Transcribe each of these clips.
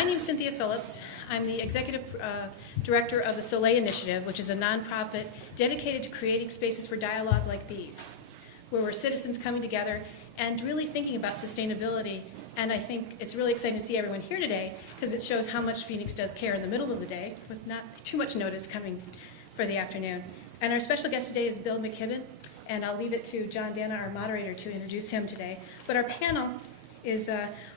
My name is Cynthia Phillips. I'm the Executive Director of the Solet Initiative, which is a nonprofit dedicated to creating spaces for dialogue like these, where we're citizens coming together and really thinking about sustainability. And I think it's really exciting to see everyone here today because it shows how much Phoenix does care in the middle of the day with not too much notice coming for the afternoon. And our special guest today is Bill Mckibben, and I'll leave it to John Dana, our moderator, to introduce him today. But our panel is,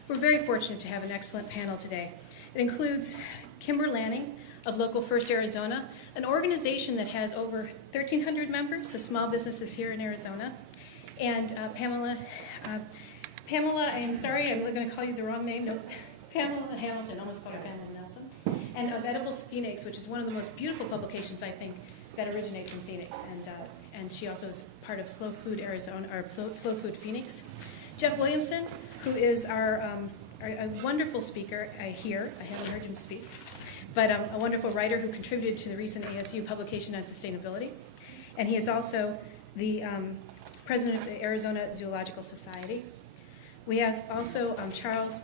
we're very fortunate to have an excellent panel today. It includes Kimber Lanning of Local First Arizona, an organization that has over 1,300 members of small businesses here in Arizona, and Pamela, I'm sorry, I'm going to call you the wrong name. No, Pamela Hamilton, almost called her Pamela Nelson, and of Edibles Phoenix, which is one of the most beautiful publications, I think, that originates in Phoenix, and she also is part of Slow Food Arizona, or Slow Food Phoenix. Jeff Williamson, who is a wonderful speaker here. I haven't heard him speak, but a wonderful writer who contributed to the recent ASU publication on sustainability. And he is also the president of the Arizona Zoological Society. We have also Charles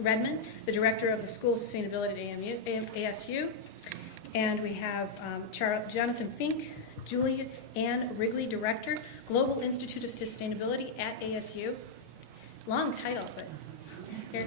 Redman, the director of the School of Sustainability at ASU. And we have Jonathan Fink, Julie Ann Wrigley, director, Global Institute of Sustainability at ASU. Long title, but here.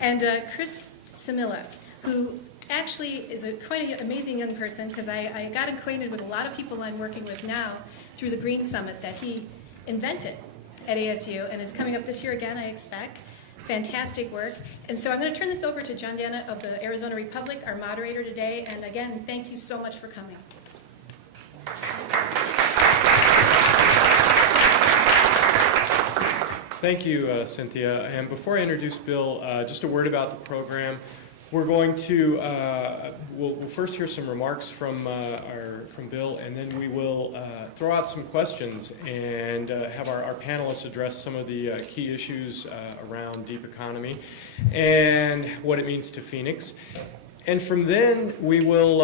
And Chris Samila, who actually is quite an amazing young person because I got acquainted with a lot of people I'm working with now through the Green Summit that he invented at ASU and is coming up this year again, I expect. Fantastic work. And so I'm going to turn this over to John Dana of the Arizona Republic, our moderator today. And again, thank you so much for coming. Thank you, Cynthia. And before I introduce Bill, just a word about the program. We're going to, we'll first hear some remarks from Bill, and then we will throw out some questions and have our panelists address some of the key issues around deep economy and what it means to Phoenix. And from then, we will,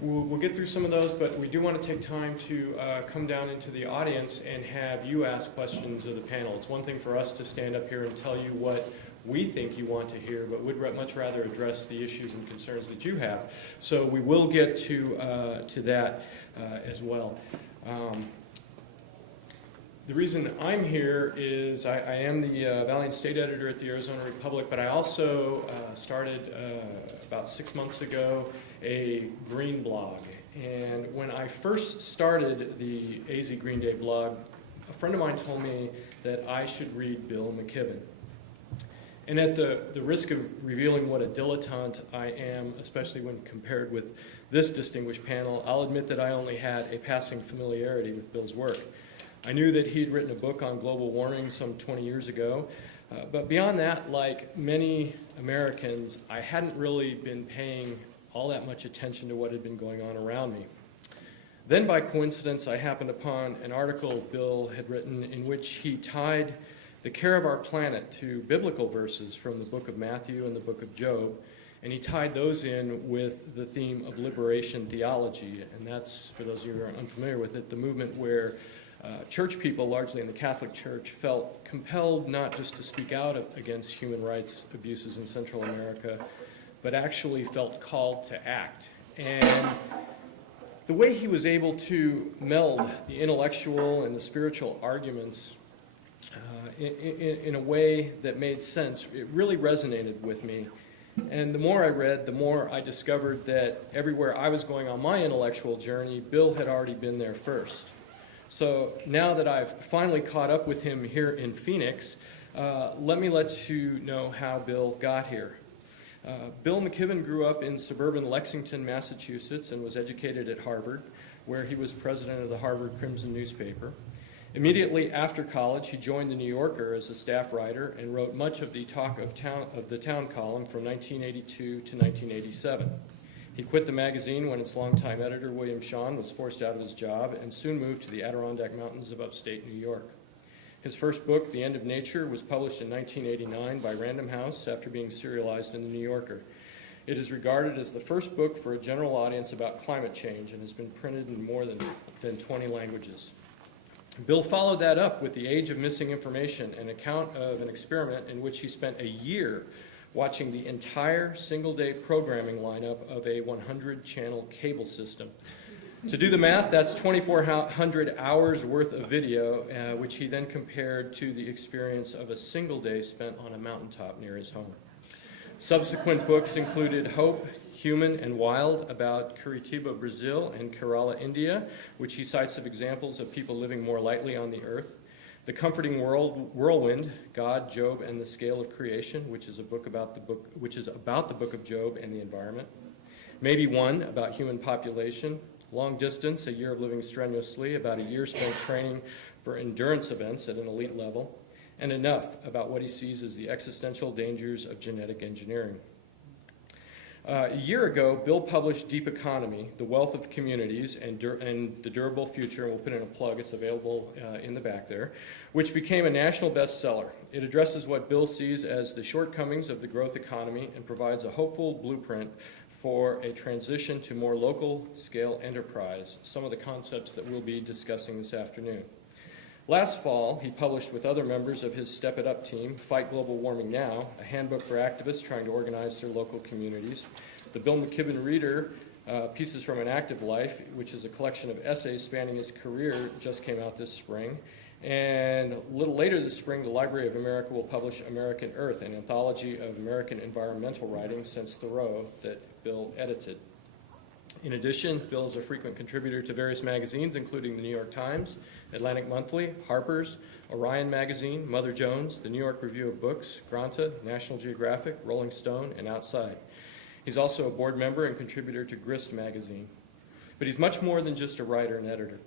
we'll get through some of those, but we do want to take time to come down into the audience and have you ask questions of the panel. It's one thing for us to stand up here and tell you what we think you want to hear, but would much rather address the issues and concerns that you have. So we will get to that as well. The reason I'm here is I am the Valiant State Editor at the Arizona Republic, but I also started about 6 months ago a green blog. And when I first started the AZ Green Day blog, a friend of mine told me that I should read Bill Mckibben. And at the risk of revealing what a dilettante I am, especially when compared with this distinguished panel, I'll admit that I only had a passing familiarity with Bill's work. I knew that he had written a book on global warming some 20 years ago, but beyond that, like many Americans, I hadn't really been paying all that much attention to what had been going on around me. Then by coincidence, I happened upon an article Bill had written in which he tied the care of our planet to biblical verses from the book of Matthew and the book of Job, and he tied those in with the theme of liberation theology, and that's, for those of you who are unfamiliar with it, the movement where church people, largely in the Catholic Church, felt compelled not just to speak out against human rights abuses in Central America, but actually felt called to act. And the way he was able to meld the intellectual and the spiritual arguments in a way that made sense, it really resonated with me. And the more I read, the more I discovered that everywhere I was going on my intellectual journey, Bill had already been there first. So now that I've finally caught up with him here in Phoenix, let me let you know how Bill got here. Bill Mckibben grew up in suburban Lexington, Massachusetts, and was educated at Harvard, where he was president of the Harvard Crimson newspaper. Immediately after college, he joined the New Yorker as a staff writer and wrote much of the Talk of the Town column from 1982 to 1987. He quit the magazine when its longtime editor, Williamson, was forced out of his job and soon moved to the Adirondack Mountains of upstate New York. His first book, The End of Nature, was published in 1989 by Random House after being serialized in the New Yorker. It is regarded as the first book for a general audience about climate change and has been printed in more than 20 languages. Bill followed that up with The Age of Missing Information, an account of an experiment in which he spent a year watching the entire single-day programming lineup of a 100-channel cable system. To do the math, that's 2,400 hours worth of video, which he then compared to the experience of a single day spent on a mountaintop near his home. Subsequent books included Hope, Human and Wild, about Curitiba, Brazil, and Kerala, India, which he cites of examples of people living more lightly on the earth. The Comforting Whirlwind, God, Job, and the Scale of Creation, which is about the book of Job and the environment. Maybe One, about human population. Long Distance, A Year of Living Strenuously, about a year spent training for endurance events at an elite level. And Enough, about what he sees as the existential dangers of genetic engineering. A year ago, Bill published Deep Economy, The Wealth of Communities and the Durable Future, and we'll put in a plug, it's available in the back there, which became a national bestseller. It addresses what Bill sees as the shortcomings of the growth economy and provides a hopeful blueprint for a transition to more local scale enterprise, some of the concepts that we'll be discussing this afternoon. Last fall, he published with other members of his Step It Up team, Fight Global Warming Now, a handbook for activists trying to organize their local communities. The Bill Mckibben Reader, Pieces from an Active Life, which is a collection of essays spanning his career, just came out this spring. And a little later this spring, the Library of America will publish American Earth, an anthology of American environmental writings since Thoreau that Bill edited. In addition, Bill is a frequent contributor to various magazines, including the New York Times, Atlantic Monthly, Harper's, Orion Magazine, Mother Jones, the New York Review of Books, Granta, National Geographic, Rolling Stone, and Outside. He's also a board member and contributor to Grist Magazine. But he's much more than just a writer and editor.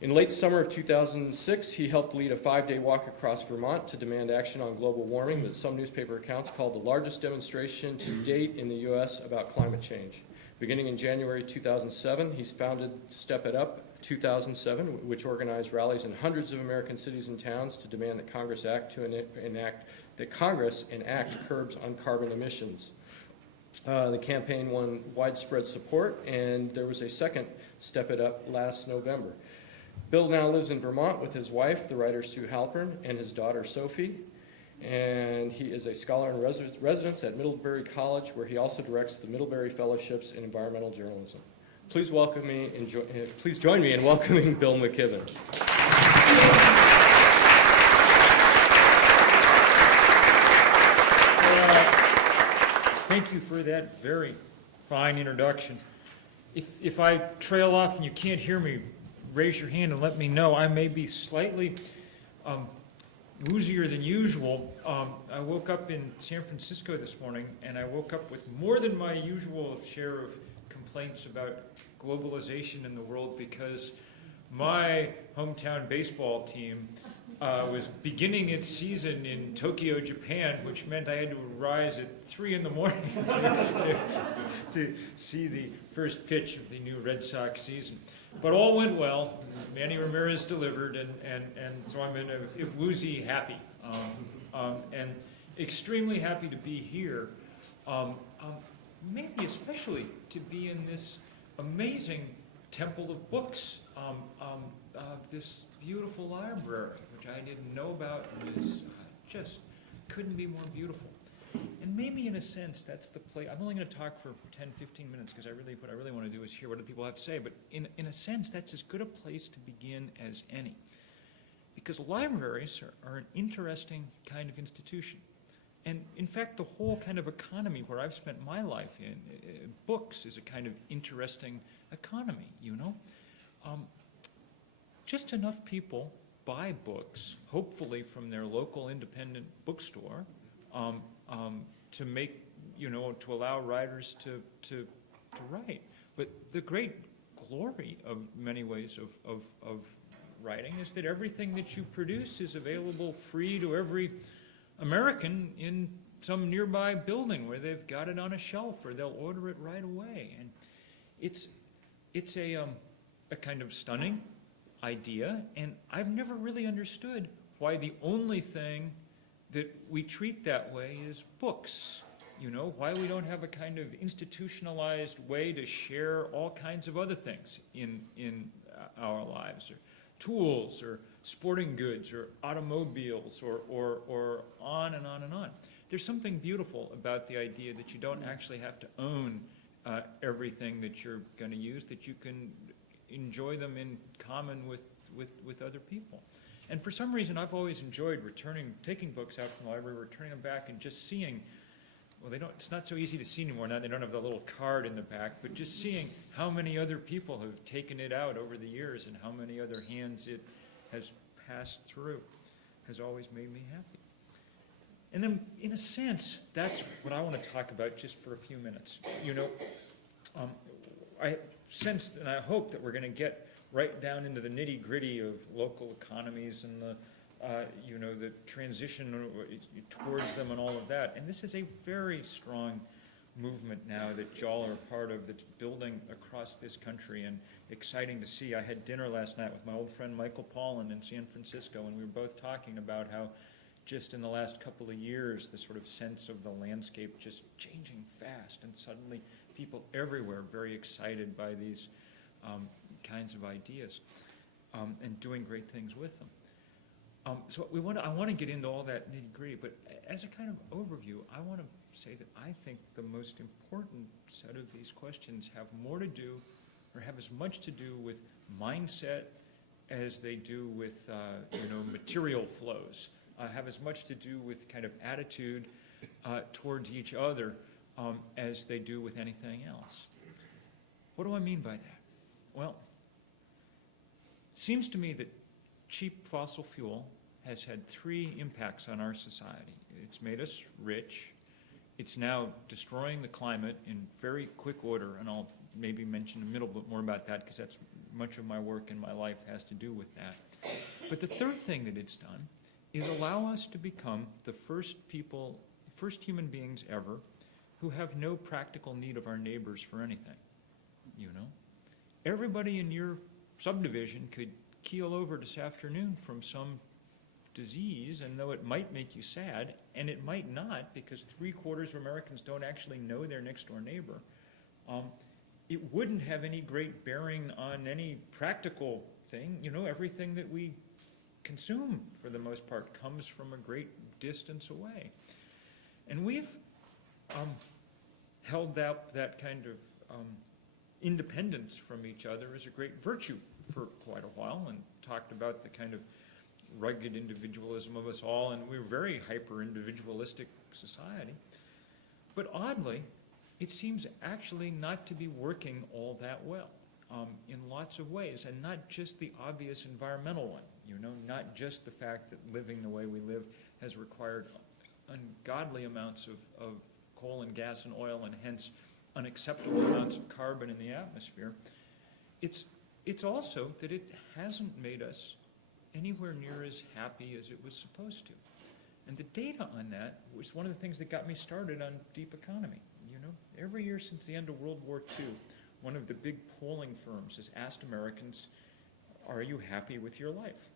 In late summer of 2006, he helped lead a 5-day walk across Vermont to demand action on global warming that some newspaper accounts called the largest demonstration to date in the U.S. about climate change. Beginning in January 2007, he's founded Step It Up 2007, which organized rallies in hundreds of American cities and towns to demand that Congress enact curbs on carbon emissions. The campaign won widespread support, and there was a second Step It Up last November. Bill now lives in Vermont with his wife, the writer Sue Halpern, and his daughter Sophie. And he is a scholar in residence at Middlebury College, where he also directs the Middlebury Fellowships in Environmental Journalism. Please please join me in welcoming Bill Mckibben. Thank you for that very fine introduction. If I trail off and you can't hear me, raise your hand and let me know. I may be slightly woozier than usual. I woke up in San Francisco this morning, and I woke up with more than my usual share of complaints about globalization in the world because my hometown baseball team was beginning its season in Tokyo, Japan, which meant I had to rise at 3 in the morning to see the first pitch of the new Red Sox season. But all went well. Manny Ramirez delivered, and so I'm if woozy, happy. And extremely happy to be here, maybe especially to be in this amazing temple of books, this beautiful library, which I didn't know about, and is just couldn't be more beautiful. And maybe in a sense, that's the place. I'm only going to talk for 10, 15 minutes because what I really want to do is hear what other people have to say. But in a sense, that's as good a place to begin as any. Because libraries are an interesting kind of institution. And in fact, the whole kind of economy where I've spent my life in, books is a kind of interesting economy, you know? Just enough people buy books, hopefully from their local independent bookstore, to make, to allow writers to write. But the great glory of many ways of writing is that everything that you produce is available free to every American in some nearby building where they've got it on a shelf or they'll order it right away. And it's a kind of stunning idea, and I've never really understood why the only thing that we treat that way is books. Why we don't have a kind of institutionalized way to share all kinds of other things in our lives. tools or sporting goods or automobiles or on and on and on. There's something beautiful about the idea that you don't actually have to own everything that you're going to use, that you can enjoy them in common with other people. And for some reason, I've always enjoyed taking books out from the library, returning them back, and just seeing, well, it's not so easy to see anymore now. They don't have the little card in the back, but just seeing how many other people have taken it out over the years and how many other hands it has passed through has always made me happy. And then, in a sense, that's what I want to talk about just for a few minutes. I sense and I hope that we're going to get right down into the nitty-gritty of local economies and the transition towards them and all of that. And this is a very strong movement now that y'all are a part of, that's building across this country, and exciting to see. I had dinner last night with my old friend Michael Pollan in San Francisco, and we were both talking about how just in the last couple of years, the sort of sense of the landscape just changing fast, and suddenly people everywhere very excited by these kinds of ideas and doing great things with them. So I want to get into all that nitty-gritty, but as a kind of overview, I want to say that I think the most important set of these questions have more to do, or have as much to do with mindset as they do with material flows. Have as much to do with kind of attitude towards each other as they do with anything else. What do I mean by that? Well, it seems to me that cheap fossil fuel has had three impacts on our society. It's made us rich. It's now destroying the climate in very quick order, and I'll maybe mention a little bit more about that because that's much of my work in my life has to do with that. But the third thing that it's done is allow us to become the first human beings ever who have no practical need of our neighbors for anything. Everybody in your subdivision could keel over this afternoon from some disease, and though it might make you sad, and it might not, because 3/4 of Americans don't actually know their next door neighbor, it wouldn't have any great bearing on any practical thing. Everything that we consume, for the most part, comes from a great distance away. And we've held out that kind of independence from each other as a great virtue for quite a while, and talked about the kind of rugged individualism of us all, and we're a very hyper-individualistic society. But oddly, it seems actually not to be working all that well in lots of ways, and not just the obvious environmental one, not just the fact that living the way we live has required ungodly amounts of coal and gas and oil, and hence unacceptable amounts of carbon in the atmosphere. It's also that it hasn't made us anywhere near as happy as it was supposed to. And the data on that was one of the things that got me started on deep economy. Every year since the end of World War II, one of the big polling firms has asked Americans, are you happy with your life?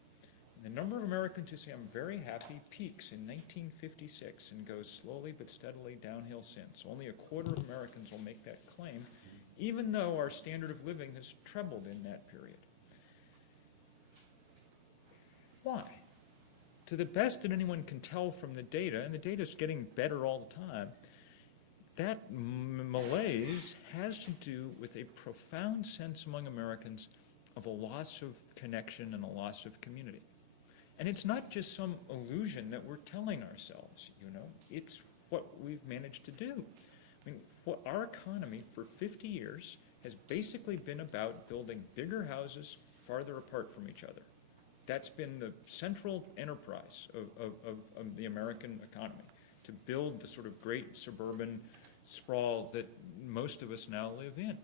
And the number of Americans who say, I'm very happy, peaks in 1956 and goes slowly but steadily downhill since. Only 1/4 of Americans will make that claim, even though our standard of living has trebled in that period. Why? To the best that anyone can tell from the data, and the data is getting better all the time, that malaise has to do with a profound sense among Americans of a loss of connection and a loss of community. And it's not just some illusion that we're telling ourselves, it's what we've managed to do. What our economy for 50 years has basically been about building bigger houses farther apart from each other. That's been the central enterprise of the American economy, to build the sort of great suburban sprawl that most of us now live in.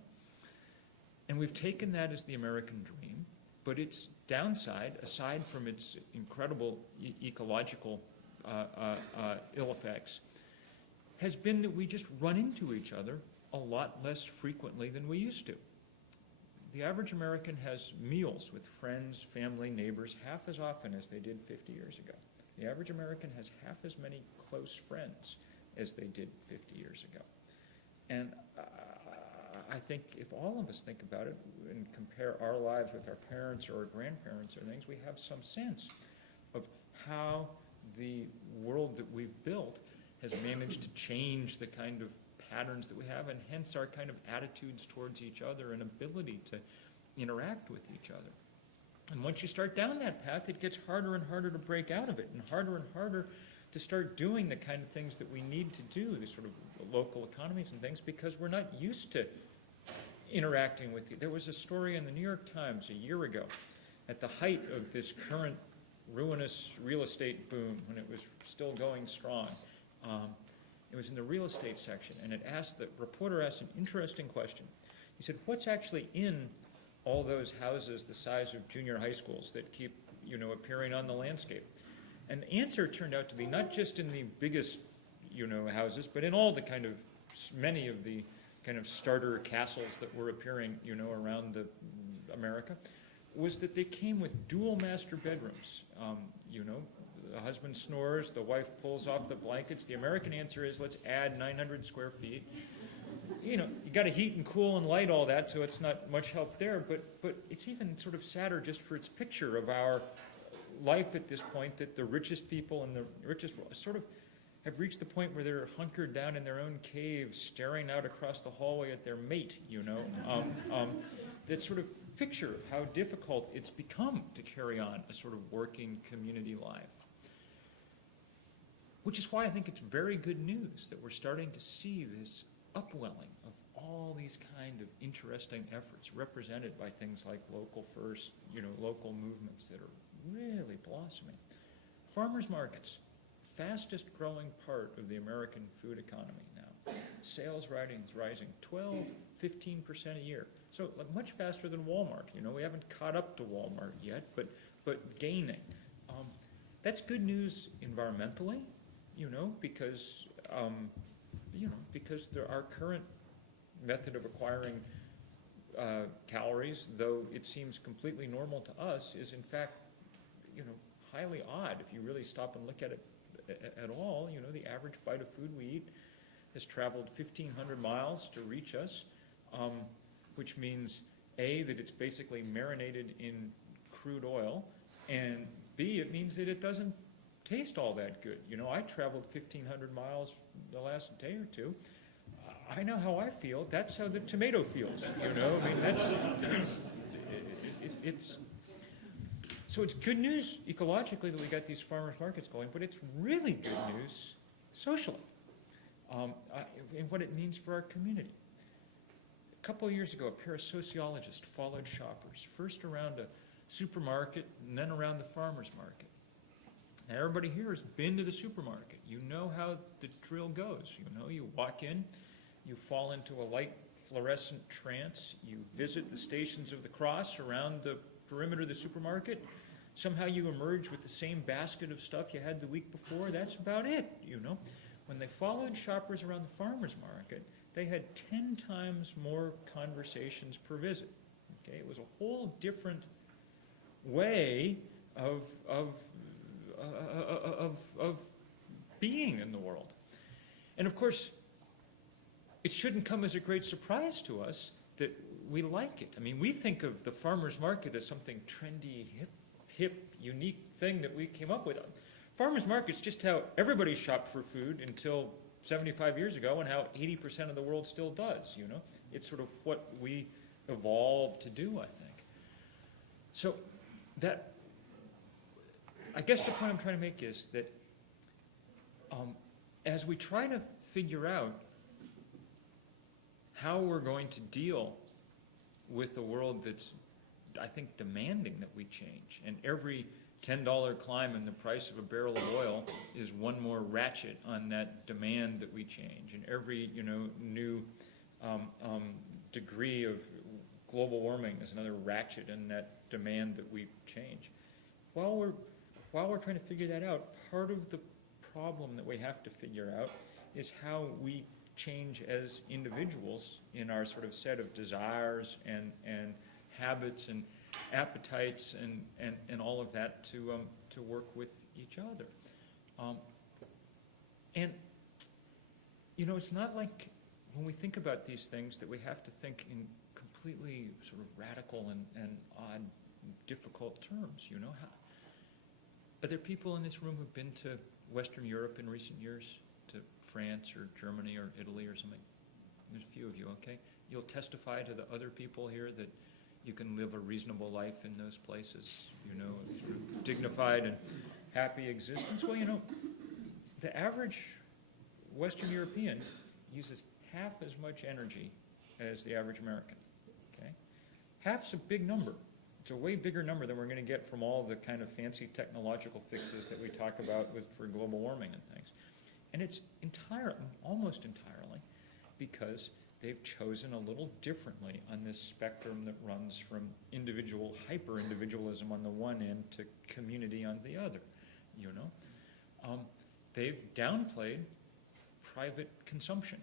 And we've taken that as the American dream, but its downside, aside from its incredible ecological ill effects, has been that we just run into each other a lot less frequently than we used to. The average American has meals with friends, family, neighbors half as often as they did 50 years ago. The average American has half as many close friends as they did 50 years ago. And I think if all of us think about it and compare our lives with our parents or our grandparents or things, we have some sense of how the world that we've built has managed to change the kind of patterns that we have, and hence our kind of attitudes towards each other and ability to interact with each other. And once you start down that path, it gets harder and harder to break out of it, and harder to start doing the kind of things that we need to do, the sort of local economies and things, because we're not used to interacting with you. There was a story in the New York Times a year ago, at the height of this current ruinous real estate boom, when it was still going strong. It was in the real estate section, and the reporter asked an interesting question. He said, what's actually in all those houses the size of junior high schools that keep, appearing on the landscape? And the answer turned out to be not just in the biggest, houses, but in all the many of the kind of starter castles that were appearing, around America, was that they came with dual master bedrooms. The husband snores, the wife pulls off the blankets. The American answer is, let's add 900 square feet. You got to heat and cool and light all that, so it's not much help there, but it's even sort of sadder just for its picture of our life at this point, that the richest people in the richest sort of have reached the point where they're hunkered down in their own caves, staring out across the hallway at their mate, that sort of picture of how difficult it's become to carry on a sort of working community life. Which is why I think it's very good news that we're starting to see this upwelling of all these kind of interesting efforts represented by things like Local First, local movements that are really blossoming. Farmers markets, fastest growing part of the American food economy now. Sales rising 12, 15% a year. So much faster than Walmart. We haven't caught up to Walmart yet, but gaining. That's good news environmentally, because our current method of acquiring calories, though it seems completely normal to us, is in fact, highly odd if you really stop and look at it at all. The average bite of food we eat has traveled 1,500 miles to reach us, which means A, that it's basically marinated in crude oil, and B, it means that it doesn't taste all that good. I traveled 1,500 miles the last day or two. I know how I feel. That's how the tomato feels. So it's good news ecologically that we got these farmers markets going, but it's really good news socially, in what it means for our community. A couple of years ago, a pair of sociologists followed shoppers, first around a supermarket and then around the farmers market. Now, everybody here has been to the supermarket. You know how the drill goes. You walk in, you fall into a light fluorescent trance, you visit the Stations of the Cross around the perimeter of the supermarket. Somehow you emerge with the same basket of stuff you had the week before. That's about it, When they followed shoppers around the farmers market, they had 10 times more conversations per visit. Okay, it was a whole different way of being in the world. And of course, it shouldn't come as a great surprise to us that we like it. We think of the farmer's market as something trendy, hip, unique thing that we came up with. Farmer's market's just how everybody shopped for food until 75 years ago, and how 80% of the world still does, It's sort of what we evolved to do, I think. So that, I guess the point I'm trying to make is that as we try to figure out how we're going to deal with a world that's, I think, demanding that we change, and every $10 climb in the price of a barrel of oil is one more ratchet on that demand that we change, and every new degree of global warming is another ratchet in that demand that we change. While we're trying to figure that out, part of the problem that we have to figure out is how we change as individuals in our sort of set of desires and habits and appetites and all of that to work with each other. And it's not like when we think about these things, that we have to think in completely sort of radical and odd, difficult terms, you know? Are there people in this room who've been to Western Europe in recent years, to France or Germany or Italy or something? There's a few of you, okay? You'll testify to the other people here that you can live a reasonable life in those places, you know, a sort of dignified and happy existence. Well, you know, the average Western European uses half as much energy as the average American, okay? Half's a big number. It's a way bigger number than we're going to get from all the kind of fancy technological fixes that we talk about for global warming and things. And it's almost entirely, because they've chosen a little differently on this spectrum that runs from hyper-individualism on the one end to community on the other, you know. They've downplayed private consumption.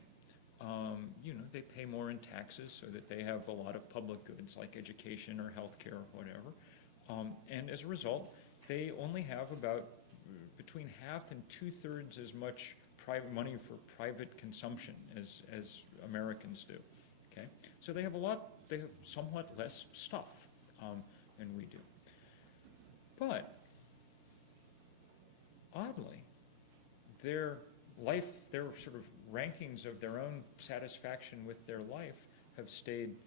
You know, they pay more in taxes so that they have a lot of public goods like education or healthcare or whatever. And as a result, they only have about between half and 2/3 as much private money for private consumption as Americans do. Okay, so they have somewhat less stuff than we do. But oddly, their sort of rankings of their own satisfaction with their life have stayed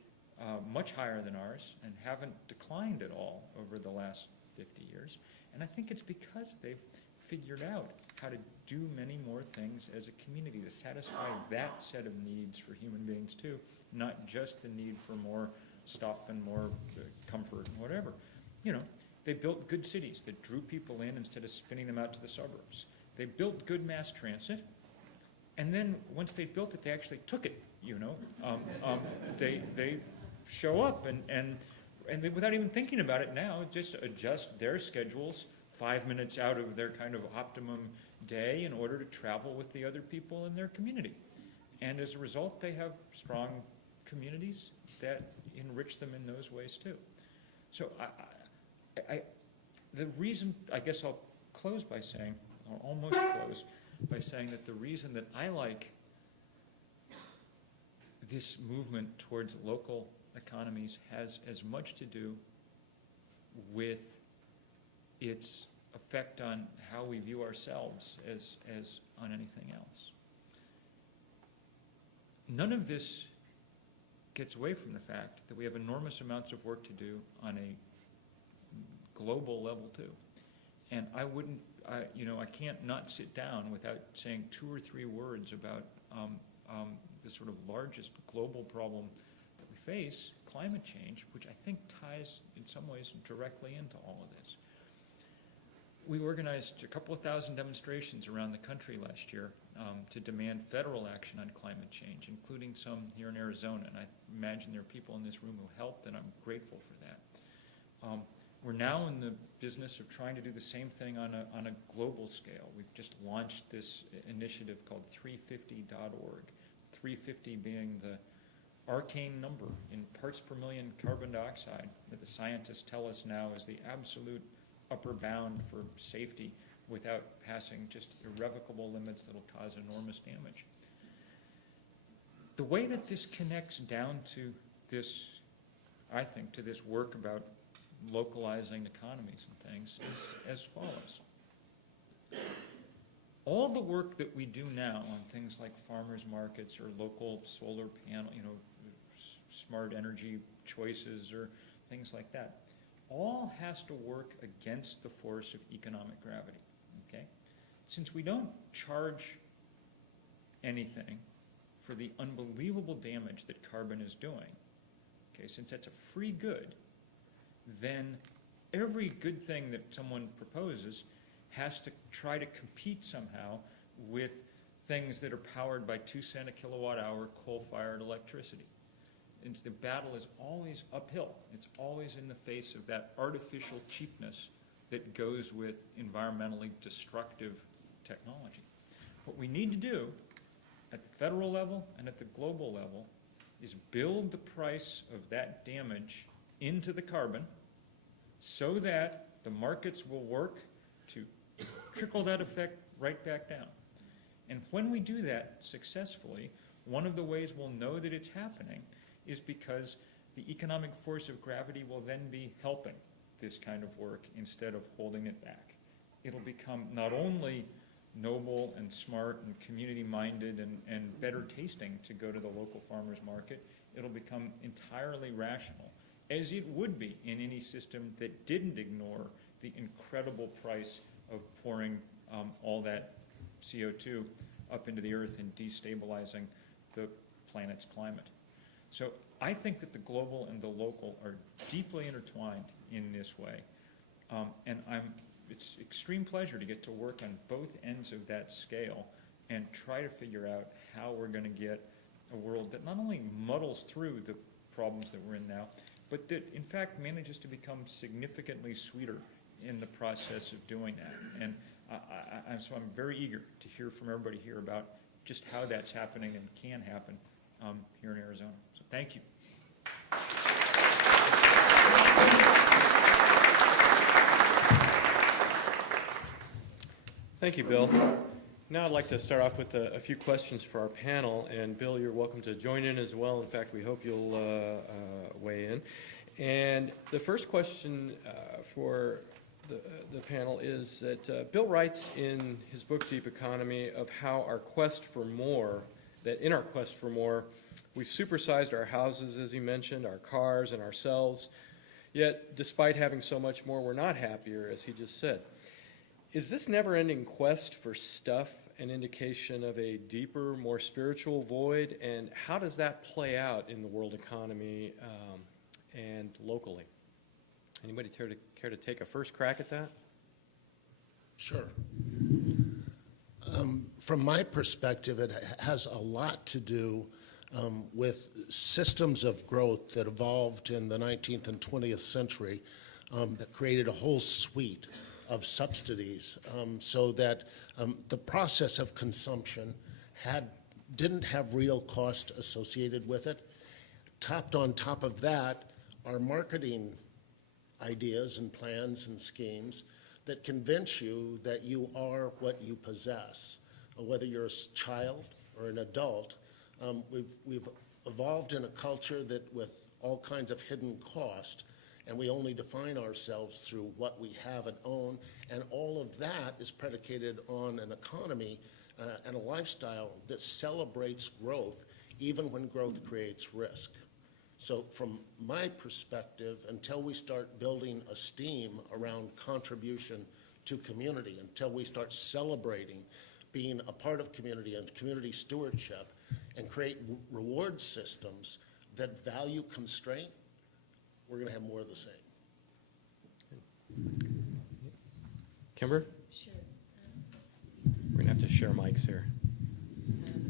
much higher than ours and haven't declined at all over the last 50 years. And I think it's because they've figured out how to do many more things as a community to satisfy that set of needs for human beings too, not just the need for more stuff and more comfort and whatever. You know, they built good cities that drew people in instead of spinning them out to the suburbs. They built good mass transit, and then once they built it, they actually took it, you know. They show up and they, without even thinking about it now, just adjust their schedules 5 minutes out of their kind of optimum day in order to travel with the other people in their community. And as a result, they have strong communities that enrich them in those ways too. So the reason, I guess I'll close by saying, or almost close by saying, that the reason that I like this movement towards local economies has as much to do with its effect on how we view ourselves as on anything else. None of this gets away from the fact that we have enormous amounts of work to do on a global level too. And I can't not sit down without saying 2 or 3 words about the sort of largest global problem that we face, climate change, which I think ties in some ways directly into all of this. We organized a couple of thousand demonstrations around the country last year to demand federal action on climate change, including some here in Arizona. And I imagine there are people in this room who helped, and I'm grateful for that. We're now in the business of trying to do the same thing on a global scale. We've just launched this initiative called 350.org, 350 being the arcane number in parts per million carbon dioxide that the scientists tell us now is the absolute upper bound for safety without passing just irrevocable limits that will cause enormous damage. The way that this connects down to this, I think, to this work about localizing economies and things is as follows. All the work that we do now on things like farmers markets or local solar panel, smart energy choices or things like that, all has to work against the force of economic gravity, okay? Since we don't charge anything for the unbelievable damage that carbon is doing, okay, since that's a free good, then every good thing that someone proposes has to try to compete somehow with things that are powered by 2 cents a kilowatt hour coal-fired electricity. And the battle is always uphill. It's always in the face of that artificial cheapness that goes with environmentally destructive technology. What we need to do at the federal level and at the global level is build the price of that damage into the carbon so that the markets will work to trickle that effect right back down. And when we do that successfully, one of the ways we'll know that it's happening is because the economic force of gravity will then be helping this kind of work instead of holding it back. It'll become not only noble and smart and community-minded and better tasting to go to the local farmer's market, it'll become entirely rational, as it would be in any system that didn't ignore the incredible price of pouring all that CO2 up into the earth and destabilizing the planet's climate. So I think that the global and the local are deeply intertwined in this way. And it's extreme pleasure to get to work on both ends of that scale and try to figure out how we're going to get a world that not only muddles through the problems that we're in now, but that in fact manages to become significantly sweeter in the process of doing that. And so I'm very eager to hear from everybody here about just how that's happening and can happen here in Arizona. So thank you. Thank you, Bill. Now I'd like to start off with a few questions for our panel, and Bill, you're welcome to join in as well. In fact, we hope you'll weigh in. And the first question for the panel is that Bill writes in his book, Deep Economy, of how our quest for more, that in our quest for more, we've supersized our houses, as he mentioned, our cars and ourselves, yet despite having so much more, we're not happier, as he just said. Is this never-ending quest for stuff an indication of a deeper, more spiritual void, and how does that play out in the world economy and locally? Anybody care to take a first crack at that? Sure. From my perspective, it has a lot to do with systems of growth that evolved in the 19th and 20th century that created a whole suite of subsidies so that the process of consumption didn't have real cost associated with it. Topped on top of that are marketing ideas and plans and schemes that convince you that you are what you possess. Whether you're a child or an adult, we've evolved in a culture that with all kinds of hidden cost, and we only define ourselves through what we have and own, and all of that is predicated on an economy and a lifestyle that celebrates growth even when growth creates risk. So from my perspective, until we start building esteem around contribution to community, until we start celebrating being a part of community and community stewardship and create reward systems that value constraint, we're going to have more of the same. Kimber? Sure. We're going to have to share mics here.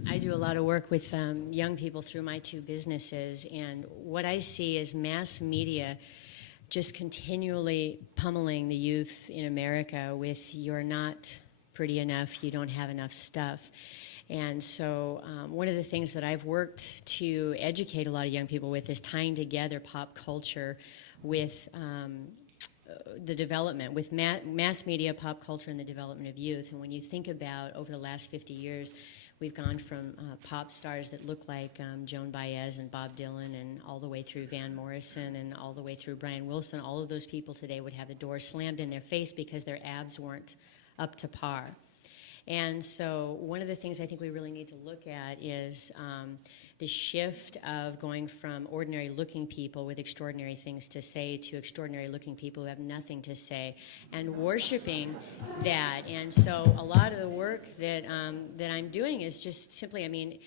I do a lot of work with young people through my two businesses, and what I see is mass media just continually pummeling the youth in America with "you're not pretty enough, you don't have enough stuff." And so one of the things that I've worked to educate a lot of young people with is tying together pop culture with the development, with mass media, pop culture, and the development of youth. And when you think about over the last 50 years, we've gone from pop stars that look like Joan Baez and Bob Dylan, and all the way through Van Morrison, and all the way through Brian Wilson. All of those people today would have the door slammed in their face because their abs weren't up to par. And so one of the things I think we really need to look at is the shift of going from ordinary looking people with extraordinary things to say to extraordinary looking people who have nothing to say, and worshiping that. And so a lot of the work that I'm doing is just simply,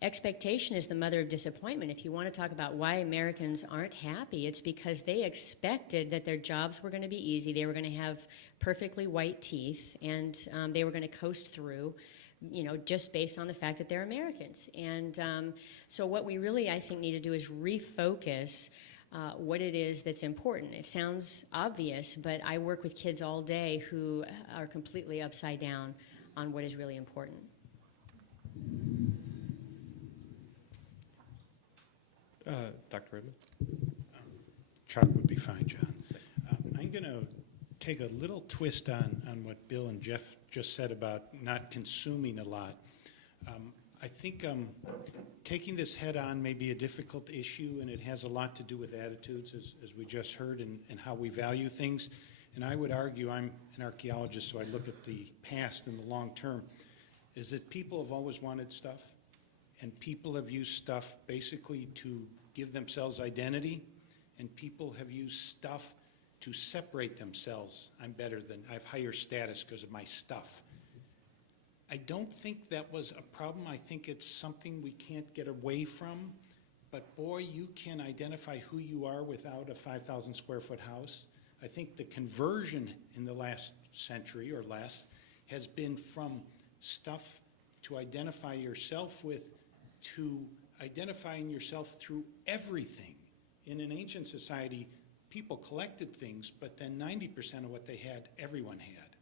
expectation is the mother of disappointment. If you want to talk about why Americans aren't happy, it's because they expected that their jobs were going to be easy, they were going to have perfectly white teeth, and they were going to coast through, just based on the fact that they're Americans. And so what we really, I think, need to do is refocus what it is that's important. It sounds obvious, but I work with kids all day who are completely upside down on what is really important. Dr. Redman? Chuck would be fine, John. I'm going to take a little twist on what Bill and Jeff just said about not consuming a lot. I think taking this head-on may be a difficult issue, and it has a lot to do with attitudes, as we just heard, and how we value things. And I would argue, I'm an archaeologist, so I look at the past and the long term, is that people have always wanted stuff, and people have used stuff basically to give themselves identity, and people have used stuff to separate themselves. I'm better than, I have higher status because of my stuff. I don't think that was a problem. I think it's something we can't get away from. But boy, you can identify who you are without a 5,000 square foot house. I think the conversion in the last century or less has been from stuff to identify yourself with to identifying yourself through everything. In an ancient society, people collected things, but then 90% of what they had, everyone had.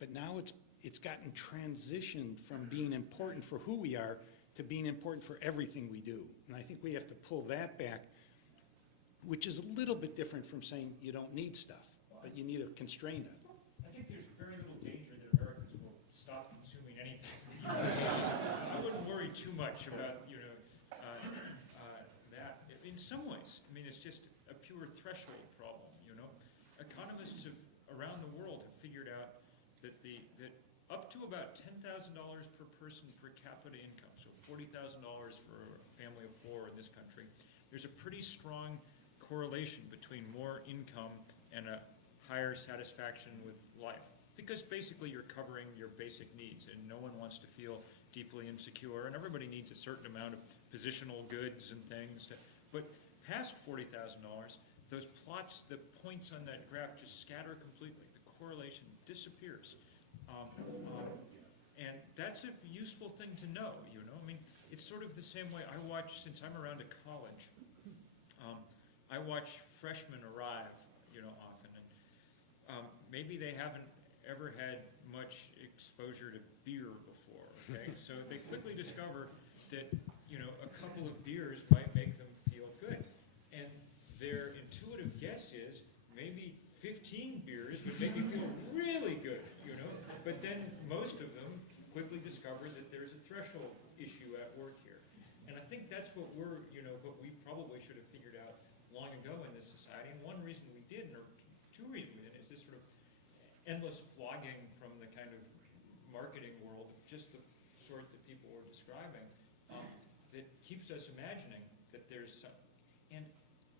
But now it's gotten transitioned from being important for who we are to being important for everything we do. And I think we have to pull that back, which is a little bit different from saying you don't need stuff, but you need to constrain it. I think there's very little danger that Americans will stop consuming anything. I wouldn't worry too much about, that. In some ways, I mean, it's just a pure threshold problem, Economists around the world have figured out that up to about $10,000 per person per capita income, so $40,000 for a family of 4 in this country, there's a pretty strong correlation between more income and a higher satisfaction with life. Because basically you're covering your basic needs, and no one wants to feel deeply insecure, and everybody needs a certain amount of positional goods and things. But past $40,000, those plots, the points on that graph just scatter completely. The correlation disappears. And that's a useful thing to know, I mean, it's sort of the same way I watch, since I'm around a college, I watch freshmen arrive, often. And maybe they haven't ever had much exposure to beer before, okay? So they quickly discover that, a couple of beers might make them feel good. And their intuitive guess is maybe 15 beers would make me feel really good, But then most of them quickly discover that there's a threshold issue at work here. And I think that's what what we probably should have figured out long ago in this society. And one reason we didn't, or two reasons we didn't, is this sort of endless flogging from the kind of marketing world, just the sort that people were describing, that keeps us imagining that there's some, and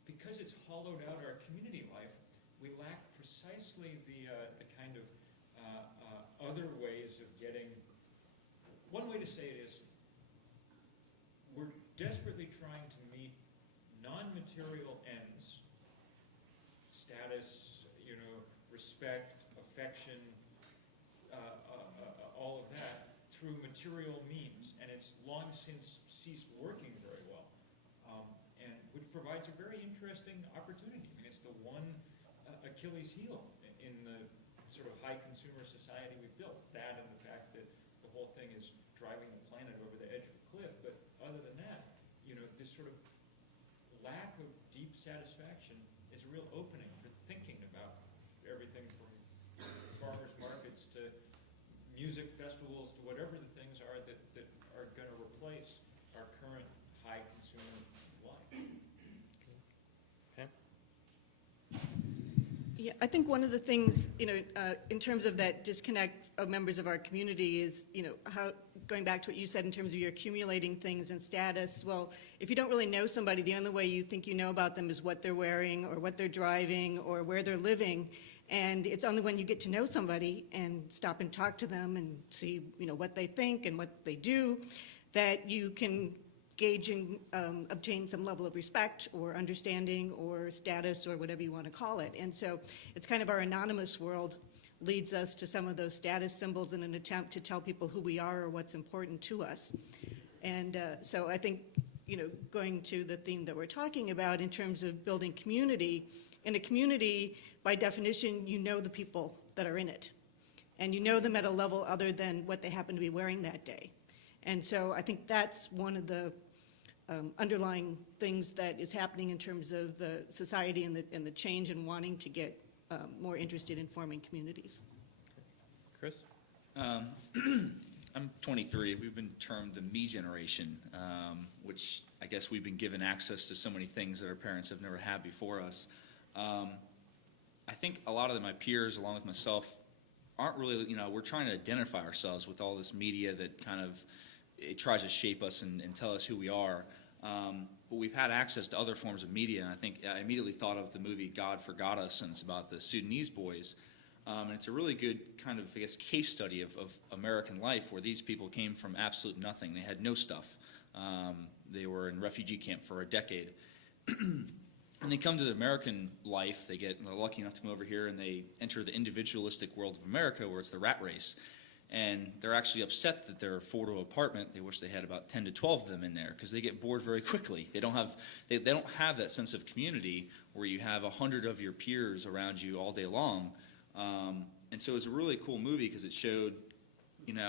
because it's hollowed out our community life, we lack precisely the kind of other ways of getting. One way to say it is, we're desperately trying to meet non-material ends, status, respect, affection, all of that, through material means, and it's long since ceased working very well, and which provides a very interesting opportunity. I mean, it's the one Achilles heel in the sort of high consumer society we've built. That and the fact that the whole thing is driving the planet over the edge of a cliff. But other than that, this sort of lack of deep satisfaction is a real opening for thinking about everything from farmers markets to music festivals to whatever the things are that are going to replace our current high consumer life. Pam? Yeah, I think one of the things, in terms of that disconnect of members of our community is, how, going back to what you said in terms of you're accumulating things and status. Well, if you don't really know somebody, the only way you think you know about them is what they're wearing or what they're driving or where they're living. And it's only when you get to know somebody and stop and talk to them and see, what they think and what they do, that you can gauge and obtain some level of respect or understanding or status or whatever you want to call it. And so it's kind of our anonymous world leads us to some of those status symbols in an attempt to tell people who we are or what's important to us. And so I think, going to the theme that we're talking about in terms of building community, in a community, by definition, you know the people that are in it. And you know them at a level other than what they happen to be wearing that day. And so I think that's one of the underlying things that is happening in terms of the society and the change and wanting to get more interested in forming communities. Chris? I'm 23. We've been termed the me generation, which I guess we've been given access to so many things that our parents have never had before us. I think a lot of my peers, along with myself, aren't really, we're trying to identify ourselves with all this media that kind of, it tries to shape us and tell us who we are. But we've had access to other forms of media, and I think I immediately thought of the movie God Forgot Us, and it's about the Sudanese boys. And it's a really good kind of, I guess, case study of American life, where these people came from absolute nothing. They had no stuff. They were in refugee camp for a decade. And they come to the American life, they're lucky enough to come over here, and they enter the individualistic world of America, where it's the rat race. And they're actually upset that they're a 4-to apartment. They wish they had about 10 to 12 of them in there, because they get bored very quickly. They don't have that sense of community where you have 100 of your peers around you all day long. And so it was a really cool movie, because it showed,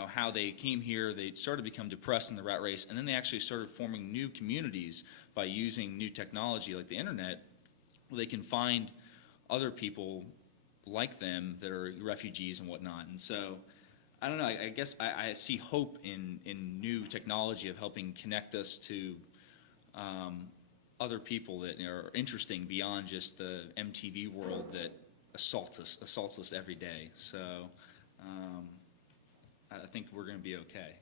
how they came here, they started to become depressed in the rat race, and then they actually started forming new communities by using new technology like the internet, where they can find other people like them that are refugees and whatnot. And so, I don't know, I guess I see hope in new technology of helping connect us to other people that are interesting beyond just the MTV world that assaults us every day. So I think we're going to be okay.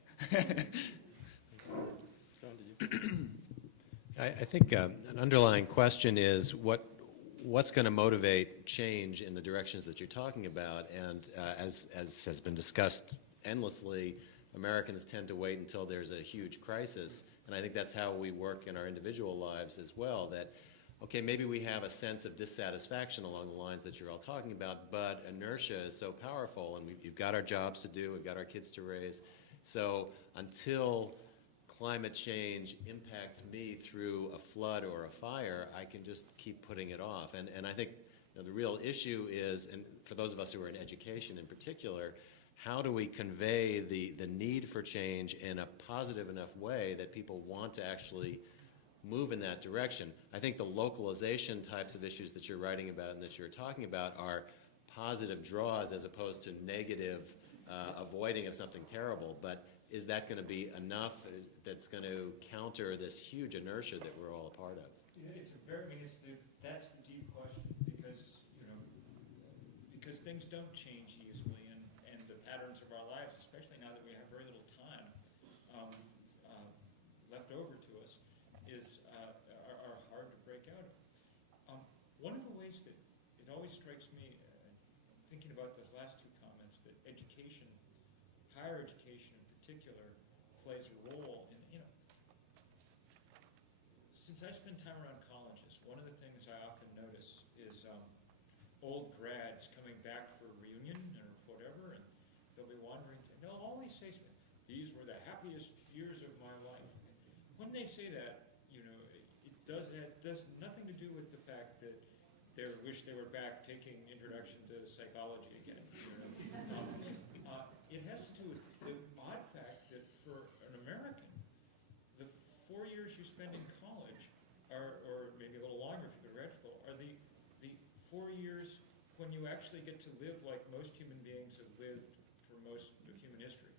John, did you? I think an underlying question is what's going to motivate change in the directions that you're talking about. And as has been discussed endlessly, Americans tend to wait until there's a huge crisis. And I think that's how we work in our individual lives as well, that, okay, maybe we have a sense of dissatisfaction along the lines that you're all talking about, but inertia is so powerful, and we've got our jobs to do, we've got our kids to raise. So until climate change impacts me through a flood or a fire, I can just keep putting it off. And I think the real issue is, and for those of us who are in education in particular, how do we convey the need for change in a positive enough way that people want to actually move in that direction? I think the localization types of issues that you're writing about and that you're talking about are positive draws as opposed to negative avoiding of something terrible. But is that going to be enough that's going to counter this huge inertia that we're all a part of? Yeah, that's the deep question, because things don't change easily, and the patterns of our lives, especially now that we have very little time left over to us, are hard to break out of. One of the ways that it always strikes me, thinking about those last two comments, that education, higher education in particular, plays a role in, since I spend time around colleges, one of the things I often notice is old grads coming back for a reunion or whatever, and they'll be wandering, and they'll always say, these were the happiest years of my life. When they say that, it does nothing to do with the fact that they wish they were back taking Introduction to Psychology again. It has to do with the odd fact that for an American, the 4 years you spend in college, or maybe a little longer if you go to grad school, are the 4 years when you actually get to live like most human beings have lived for most of human history,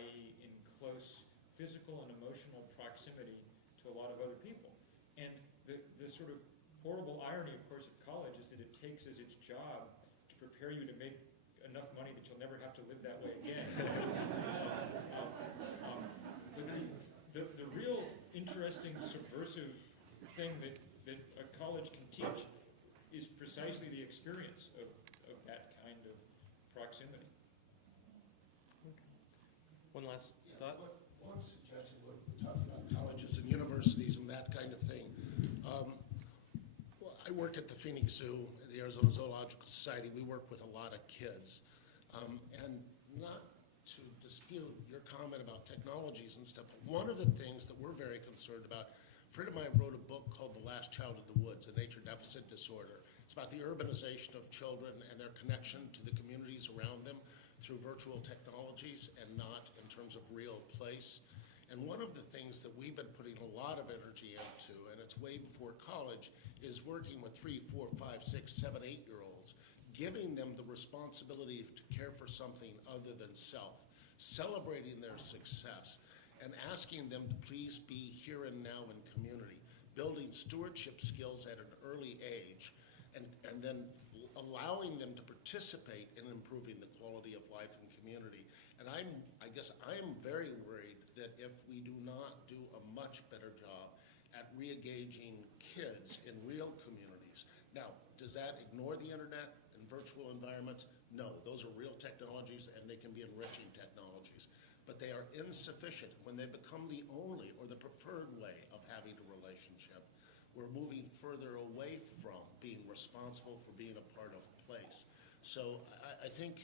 i.e. in close physical and emotional proximity to a lot of other people. And the sort of horrible irony, of course, of college is that it takes as its job to prepare you to make enough money that you'll never have to live that way again. But the real interesting subversive thing that a college can teach is precisely the experience of that kind of proximity. One last thought? One suggestion, we're talking about colleges and universities and that kind of thing. Well, I work at the Phoenix Zoo, at the Arizona Zoological Society. We work with a lot of kids. And not to dispute your comment about technologies and stuff, but one of the things that we're very concerned about, a friend of mine wrote a book called The Last Child in the Woods, a nature deficit disorder. It's about the urbanization of children and their connection to the communities around them through virtual technologies and not in terms of real place. And one of the things that we've been putting a lot of energy into, and it's way before college, is working with 3, 4, 5, 6, 7, 8-year-olds, giving them the responsibility to care for something other than self. celebrating their success, and asking them to please be here and now in community, building stewardship skills at an early age, and then allowing them to participate in improving the quality of life in community. And I guess I'm very worried that if we do not do a much better job at re-engaging kids in real communities. Now, does that ignore the internet and virtual environments? No, those are real technologies and they can be enriching technologies. But they are insufficient. When they become the only or the preferred way of having a relationship, we're moving further away from being responsible for being a part of place. So I think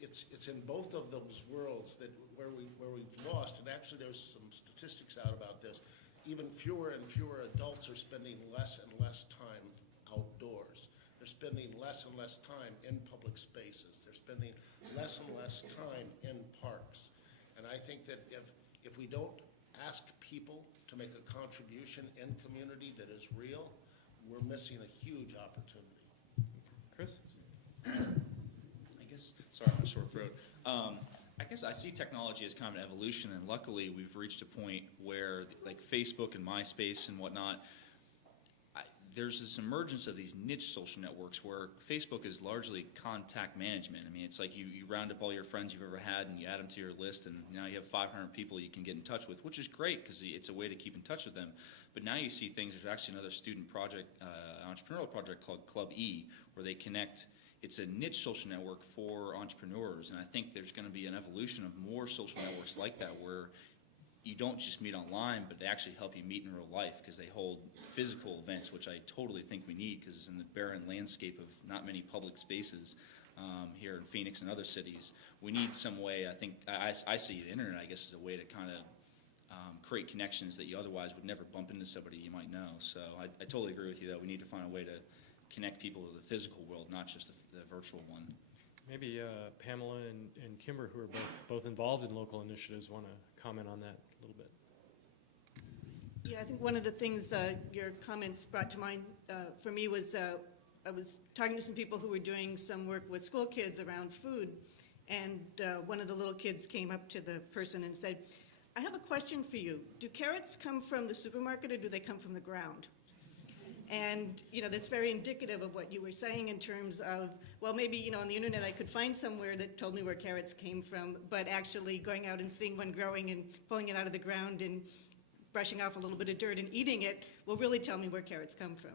it's in both of those worlds that where we've lost, and actually there's some statistics out about this. Even fewer and fewer adults are spending less and less time outdoors. They're spending less and less time in public spaces. They're spending less and less time in parks. And I think that if we don't ask people to make a contribution in community that is real, we're missing a huge opportunity. Chris? I guess, sorry, my sore throat. I guess I see technology as kind of an evolution, and luckily we've reached a point where, like Facebook and MySpace and whatnot, there's this emergence of these niche social networks where Facebook is largely contact management. I mean, it's like you round up all your friends you've ever had and you add them to your list, and now you have 500 people you can get in touch with, which is great because it's a way to keep in touch with them. But now you see things, there's actually another student project, entrepreneurial project called Club E, where they connect. It's a niche social network for entrepreneurs, and I think there's going to be an evolution of more social networks like that where you don't just meet online, but they actually help you meet in real life because they hold physical events, which I totally think we need because it's in the barren landscape of not many public spaces here in Phoenix and other cities. We need some way, I think, I see the internet, I guess, as a way to kind of create connections that you otherwise would never bump into somebody you might know. So I totally agree with you that we need to find a way to connect people to the physical world, not just the virtual one. Maybe Pamela and Kimber, who are both involved in local initiatives, want to comment on that a little bit. Yeah, I think one of the things your comments brought to mind for me was I was talking to some people who were doing some work with school kids around food, and one of the little kids came up to the person and said, "I have a question for you. Do carrots come from the supermarket or do they come from the ground?" And, that's very indicative of what you were saying in terms of, well, maybe, on the internet I could find somewhere that told me where carrots came from, but actually going out and seeing one growing and pulling it out of the ground and brushing off a little bit of dirt and eating it will really tell me where carrots come from.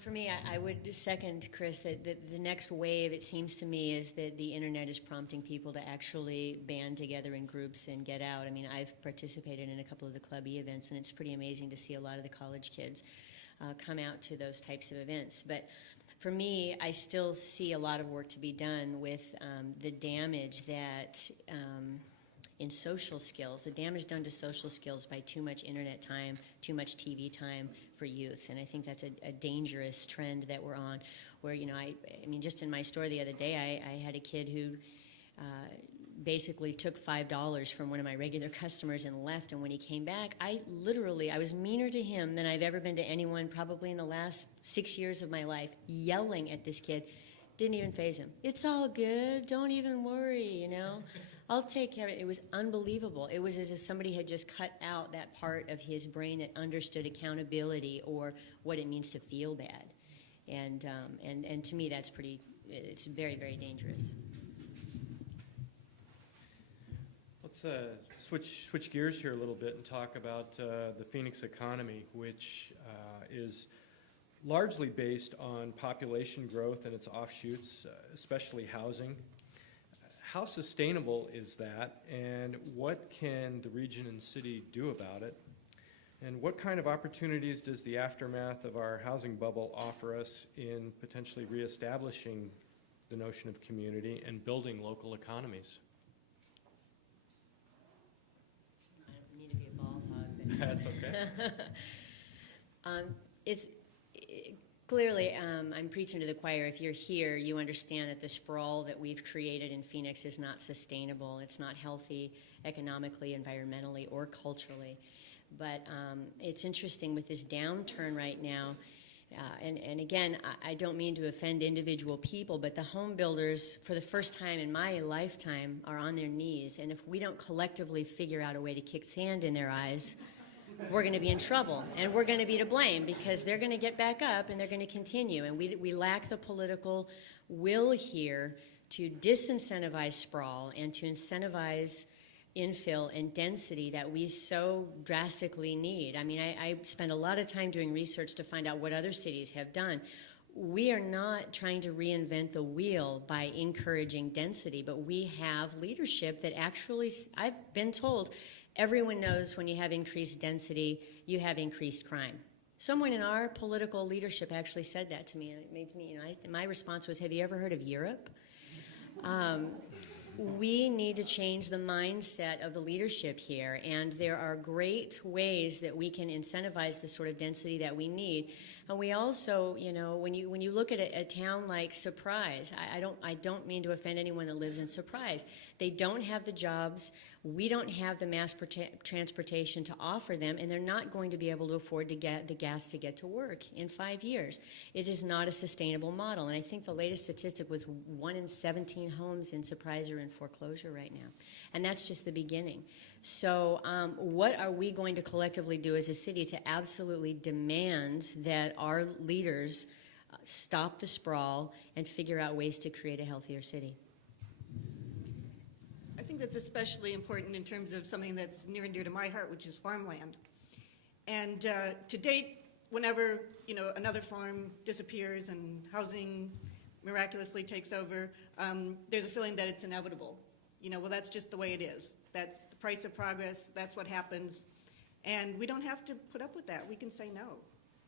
For me, I would second Chris that the next wave, it seems to me, is that the internet is prompting people to actually band together in groups and get out. I mean, I've participated in a couple of the Club E events, and it's pretty amazing to see a lot of the college kids come out to those types of events. But for me, I still see a lot of work to be done with the damage that in social skills, the damage done to social skills by too much internet time, too much TV time for youth. And I think that's a dangerous trend that we're on, where, I mean, just in my store the other day, I had a kid who basically took $5 from one of my regular customers and left, and when he came back, I was meaner to him than I've ever been to anyone probably in the last 6 years of my life, yelling at this kid. Didn't even faze him. "It's all good, don't even worry, I'll take care of it." It was unbelievable. It was as if somebody had just cut out that part of his brain that understood accountability or what it means to feel bad. And to me, it's very, very dangerous. Let's switch gears here a little bit and talk about the Phoenix economy, which is largely based on population growth and its offshoots, especially housing. How sustainable is that, and what can the region and city do about it? And what kind of opportunities does the aftermath of our housing bubble offer us in potentially reestablishing the notion of community and building local economies? I don't mean to be a ball hog, but That's okay. Clearly, I'm preaching to the choir. If you're here, you understand that the sprawl that we've created in Phoenix is not sustainable. It's not healthy economically, environmentally, or culturally. But it's interesting with this downturn right now. And again, I don't mean to offend individual people, but the home builders, for the first time in my lifetime, are on their knees. And if we don't collectively figure out a way to kick sand in their eyes, we're going to be in trouble. And we're going to be to blame, because they're going to get back up and they're going to continue. And we lack the political will here to disincentivize sprawl and to incentivize infill and density that we so drastically need. I mean, I spend a lot of time doing research to find out what other cities have done. We are not trying to reinvent the wheel by encouraging density, but we have leadership that actually, I've been told, everyone knows when you have increased density, you have increased crime. Someone in our political leadership actually said that to me, and it made me, my response was, have you ever heard of Europe? We need to change the mindset of the leadership here, and there are great ways that we can incentivize the sort of density that we need. And we also, when you look at a town like Surprise, I don't mean to offend anyone that lives in Surprise. They don't have the jobs. We don't have the mass transportation to offer them, and they're not going to be able to afford to get the gas to get to work in 5 years. It is not a sustainable model, and I think the latest statistic was 1 in 17 homes in Surprise are in foreclosure right now, and that's just the beginning. So what are we going to collectively do as a city to absolutely demand that our leaders stop the sprawl and figure out ways to create a healthier city? I think that's especially important in terms of something that's near and dear to my heart, which is farmland. And to date, whenever another farm disappears and housing miraculously takes over, there's a feeling that it's inevitable. Well, that's just the way it is. That's the price of progress. That's what happens. And we don't have to put up with that. We can say no.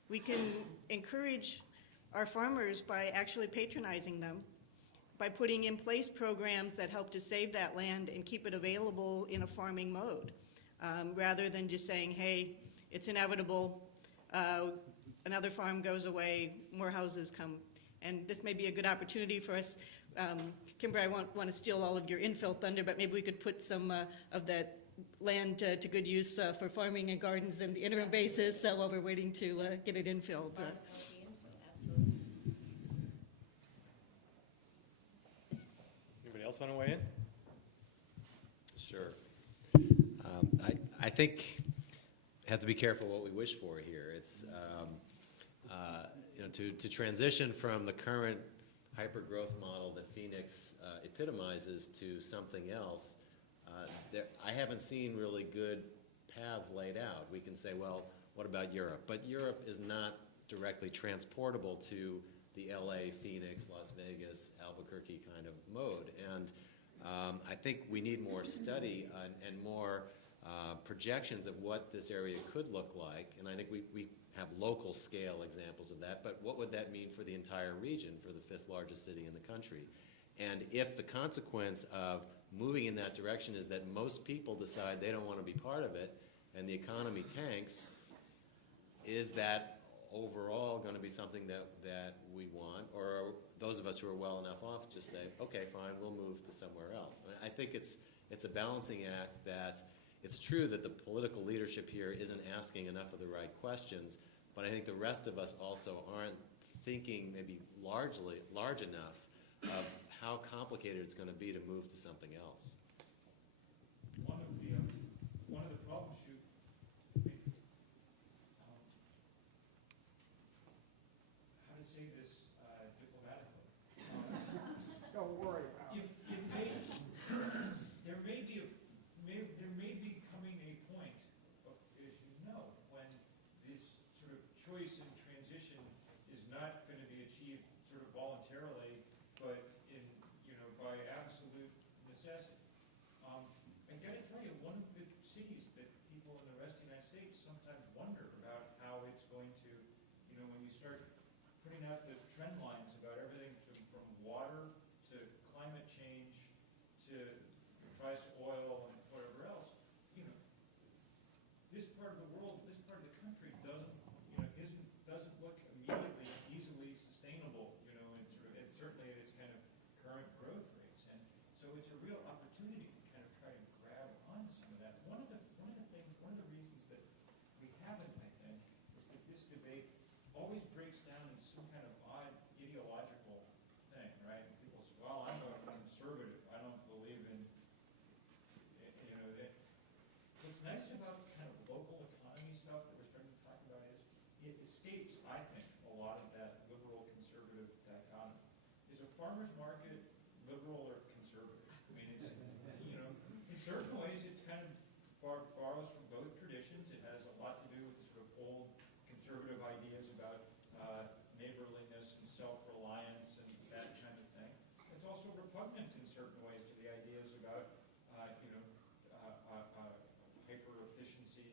We can encourage our farmers by actually patronizing them, by putting in place programs that help to save that land and keep it available in a farming mode, rather than just saying, hey, it's inevitable, another farm goes away, more houses come. And this may be a good opportunity for us. Kimber, I won't want to steal all of your infill thunder, but maybe we could put some of that land to good use for farming and gardens in the interim basis while we're waiting to get it infilled. Absolutely. Anybody else want to weigh in? Sure. I think we have to be careful what we wish for here. It's to transition from the current hyper-growth model that Phoenix epitomizes to something else. I haven't seen really good paths laid out. We can say, well, what about Europe? But Europe is not directly transportable to the LA, Phoenix, Las Vegas, Albuquerque kind of mode. And I think we need more study and more projections of what this area could look like. And I think we have local scale examples of that. But what would that mean for the entire region, for the 5th largest city in the country? And if the consequence of moving in that direction is that most people decide they don't want to be part of it and the economy tanks, is that overall going to be something that we want? Or are those of us who are well enough off just say, okay, fine, we'll move to somewhere else? I think it's a balancing act that it's true that the political leadership here isn't asking enough of the right questions, but I think the rest of us also aren't thinking maybe large enough of how complicated it's going to be to move to something else. One of the problems how to say this diplomatically? Don't worry about it. There may be coming a point, as you know, when this sort of choice and transition is not going to be achieved sort of voluntarily, but by absolute necessity. I got to tell you, one of the cities that people in the rest of the United States sometimes wonder about how it's going to, when you start putting out the trend lines about everything from water to climate change to the price of oil and whatever else, this part of the world, this part of the country doesn't look immediately easily sustainable, and certainly at its kind of current growth rates. And so it's a real opportunity to kind of try to grab onto some of that. One of the reasons that we haven't, I think, is that this debate always breaks down some kind of odd ideological thing, right? And people say, well, I'm a conservative, I don't believe in, you know, that. What's nice about kind of local autonomy stuff that we're starting to talk about is it escapes, I think, a lot of that liberal-conservative dichotomy. Is a farmer's market liberal or conservative? I mean, it's, you know, in certain ways, it's kind of borrows from both traditions. It has a lot to do with sort of old conservative ideas about neighborliness and self-reliance and that kind of thing. It's also repugnant in certain ways to the ideas about, you know, hyper-efficiency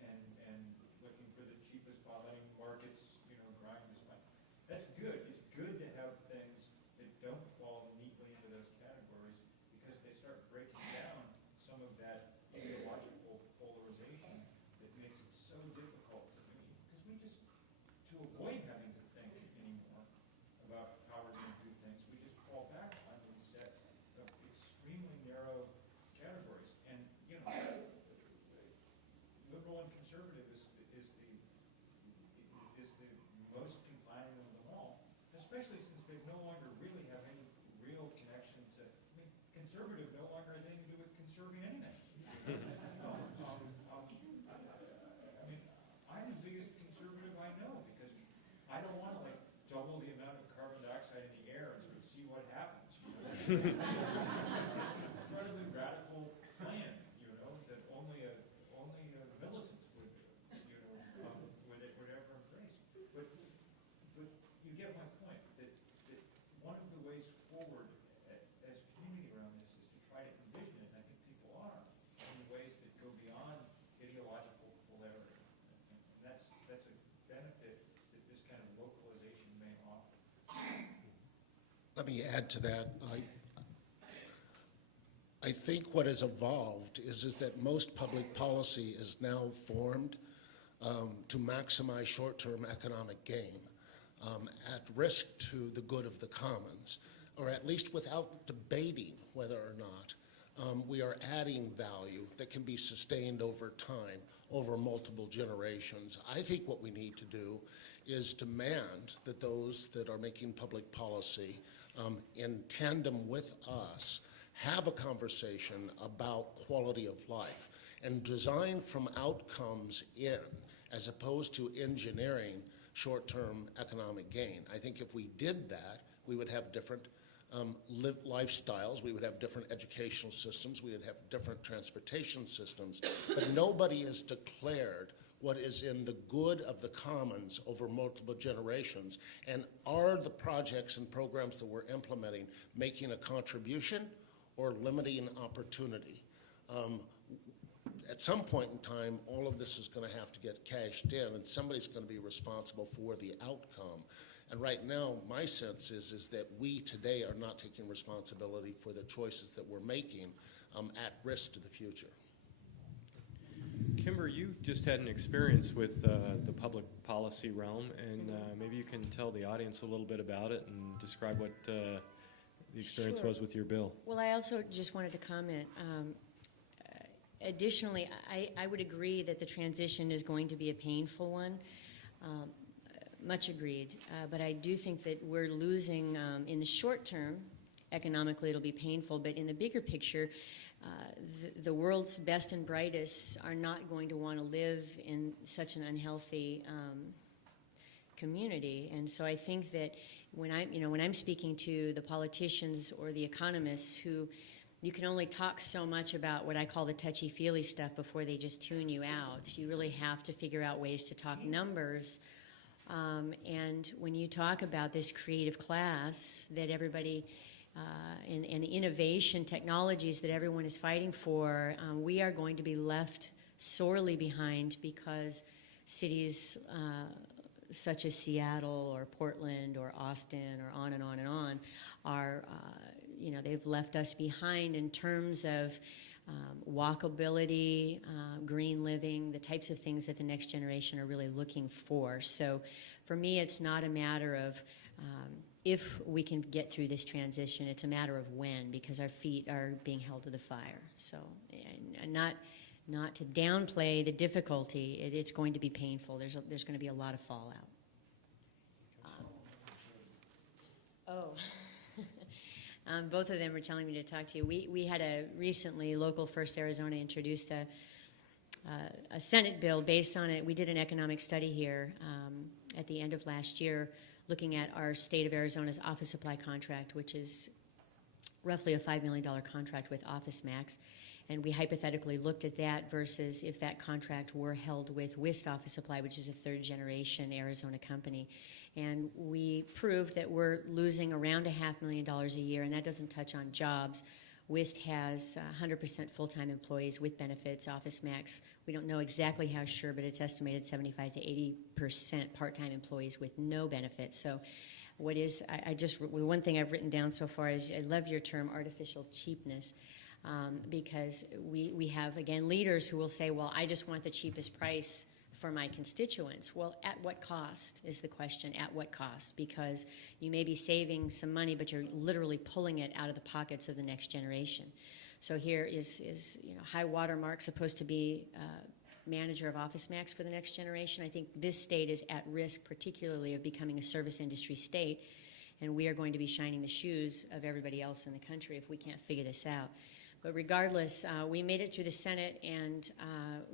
and looking for the cheapest by letting markets, you know, grind as much. That's good. It's good to have things that don't fall neatly into those categories because they start breaking down some of that ideological polarization that makes it so difficult to me. Because we just, to avoid having to think anymore about how we're going to do things, we just fall back on these set of extremely narrow categories. And, you know, liberal and conservative is the most confining of them all, especially since they no longer really have any real connection to, I mean, conservative no longer has anything to do with conserving anything. I mean, I'm the biggest conservative I know because I don't want to like double the amount of carbon dioxide in the air and sort of see what happens. You know? That's an incredibly radical plan, you know, that only a militant would, you know, would ever embrace. But you get my point that one of the ways forward as a community around this is to try to envision it, and I think people are, in ways that go beyond ideological polarity. And that's a benefit that this kind of localization may offer. Let me add to that. I think what has evolved is that most public policy is now formed to maximize short-term economic gain at risk to the good of the commons, or at least without debating whether or not we are adding value that can be sustained over time, over multiple generations. I think what we need to do is demand that those that are making public policy in tandem with us have a conversation about quality of life and design from outcomes in, as opposed to engineering short-term economic gain. I think if we did that, we would have different lifestyles, we would have different educational systems, we would have different transportation systems, but nobody has declared what is in the good of the commons over multiple generations, and are the projects and programs that we're implementing making a contribution or limiting opportunity. At some point in time, all of this is going to have to get cashed in, and somebody's going to be responsible for the outcome. And right now, my sense is that we today are not taking responsibility for the choices that we're making at risk to the future. Kimber, you just had an experience with the public policy realm, and maybe you can tell the audience a little bit about it and describe what the experience Sure. was with your bill. Well, I also just wanted to comment. Additionally, I would agree that the transition is going to be a painful one. Much agreed. But I do think that we're losing, in the short term, economically it'll be painful, but in the bigger picture, the world's best and brightest are not going to want to live in such an unhealthy community. And so I think that when I'm speaking to the politicians or the economists who you can only talk so much about what I call the touchy-feely stuff before they just tune you out. You really have to figure out ways to talk numbers. And when you talk about this creative class that everybody, and the innovation technologies that everyone is fighting for, we are going to be left sorely behind because cities such as Seattle or Portland or Austin or on and on and on are, they've left us behind in terms of walkability, green living, the types of things that the next generation are really looking for. So for me, it's not a matter of if we can get through this transition, it's a matter of when, because our feet are being held to the fire. So not to downplay the difficulty, it's going to be painful. There's going to be a lot of fallout. Oh. Both of them were telling me to talk to you. We had recently, Local First Arizona introduced a Senate bill based on it. We did an economic study here at the end of last year looking at our state of Arizona's office supply contract, which is roughly a $5 million contract with Office Max. And we hypothetically looked at that versus if that contract were held with WIST Office Supply, which is a third-generation Arizona company. And we proved that we're losing around $500,000 a year, and that doesn't touch on jobs. WIST has 100% full-time employees with benefits. Office Max, we don't know exactly how sure, but it's estimated 75 to 80% part-time employees with no benefits. So one thing I've written down so far is I love your term artificial cheapness. Because we have, again, leaders who will say, well, I just want the cheapest price for my constituents. Well, at what cost is the question, at what cost? Because you may be saving some money, but you're literally pulling it out of the pockets of the next generation. So here is high watermark supposed to be manager of Office Max for the next generation. I think this state is at risk, particularly of becoming a service industry state, and we are going to be shining the shoes of everybody else in the country if we can't figure this out. But regardless, we made it through the Senate, and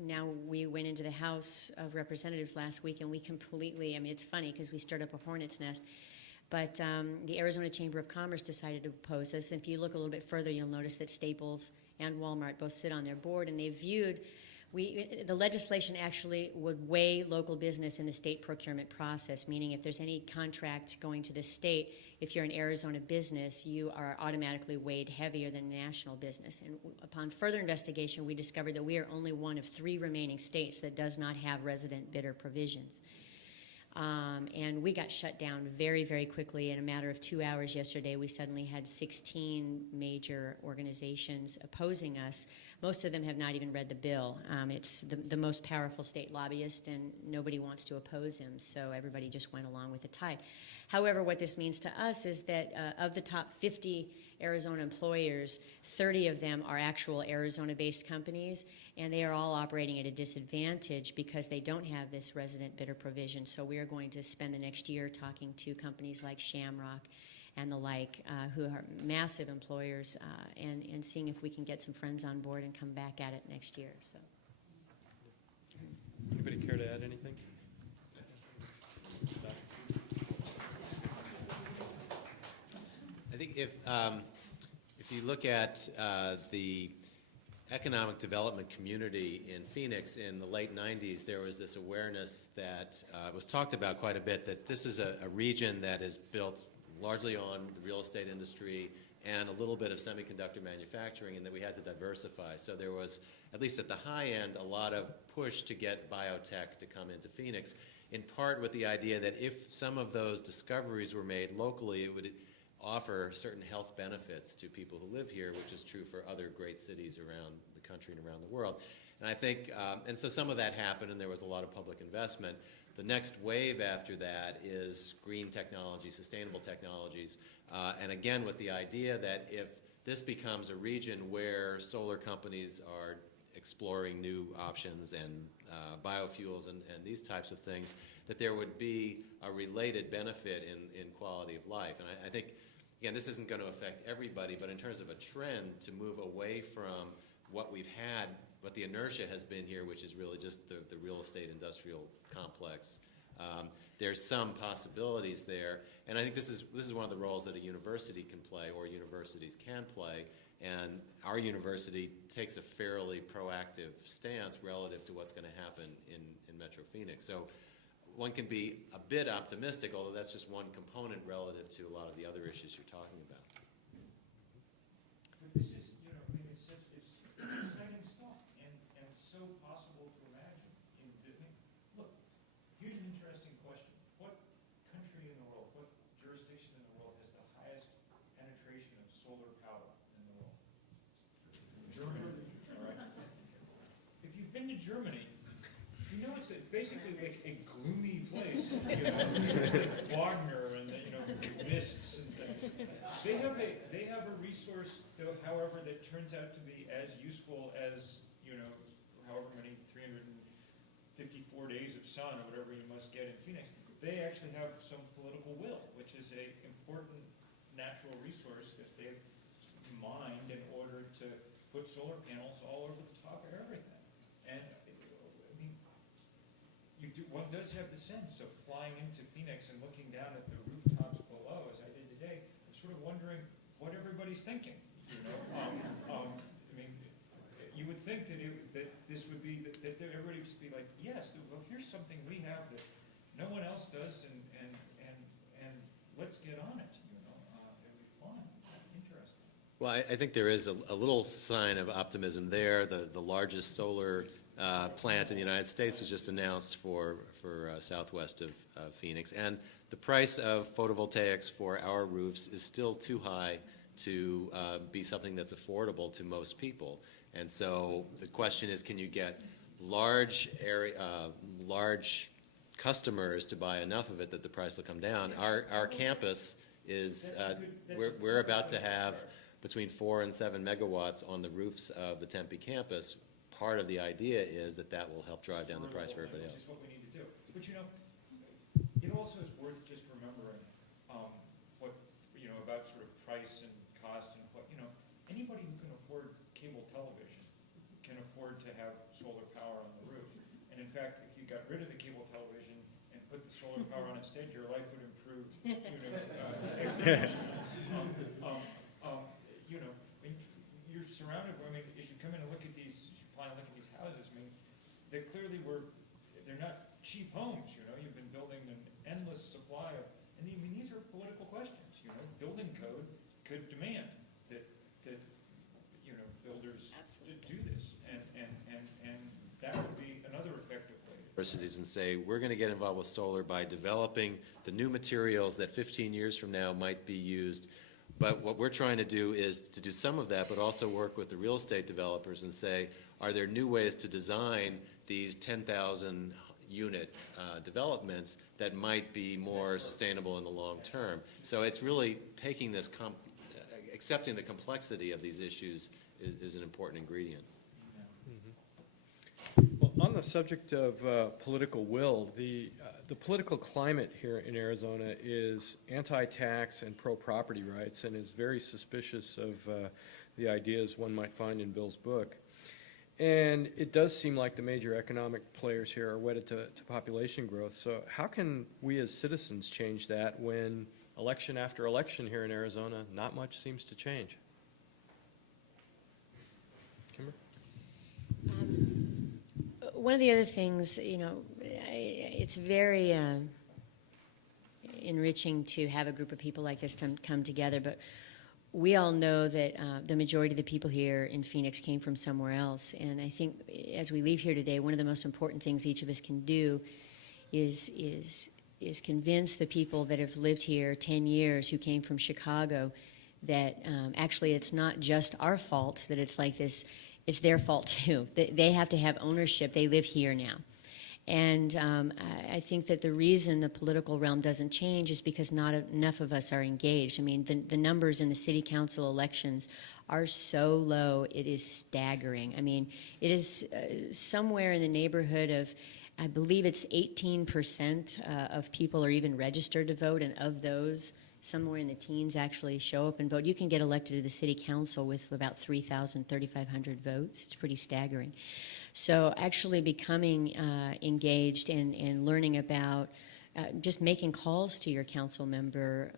now we went into the House of Representatives last week, and we completely, it's funny because we stirred up a hornet's nest, but the Arizona Chamber of Commerce decided to oppose us. And if you look a little bit further, you'll notice that Staples and Walmart both sit on their board, and they viewed the legislation actually would weigh local business in the state procurement process, meaning if there's any contract going to the state, if you're an Arizona business, you are automatically weighed heavier than a national business. And upon further investigation, we discovered that we are only one of 3 remaining states that does not have resident bidder provisions. And we got shut down very, very quickly. In a matter of 2 hours yesterday, we suddenly had 16 major organizations opposing us. Most of them have not even read the bill. It's the most powerful state lobbyist, and nobody wants to oppose him, so everybody just went along with the tide. However, what this means to us is that of the top 50 Arizona employers, 30 of them are actual Arizona-based companies, and they are all operating at a disadvantage because they don't have this resident bidder provision. So we are going to spend the next year talking to companies like Shamrock and the like, who are massive employers, and seeing if we can get some friends on board and come back at it next year. So, Anybody care to add anything? I think if you look at the economic development community in Phoenix in the late 90s, there was this awareness that was talked about quite a bit, that this is a region that is built largely on the real estate industry and a little bit of semiconductor manufacturing, and that we had to diversify. So there was, at least at the high end, a lot of push to get biotech to come into Phoenix, in part with the idea that if some of those discoveries were made locally, it would offer certain health benefits to people who live here, which is true for other great cities around the country and around the world. And I think, and so some of that happened, and there was a lot of public investment. The next wave after that is green technology, sustainable technologies, and again with the idea that if this becomes a region where solar companies are exploring new options and biofuels and these types of things, that there would be a related benefit in quality of life. And I think, again, this isn't going to affect everybody, but in terms of a trend to move away from what we've had, what the inertia has been here, which is really just the real estate industrial complex, there's some possibilities there. And I think this is one of the roles that a university can play, or universities can play. And our university takes a fairly proactive stance relative to what's going to happen in Metro Phoenix. So one can be a bit optimistic, although that's just one component relative to a lot of the other issues you're talking about. But this is, it's exciting stuff and so possible to imagine. Look, here's an interesting question. What country in the world, what jurisdiction in the world has the highest penetration of solar power in the world? Germany. All right. If you've been to Germany, you know it's basically like a gloomy place. Like Wagner and mists and things. They have a resource, though, however, that turns out to be as useful as however many 354 days of sun or whatever you must get in Phoenix. They actually have some political will, which is a important natural resource that they've mined in order to put solar panels all over the top of everything. And, I mean, one does have the sense of flying into Phoenix and looking down at the rooftops below, as I did today, and sort of wondering what everybody's thinking, you know? I mean, you would think that this would be, that everybody would just be like, yes, well, here's something we have that no one else does, and let's get on it, you know? It'll be fun, interesting. Well, I think there is a little sign of optimism there. The largest solar plant in the United States was just announced for southwest of Phoenix, and the price of photovoltaics for our roofs is still too high to be something that's affordable to most people. And so the question is, can you get large customers to buy enough of it that the price will come down? Our campus is we're about to have between 4 and 7 megawatts on the roofs of the Tempe campus. Part of the idea is that will help drive down the price for everybody else. Which is what we need to do. But you know, it also is worth just remembering what, you know, about sort of price and cost and what, you know, anybody who can afford cable television can afford to have solar power on the roof. And in fact, if you got rid of the cable television and put the solar power on instead, your life would improve, you know, exponentially. You know, I mean, you're surrounded, I mean, as you come in and look at these, as you finally look at these houses, I mean, they clearly they're not cheap homes, you know, you've been building an endless supply of, and I mean, these are political questions, you know, building code could demand that you know, builders do this, and that would be another effective way. Universities and say, we're going to get involved with solar by developing the new materials that 15 years from now might be used. But what we're trying to do is to do some of that, but also work with the real estate developers and say, are there new ways to design these 10,000 unit developments that might be more sustainable in the long term? So it's really taking this, accepting the complexity of these issues is an important ingredient. Well, on the subject of political will, the political climate here in Arizona is anti-tax and pro-property rights, and is very suspicious of the ideas one might find in Bill's book. And it does seem like the major economic players here are wedded to population growth. So how can we as citizens change that when election after election here in Arizona, not much seems to change? Kimber? One of the other things, you know, it's very enriching to have a group of people like this come together, but we all know that the majority of the people here in Phoenix came from somewhere else, and I think as we leave here today, one of the most important things each of us can do is convince the people that have lived here 10 years who came from Chicago that actually it's not just our fault that it's like this. It's their fault too. They have to have ownership. They live here now. And I think that the reason the political realm doesn't change is because not enough of us are engaged. I mean, the numbers in the city council elections are so low, it is staggering. I mean, it is somewhere in the neighborhood of, I believe it's 18% of people are even registered to vote, and of those, somewhere in the teens actually show up and vote. You can get elected to the city council with about 3,000, 3,500 votes. It's pretty staggering. So actually becoming engaged and learning about just making calls to your council member,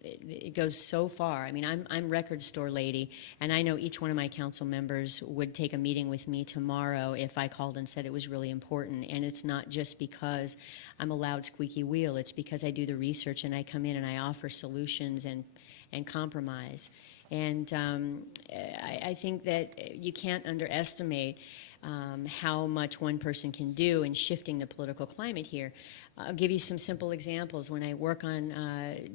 it goes so far. I mean, I'm record store lady, and I know each one of my council members would take a meeting with me tomorrow if I called and said it was really important. And it's not just because I'm a loud squeaky wheel. It's because I do the research and I come in and I offer solutions and compromise. And I think that you can't underestimate how much one person can do in shifting the political climate here. I'll give you some simple examples. When I work on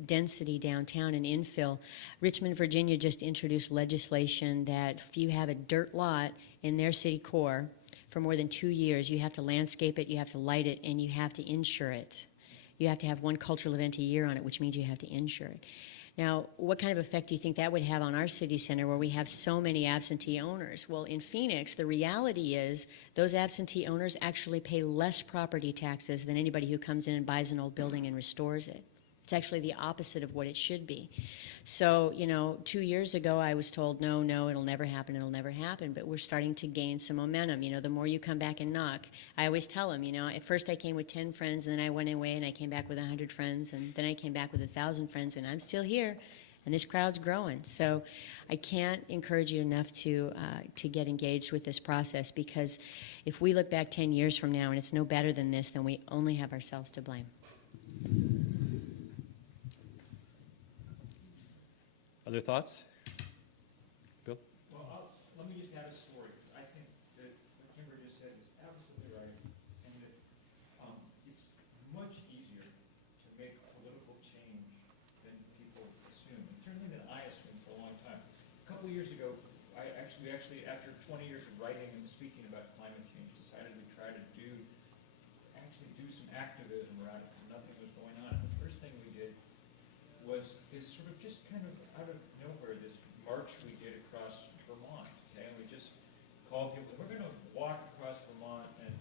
density downtown and infill, Richmond, Virginia just introduced legislation that if you have a dirt lot in their city core for more than 2 years, you have to landscape it, you have to light it, and you have to insure it. You have to have one cultural event a year on it, which means you have to insure it. Now, what kind of effect do you think that would have on our city center where we have so many absentee owners? Well, in Phoenix, the reality is those absentee owners actually pay less property taxes than anybody who comes in and buys an old building and restores it. It's actually the opposite of what it should be. So, 2 years ago I was told, no, it'll never happen, but we're starting to gain some momentum. The more you come back and knock, I always tell them, at first I came with 10 friends, and then I went away and I came back with 100 friends, and then I came back with 1,000 friends, and I'm still here, and this crowd's growing. So I can't encourage you enough to get engaged with this process, because if we look back 10 years from now and it's no better than this, then we only have ourselves to blame. Other thoughts? Bill? Well, let me just add a story, because I think that what Kimber just said is absolutely right, and that it's much easier to make political change than people assume, and certainly than I assumed for a long time. A couple of years ago, we actually, after 20 years of writing and speaking about climate change, decided we'd try to do some activism around it, because nothing was going on. And the first thing we did was this sort of just kind of out of nowhere, this march we did across Vermont, okay? And we just called people, we're going to walk across Vermont, and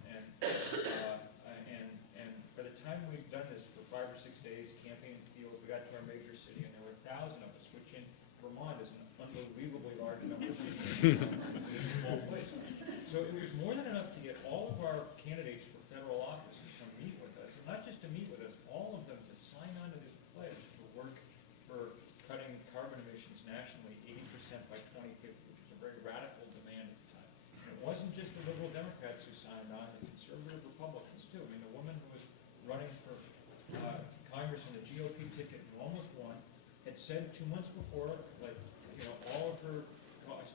by the time we'd done this for 5 or 6 days, camping in fields, we got to our major city, and there were 1,000 of us, which in Vermont is an unbelievably large number of people. It's a small place. So it was more than enough to get all of our candidates for federal office to come meet with us, and not just to meet with us, all of them to sign on to this pledge to work for cutting carbon emissions nationally 80% by 2050, which was a very radical demand at the time. And it wasn't just the liberal Democrats who signed on, the conservative Republicans too. I mean, the woman who was running for Congress on the GOP ticket and almost won had said 2 months before, like, all of her,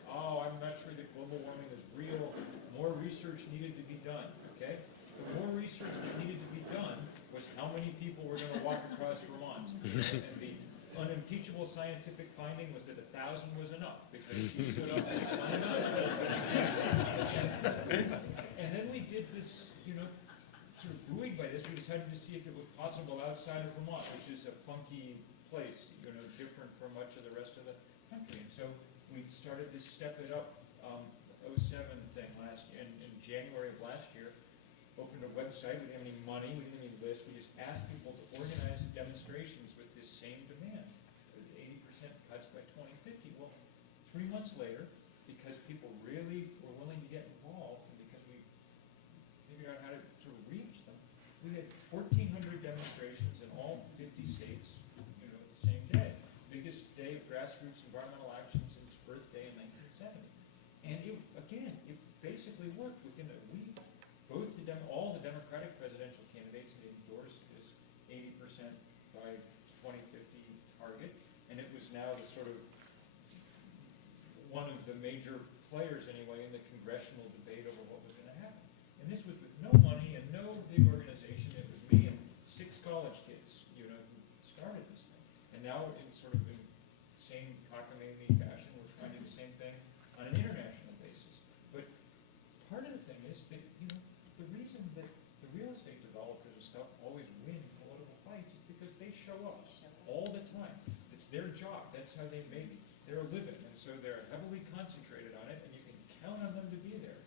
I'm not sure that global warming is real, more research needed to be done, okay? The more research that needed to be done was how many people were going to walk across Vermont. And the unimpeachable scientific finding was that 1,000 was enough, because she stood up and signed on. And then we did this, sort of buoyed by this, we decided to see if it was possible outside of Vermont, which is a funky place, different from much of the rest of the country. And so we started this Step It Up 07 thing in January of last year. Opened a website. We didn't have any money. We didn't have any lists. We just asked people to organize demonstrations with this same demand, with 80% cuts by 2050. Well, 3 months later, because people really were willing to get involved, and because we figured out how to sort of reach them, we had 1,400 demonstrations in all 50 states, the same day. Biggest day of grassroots environmental action since birthday in 1970. And it basically worked within a week. All the Democratic presidential candidates had endorsed this 80% by 2050 target, and it was now the sort of one of the major players anyway in the congressional debate over what was going to happen. And this was with no money and no big organization. It was me and 6 college kids, who started this thing. And now in sort of the same cockamamie fashion, we're trying to do the same thing on an international basis. But part of the thing is that, the reason that the real estate developers and stuff always win political fights is because they show up all the time. It's their job. That's how they make their living. And so they're heavily concentrated on it, and you can count on them to be there,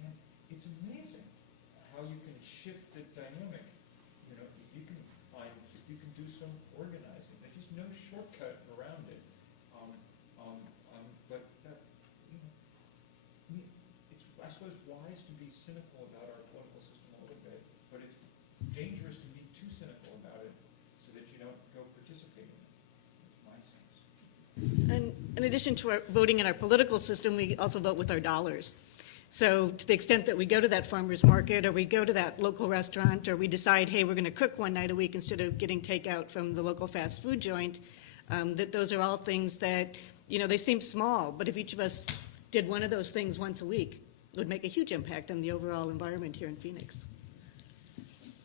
And it's amazing how you can shift the dynamic. If you can do some organizing. There's just no shortcut around it. But that, it's, I suppose, wise to be cynical about our political system a little bit, but it's dangerous to be too cynical about it so that you don't go participate in it. That's my sense. And in addition to our voting in our political system, we also vote with our dollars. So to the extent that we go to that farmer's market, or we go to that local restaurant, or we decide, hey, we're going to cook one night a week instead of getting takeout from the local fast food joint, that those are all things that, they seem small, but if each of us did one of those things once a week, it would make a huge impact on the overall environment here in Phoenix.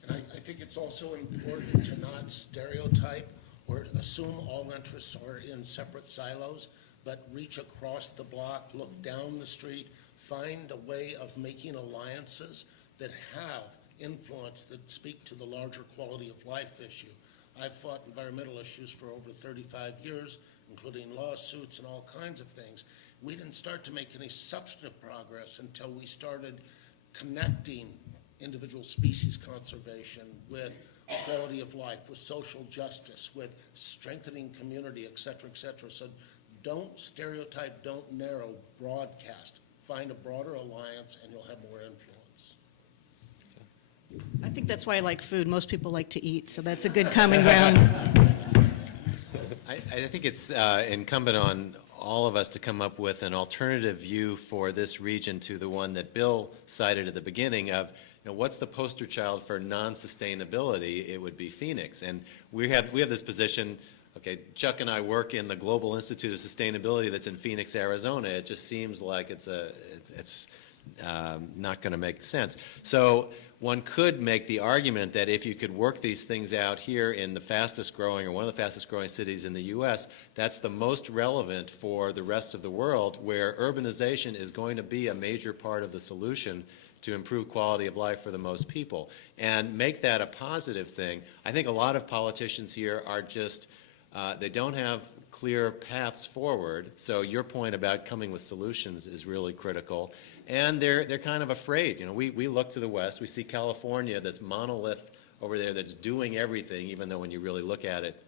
And I think it's also important to not stereotype or assume all interests are in separate silos, but reach across the block, look down the street, find a way of making alliances that have influence that speak to the larger quality of life issue. I've fought environmental issues for over 35 years, including lawsuits and all kinds of things. We didn't start to make any substantive progress until we started connecting individual species conservation with quality of life, with social justice, with strengthening community, et cetera, et cetera. So don't stereotype, don't narrow, broadcast. Find a broader alliance and you'll have more influence. I think that's why I like food. Most people like to eat, so that's a good common ground. I think it's incumbent on all of us to come up with an alternative view for this region to the one that Bill cited at the beginning of, what's the poster child for non-sustainability? It would be Phoenix. And we have this position, okay, Chuck and I work in the Global Institute of Sustainability that's in Phoenix, Arizona. It just seems like it's not going to make sense. So one could make the argument that if you could work these things out here in the fastest growing or one of the fastest growing cities in the U.S., that's the most relevant for the rest of the world, where urbanization is going to be a major part of the solution to improve quality of life for the most people, and make that a positive thing. I think a lot of politicians here are just, they don't have clear paths forward, so your point about coming with solutions is really critical. And they're kind of afraid. We look to the West, we see California, this monolith over there that's doing everything, even though when you really look at it,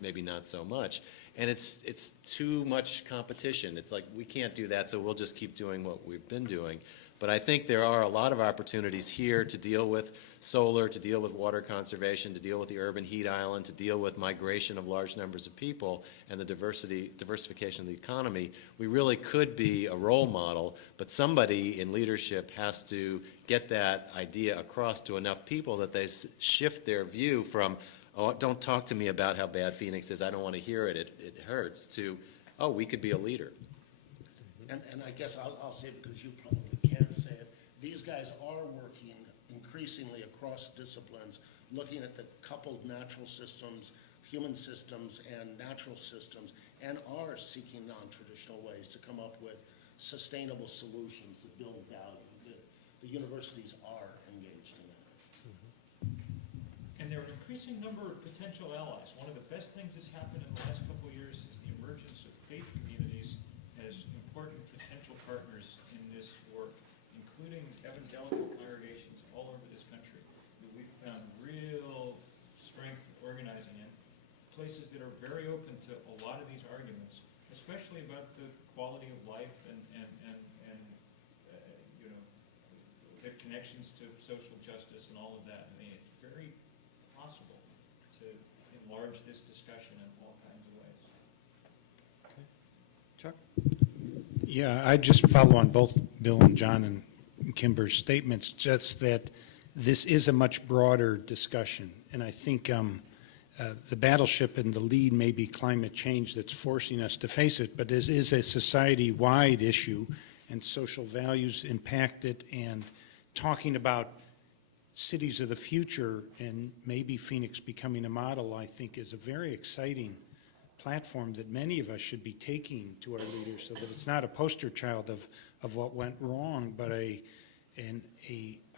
maybe not so much. And it's too much competition. It's like, we can't do that, so we'll just keep doing what we've been doing. But I think there are a lot of opportunities here to deal with solar, to deal with water conservation, to deal with the urban heat island, to deal with migration of large numbers of people and the diversification of the economy. We really could be a role model, but somebody in leadership has to get that idea across to enough people that they shift their view from, oh, don't talk to me about how bad Phoenix is, I don't want to hear it, it hurts, to, oh, we could be a leader. And I guess I'll say it because you probably can't say it. These guys are working increasingly across disciplines, looking at the coupled natural systems, human systems, and natural systems, and are seeking non-traditional ways to come up with sustainable solutions that build value. The universities are engaged in that. And there are an increasing number of potential allies. One of the best things that's happened in the last couple of years is the emergence of faith communities as important potential partners in this work, including evangelical congregations all over this country. We've found real strength organizing in places that are very open to a lot of these arguments, especially about the quality of life and the connections to social justice and all of that. I mean, it's very possible to enlarge this discussion in all kinds of ways. Okay. Chuck? Yeah, I just follow on both Bill and John and Kimber's statements, just that this is a much broader discussion. And I think the battleship and the lead may be climate change that's forcing us to face it, but it is a society-wide issue, and social values impact it, and talking about cities of the future and maybe Phoenix becoming a model, I think, is a very exciting platform that many of us should be taking to our leaders, so that it's not a poster child of what went wrong, but an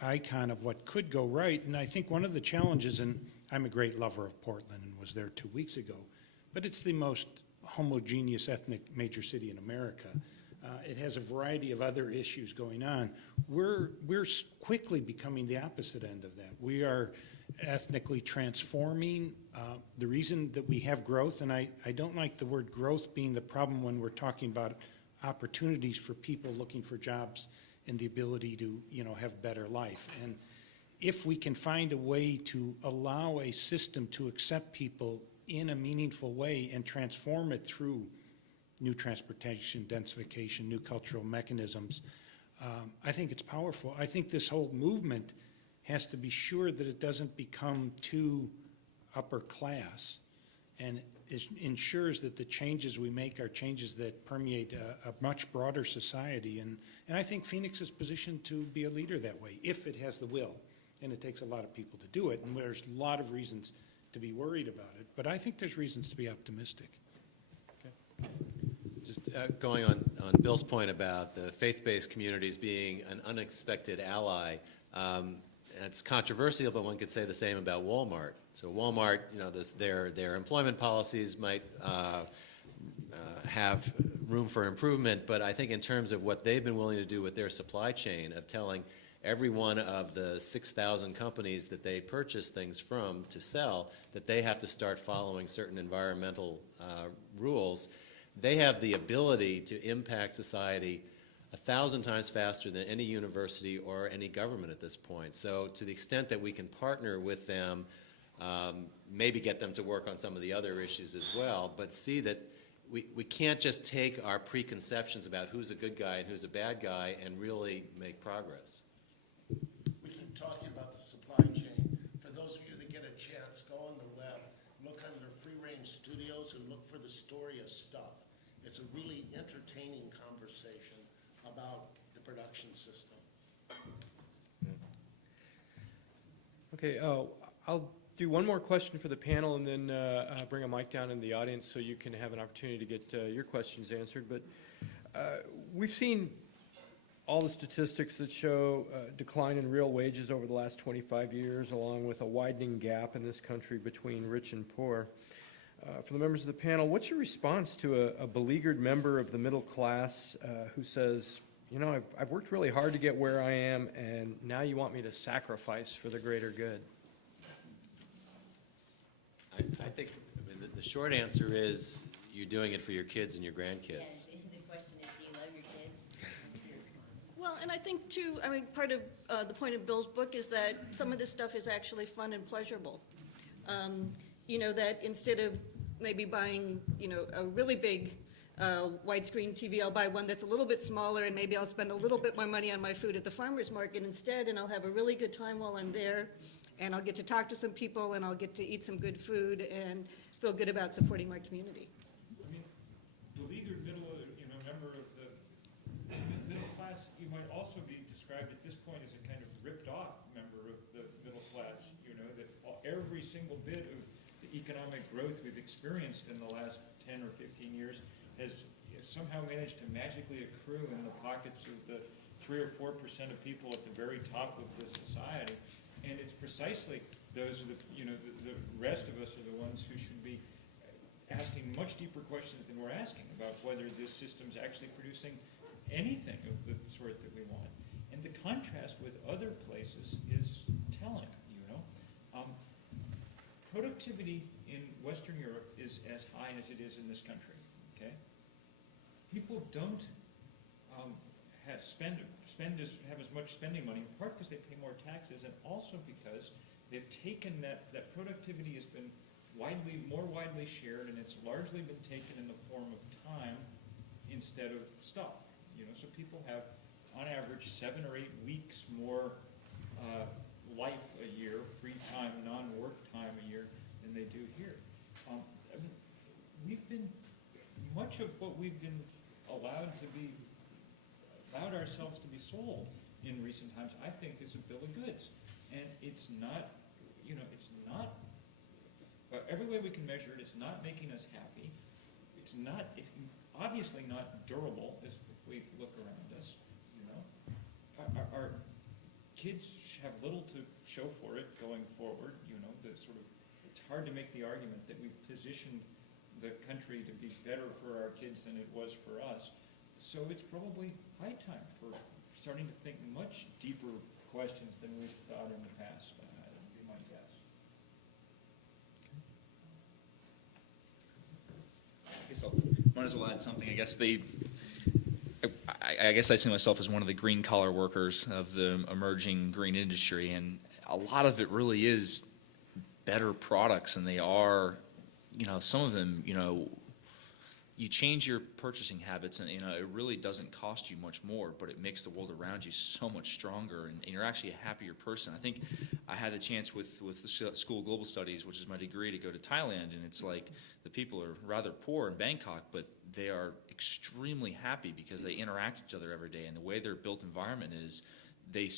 icon of what could go right. And I think one of the challenges, and I'm a great lover of Portland and was there 2 weeks ago, but it's the most homogeneous ethnic major city in America. It has a variety of other issues going on. We're quickly becoming the opposite end of that. We are ethnically transforming. The reason that we have growth, and I don't like the word growth being the problem when we're talking about opportunities for people looking for jobs and the ability to, have better life. And if we can find a way to allow a system to accept people in a meaningful way and transform it through new transportation, densification, new cultural mechanisms, I think it's powerful. I think this whole movement has to be sure that it doesn't become too upper class, and it ensures that the changes we make are changes that permeate a much broader society. And I think Phoenix is positioned to be a leader that way, if it has the will. And it takes a lot of people to do it, and there's a lot of reasons to be worried about it. But I think there's reasons to be optimistic. Okay. Just going on Bill's point about the faith-based communities being an unexpected ally, it's controversial, but one could say the same about Walmart. So Walmart, their employment policies might have room for improvement, but I think in terms of what they've been willing to do with their supply chain of telling every one of the 6,000 companies that they purchase things from to sell, that they have to start following certain environmental rules. They have the ability to impact society 1,000 times faster than any university or any government at this point. So to the extent that we can partner with them, maybe get them to work on some of the other issues as well, but see that we can't just take our preconceptions about who's a good guy and who's a bad guy and really make progress. We keep talking about the supply chain. For those of you that get a chance, go on the web, look under Free Range Studios and look for the story of stuff. It's a really entertaining conversation about the production system. Okay, I'll do one more question for the panel and then bring a mic down in the audience so you can have an opportunity to get your questions answered. But we've seen all the statistics that show decline in real wages over the last 25 years, along with a widening gap in this country between rich and poor. For the members of the panel, what's your response to a beleaguered member of the middle class who says, you know, I've worked really hard to get where I am, and now you want me to sacrifice for the greater good? I think the short answer is you're doing it for your kids and your grandkids. And the question is, do you love your kids? Well, and I think too, I mean, part of the point of Bill's book is that some of this stuff is actually fun and pleasurable. You know, that instead of maybe buying, you know, a really big widescreen TV, I'll buy one that's a little bit smaller, and maybe I'll spend a little bit more money on my food at the farmer's market instead, and I'll have a really good time while I'm there, and I'll get to talk to some people, and I'll get to eat some good food and feel good about supporting my community. I mean, beleaguered member of the middle class, you might also be described at this point as a kind of ripped off member of the middle class, you know, that every single bit of the economic growth we've experienced in the last 10 or 15 years has somehow managed to magically accrue in the pockets of the 3 or 4% of people at the very top of the society. And it's precisely those are the, you know, the rest of us are the ones who should be asking much deeper questions than we're asking about whether this system's actually producing anything of the sort that we want. And the contrast with other places is telling, you know. Productivity in Western Europe is as high as it is in this country, okay? People don't have as much spending money, in part because they pay more taxes, and also because they've taken that productivity has been more widely shared, and it's largely been taken in the form of time instead of stuff. You know, so people have, on average, 7 or 8 weeks more life a year, free time, non-work time a year than they do here. I mean, much of what we've been allowed ourselves to be sold in recent times, I think, is a bill of goods. And it's not, you know, every way we can measure it, it's not making us happy. It's obviously not durable if we look around us, you know. Our kids have little to show for it going forward, you know. It's hard to make the argument that we've positioned the country to be better for our kids than it was for us. So it's probably high time for starting to think much deeper questions than we've thought in the past, would be my guess. I guess I might as well add something. I guess I see myself as one of the green collar workers of the emerging green industry, and a lot of it really is better products, and they are, you know, some of them, you know, you change your purchasing habits, and, you know, it really doesn't cost you much more, but it makes the world around you so much stronger, and you're actually a happier person. I think I had the chance with the School of Global Studies, which is my degree, to go to Thailand, and it's like the people are rather poor in Bangkok, but they are extremely happy because they interact with each other every day, and the way their built environment is, the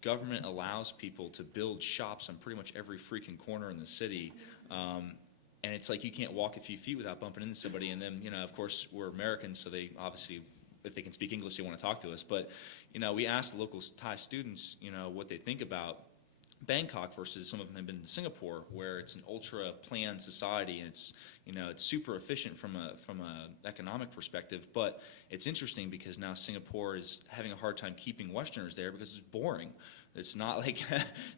government allows people to build shops on pretty much every freaking corner in the city. And it's like you can't walk a few feet without bumping into somebody. And then, you know, of course, we're Americans, so they obviously, if they can speak English, they want to talk to us. But, you know, we asked the local Thai students, you know, what they think about Bangkok versus some of them have been in Singapore, where it's an ultra planned society and it's super efficient from a economic perspective. But it's interesting because now Singapore is having a hard time keeping Westerners there because it's boring. It's not like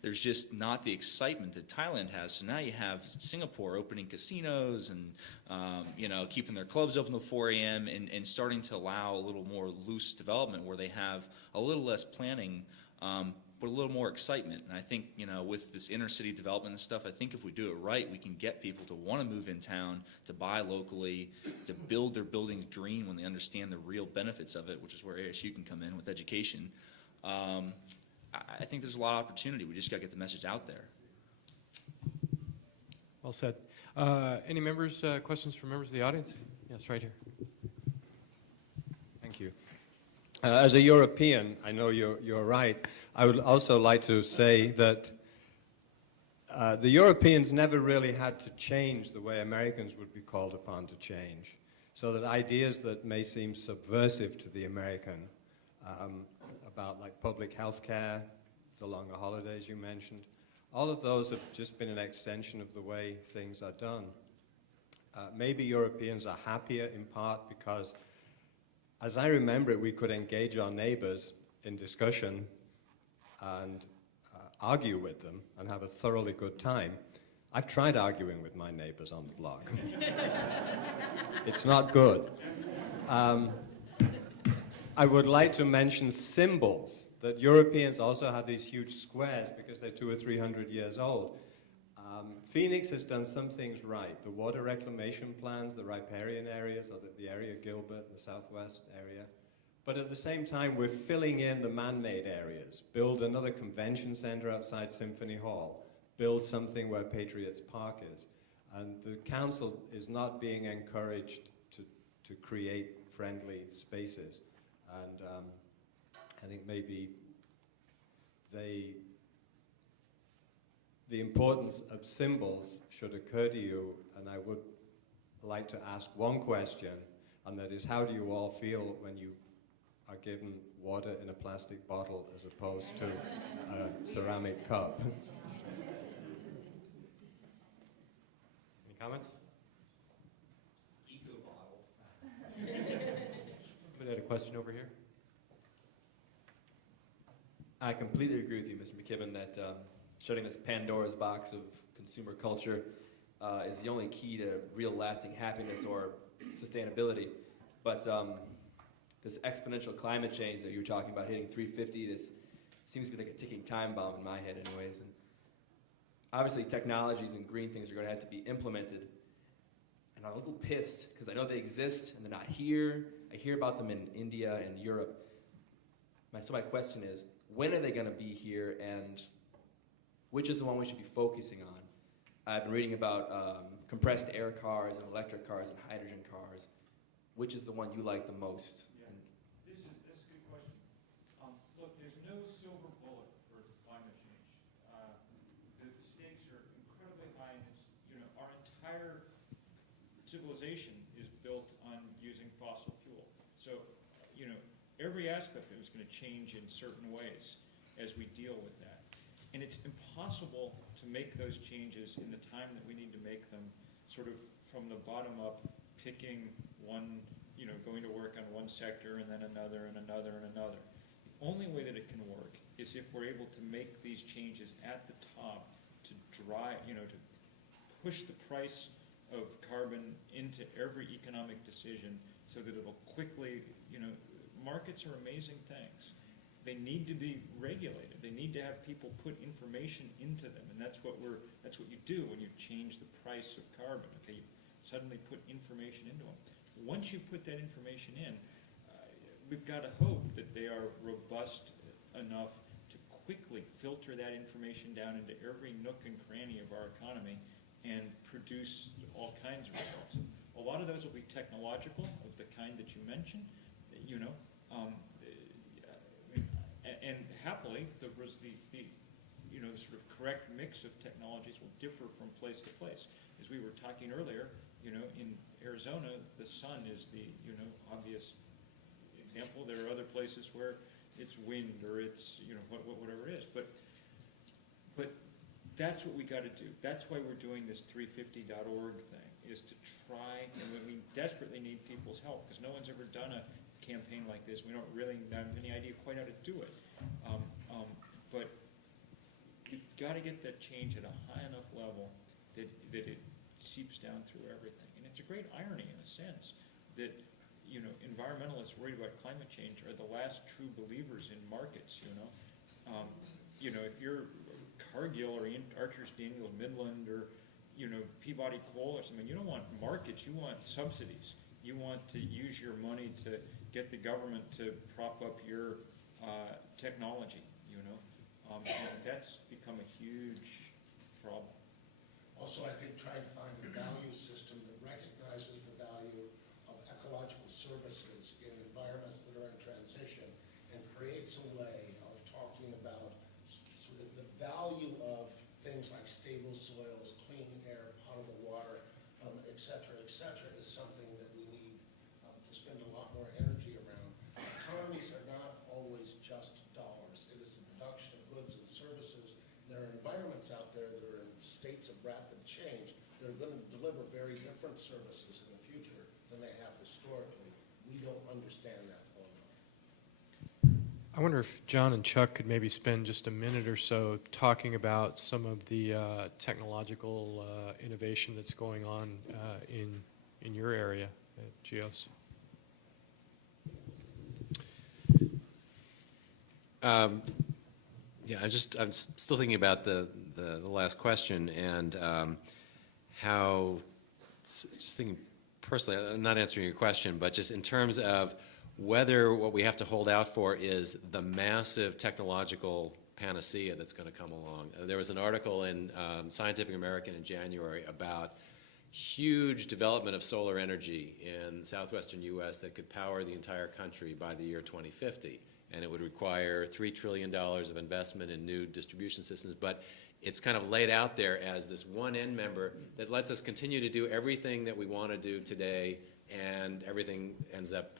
there's just not the excitement that Thailand has. So now you have Singapore opening casinos and keeping their clubs open till 4 a.m. and starting to allow a little more loose development where they have a little less planning. But a little more excitement. And I think, with this inner city development and stuff, I think if we do it right, we can get people to want to move in town, to buy locally, to build their buildings green when they understand the real benefits of it, which is where ASU can come in with education. I think there's a lot of opportunity. We just got to get the message out there. Well said. Any members, questions from members of the audience? Yes, right here. Thank you. As a European, I know you're right. I would also like to say that the Europeans never really had to change the way Americans would be called upon to change. So that ideas that may seem subversive to the American, about like public health care, the longer holidays you mentioned, all of those have just been an extension of the way things are done. Maybe Europeans are happier in part because, as I remember it, we could engage our neighbors in discussion and argue with them and have a thoroughly good time. I've tried arguing with my neighbors on the block. It's not good. I would like to mention symbols, that Europeans also have these huge squares because they're 200 or 300 years old. Phoenix has done some things right. The water reclamation plans, the riparian areas, or the area Gilbert, the southwest area. But at the same time, we're filling in the man-made areas. Build another convention center outside Symphony Hall. Build something where Patriots Park is. And the council is not being encouraged to create friendly spaces. And I think maybe the importance of symbols should occur to you, and I would like to ask one question, and that is, how do you all feel when you are given water in a plastic bottle as opposed to a ceramic cup? Any comments? Eco bottle. Somebody had a question over here? I completely agree with you, Mr. Mckibben, that shutting this Pandora's box of consumer culture is the only key to real lasting happiness or sustainability. But this exponential climate change that you were talking about, hitting 350, this seems to be like a ticking time bomb in my head anyways. And obviously technologies and green things are going to have to be implemented. And I'm a little pissed because I know they exist and they're not here. I hear about them in India and Europe. So my question is, when are they going to be here, and which is the one we should be focusing on? I've been reading about compressed air cars and electric cars and hydrogen cars. Which is the one you like the most? That's a good question. Look, there's no silver bullet for climate change. The stakes are incredibly high, and our entire civilization is built on using fossil fuel. So, every aspect of it is going to change in certain ways as we deal with that. And it's impossible to make those changes in the time that we need to make them, sort of from the bottom up, picking one, going to work on one sector and then another and another and another. The only way that it can work is if we're able to make these changes at the top to drive, to push the price of carbon into every economic decision so that it'll quickly, markets are amazing things. They need to be regulated. They need to have people put information into them, and that's what you do when you change the price of carbon. Okay, you suddenly put information into them. Once you put that information in, we've got to hope that they are robust enough to quickly filter that information down into every nook and cranny of our economy and produce all kinds of results. A lot of those will be technological, of the kind that you mentioned, and happily, the sort of correct mix of technologies will differ from place to place. As we were talking earlier, in Arizona, the sun is the obvious example. There are other places where it's wind or it's whatever it is. But that's what we got to do. That's why we're doing this 350.org thing, is to try, and we desperately need people's help, because no one's ever done a campaign like this. We don't really have any idea quite how to do it. But you've got to get that change at a high enough level that it seeps down through everything. And it's a great irony, in a sense, that environmentalists worried about climate change are the last true believers in markets. If you're Cargill or Archer's Daniels Midland or Peabody Coal or something, you don't want markets. You want subsidies. You want to use your money to get the government to prop up your technology. And that's become a huge problem. Also, I think trying to find a value system that recognizes the value of ecological services in environments that are in transition and creates a way of talking about sort of the value of things like stable soils, clean air, potable water, et cetera, is something that we need to spend a lot more energy around. Economies are not always just dollars. It is the production of goods and services. There are environments out there that are in states of rapid change that are going to deliver very different services in the future than they have historically. We don't understand that well enough. I wonder if John and Chuck could maybe spend just a minute or so talking about some of the technological innovation that's going on in your area at GEOS. Yeah, I'm still thinking about the last question and how, just thinking personally, I'm not answering your question, but just in terms of whether what we have to hold out for is the massive technological panacea that's going to come along. There was an article in Scientific American in January about huge development of solar energy in the southwestern U.S. that could power the entire country by the year 2050. And it would require $3 trillion of investment in new distribution systems. But it's kind of laid out there as this one end member that lets us continue to do everything that we want to do today, and everything ends up,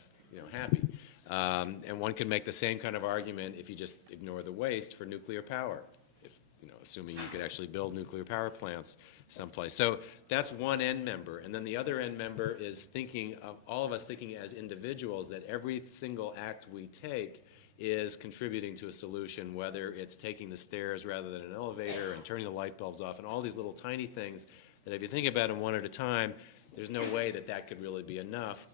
happy. And one can make the same kind of argument if you just ignore the waste for nuclear power, assuming you could actually build nuclear power plants someplace. So that's one end member. And then the other end member is thinking of all of us thinking as individuals that every single act we take is contributing to a solution, whether it's taking the stairs rather than an elevator and turning the light bulbs off and all these little tiny things that if you think about them one at a time, there's no way that could really be enough.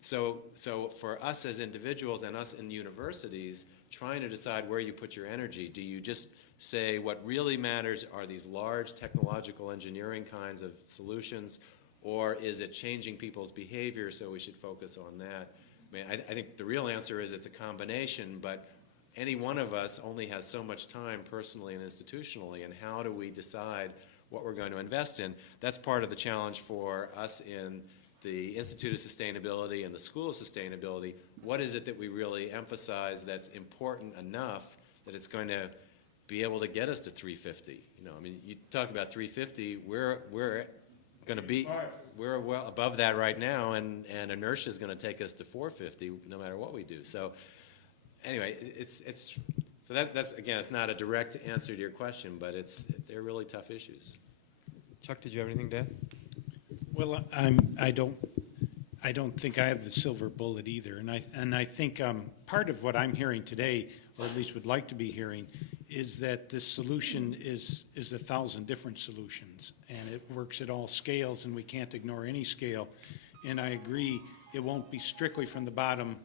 So for us as individuals and us in universities, trying to decide where you put your energy, do you just say what really matters are these large technological engineering kinds of solutions, or is it changing people's behavior, so we should focus on that? I think the real answer is it's a combination, but any one of us only has so much time personally and institutionally, and how do we decide what we're going to invest in? That's part of the challenge for us in the Institute of Sustainability and the School of Sustainability. What is it that we really emphasize that's important enough that it's going to be able to get us to 350? You talk about 350, we're going to be, we're well above that right now, and inertia is going to take us to 450 no matter what we do. So anyway, so that's again, it's not a direct answer to your question, but they're really tough issues. Chuck, did you have anything to add? Well, I don't think I have the silver bullet either, and I think part of what I'm hearing today, or at least would like to be hearing, is that this solution is 1,000 different solutions, and it works at all scales, and we can't ignore any scale. And I agree, it won't be strictly from the bottom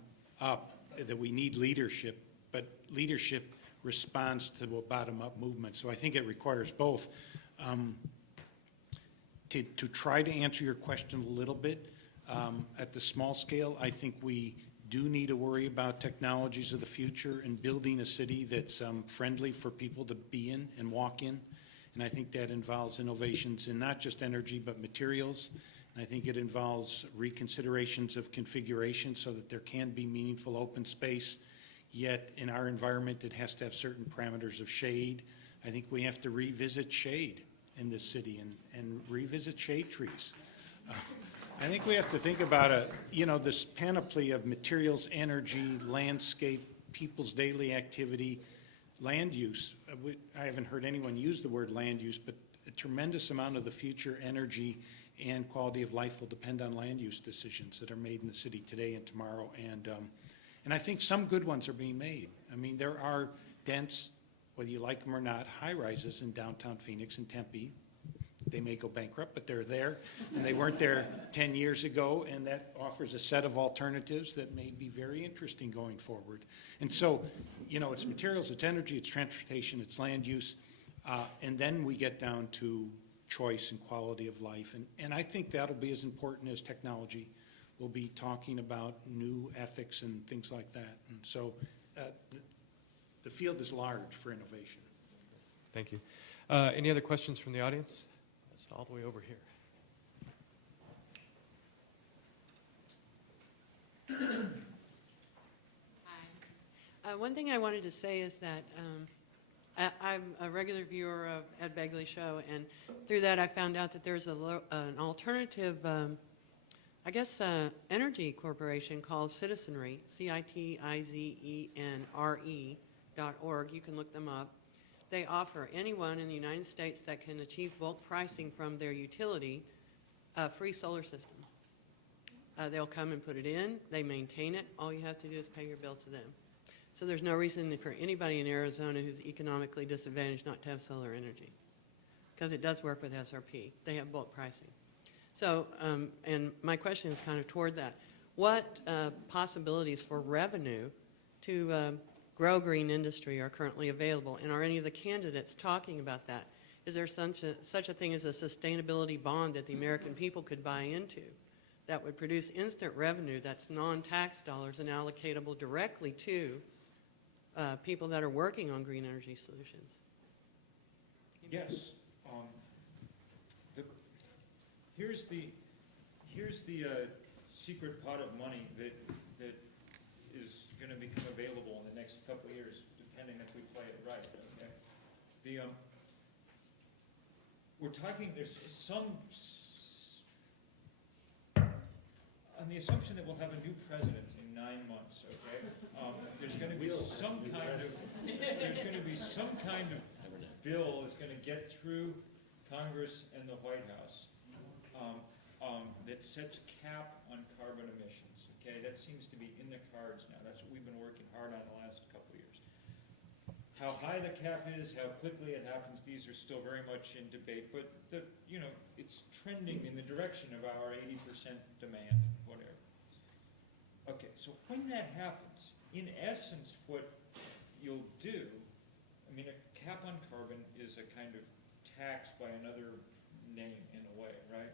up that we need leadership, but leadership responds to the bottom-up movement. So I think it requires both. To try to answer your question a little bit, at the small scale, I think we do need to worry about technologies of the future and building a city that's friendly for people to be in and walk in. And I think that involves innovations in not just energy but materials. And I think it involves reconsiderations of configuration so that there can be meaningful open space. Yet in our environment, it has to have certain parameters of shade. I think we have to revisit shade in this city and revisit shade trees. I think we have to think about this panoply of materials, energy, landscape, people's daily activity. land use. I haven't heard anyone use the word land use, but a tremendous amount of the future energy and quality of life will depend on land use decisions that are made in the city today and tomorrow. And I think some good ones are being made. I mean, there are dense, whether you like them or not, high-rises in downtown Phoenix and Tempe. They may go bankrupt, but they're there, and they weren't there 10 years ago, and that offers a set of alternatives that may be very interesting going forward. And so, you know, it's materials, it's energy, it's transportation, it's land use, and then we get down to choice and quality of life. And I think that'll be as important as technology. We'll be talking about new ethics and things like that. And so the field is large for innovation. Thank you. Any other questions from the audience? It's all the way over here. Hi. One thing I wanted to say is that I'm a regular viewer of Ed Begley's show, and through that I found out that there's an alternative, energy corporation called Citizenry, CITIZENRE.org. You can look them up. They offer anyone in the United States that can achieve bulk pricing from their utility a free solar system. They'll come and put it in. They maintain it. All you have to do is pay your bill to them. So there's no reason for anybody in Arizona who's economically disadvantaged not to have solar energy, because it does work with SRP. They have bulk pricing. So, and my question is kind of toward that. What possibilities for revenue to grow green industry are currently available, and are any of the candidates talking about that? Is there such a thing as a sustainability bond that the American people could buy into that would produce instant revenue that's non-tax dollars and allocatable directly to people that are working on green energy solutions? Yes. Here's the secret pot of money that is going to become available in the next couple of years, depending if we play it right. Okay. We're talking. There's some on the assumption that we'll have a new president in 9 months. Okay. There's going to be some kind of bill that's going to get through Congress and the White House that sets a cap on carbon emissions. Okay, that seems to be in the cards now. That's what we've been working hard on the last couple of years. How high the cap is, how quickly it happens, these are still very much in debate. But it's trending in the direction of our 80% demand, whatever. Okay, so when that happens, in essence, what you'll do, I mean, a cap on carbon is a kind of tax by another name in a way, right?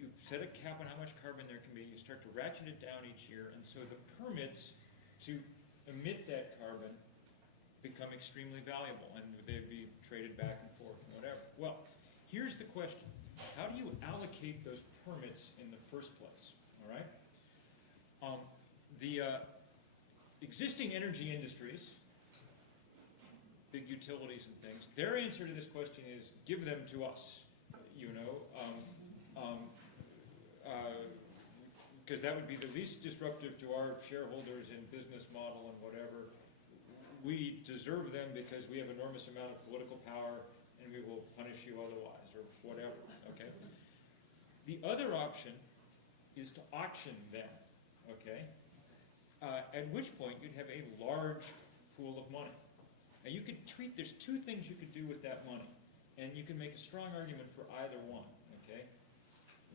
You set a cap on how much carbon there can be, you start to ratchet it down each year, and so the permits to emit that carbon become extremely valuable, and they'd be traded back and forth and whatever. Well, here's the question. How do you allocate those permits in the first place, all right? The existing energy industries, big utilities and things, their answer to this question is give them to us, because that would be the least disruptive to our shareholders and business model and whatever. We deserve them because we have enormous amount of political power, and we will punish you otherwise, or whatever, okay? The other option is to auction them, okay? At which point you'd have a large pool of money. Now you could there's two things you could do with that money, and you can make a strong argument for either one, okay?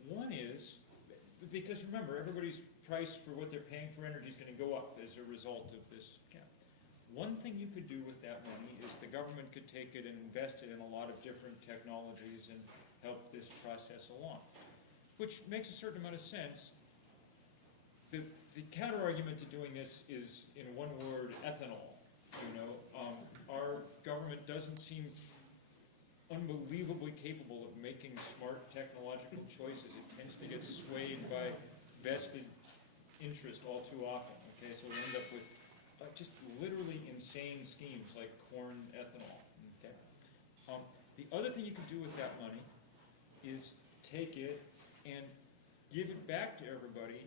One is, because remember, everybody's price for what they're paying for energy is going to go up as a result of this cap. One thing you could do with that money is the government could take it and invest it in a lot of different technologies and help this process along, which makes a certain amount of sense. The counter-argument to doing this is, in one word, ethanol. Our government doesn't seem unbelievably capable of making smart technological choices. It tends to get swayed by vested interest all too often. Okay, so we end up with just literally insane schemes like corn ethanol. Okay. The other thing you can do with that money is take it and give it back to everybody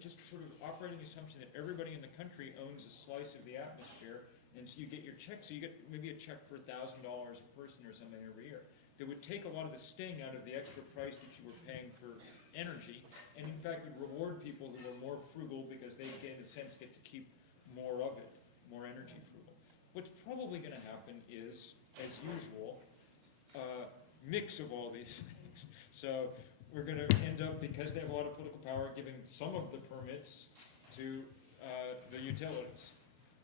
just sort of operating assumption that everybody in the country owns a slice of the atmosphere, And so you get your check, so you get maybe a check for $1,000 a person or something every year. That would take a lot of the sting out of the extra price that you were paying for energy, and in fact would reward people who are more frugal because they, in a sense, get to keep more of it, more energy frugal. What's probably going to happen is, as usual, mix of all these things. So we're going to end up, because they have a lot of political power, giving some of the permits to the utilities.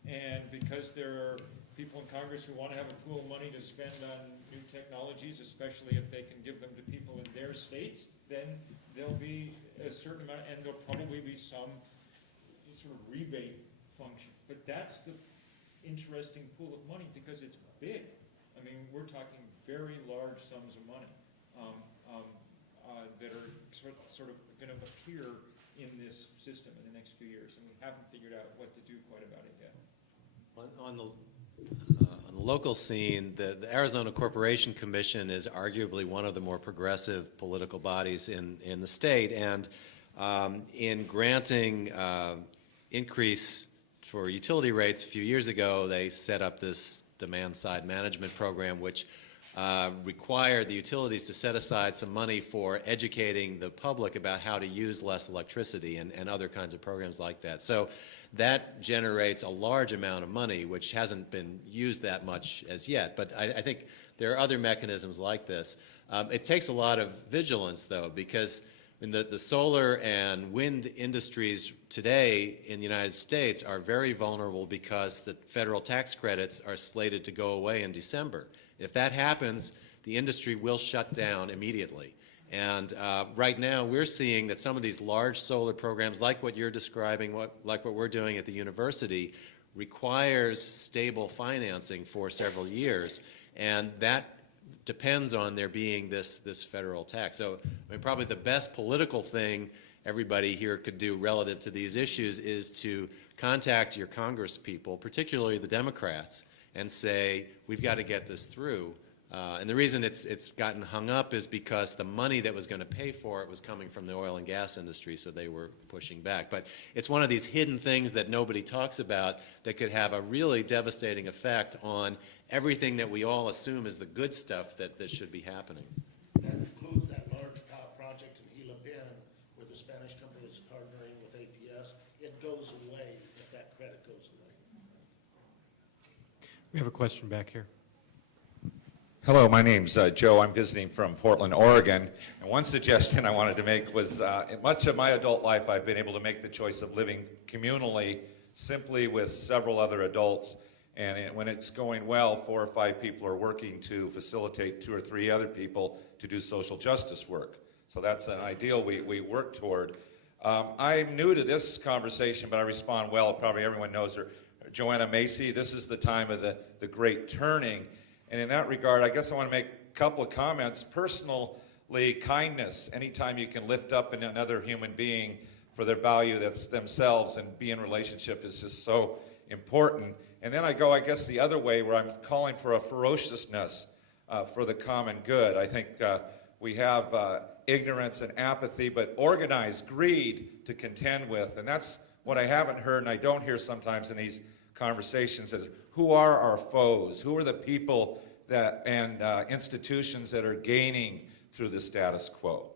And because there are people in Congress who want to have a pool of money to spend on new technologies, especially if they can give them to people in their states, then there'll be a certain amount, and there'll probably be some sort of rebate function. But that's the interesting pool of money, because it's big. I mean, we're talking very large sums of money that are sort of going to appear in this system in the next few years, and we haven't figured out what to do quite about it yet. On the local scene, the Arizona Corporation Commission is arguably one of the more progressive political bodies in the state, and in granting increase for utility rates a few years ago, they set up this demand-side management program, which required the utilities to set aside some money for educating the public about how to use less electricity and other kinds of programs like that. So that generates a large amount of money, which hasn't been used that much as yet. But I think there are other mechanisms like this. It takes a lot of vigilance, though, because in the solar and wind industries today in the United States are very vulnerable because the federal tax credits are slated to go away in December. If that happens, the industry will shut down immediately. And right now, we're seeing that some of these large solar programs, like what you're describing, like what we're doing at the university, requires stable financing for several years. And that depends on there being this federal tax. So I mean, probably the best political thing everybody here could do relative to these issues is to contact your Congress people, particularly the Democrats, and say, we've got to get this through. And the reason it's gotten hung up is because the money that was going to pay for it was coming from the oil and gas industry, so they were pushing back. But it's one of these hidden things that nobody talks about that could have a really devastating effect on everything that we all assume is the good stuff that should be happening. That includes that large power project in Gila Bend where the Spanish company is partnering with APS. It goes away if that credit goes away. We have a question back here. Hello, my name's Joe. I'm visiting from Portland, Oregon. And one suggestion I wanted to make was in much of my adult life, I've been able to make the choice of living communally, simply with several other adults. And when it's going well, 4 or 5 people are working to facilitate 2 or 3 other people to do social justice work. So that's an ideal we work toward. I'm new to this conversation, but I respond well. Probably everyone knows her. Joanna Macy, this is the time of the great turning. And in that regard, I guess I want to make a couple of comments. Personally, kindness, anytime you can lift up another human being for their value that's themselves and be in relationship is just so important. And then I go, I guess, the other way where I'm calling for a ferociousness for the common good. I think we have ignorance and apathy, but organized greed to contend with. And that's what I haven't heard and I don't hear sometimes in these conversations is who are our foes? Who are the people that and institutions that are gaining through the status quo?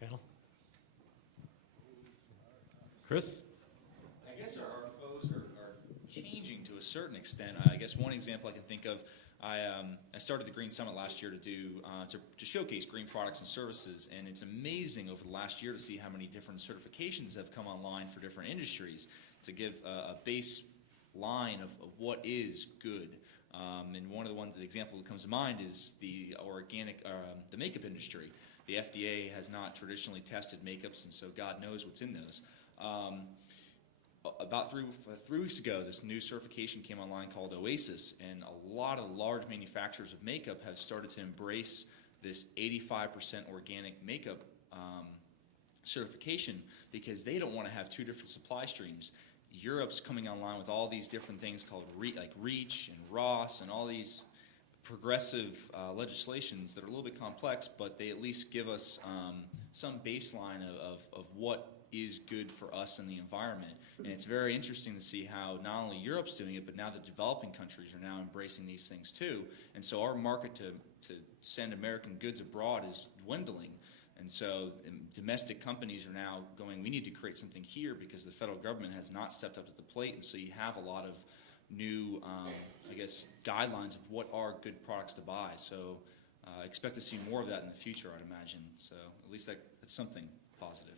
Panel. Chris? I guess our foes are changing to a certain extent. I guess one example I can think of, I started the Green Summit last year to showcase green products and services, and it's amazing over the last year to see how many different certifications have come online for different industries to give a baseline of what is good. And one of the ones, the example that comes to mind is the the makeup industry. The FDA has not traditionally tested makeups, and so God knows what's in those. About 3 weeks ago, this new certification came online called Oasis, and a lot of large manufacturers of makeup have started to embrace this 85% organic makeup certification because they don't want to have 2 different supply streams. Europe's coming online with all these different things called like REACH and Ross and all these progressive legislations that are a little bit complex, but they at least give us some baseline of what is good for us and the environment. And it's very interesting to see how not only Europe's doing it, but now the developing countries are now embracing these things too. And so our market to send American goods abroad is dwindling. And so domestic companies are now going, we need to create something here because the federal government has not stepped up to the plate. And so you have a lot of new, I guess, guidelines of what are good products to buy. So expect to see more of that in the future, I'd imagine. So at least that's something positive.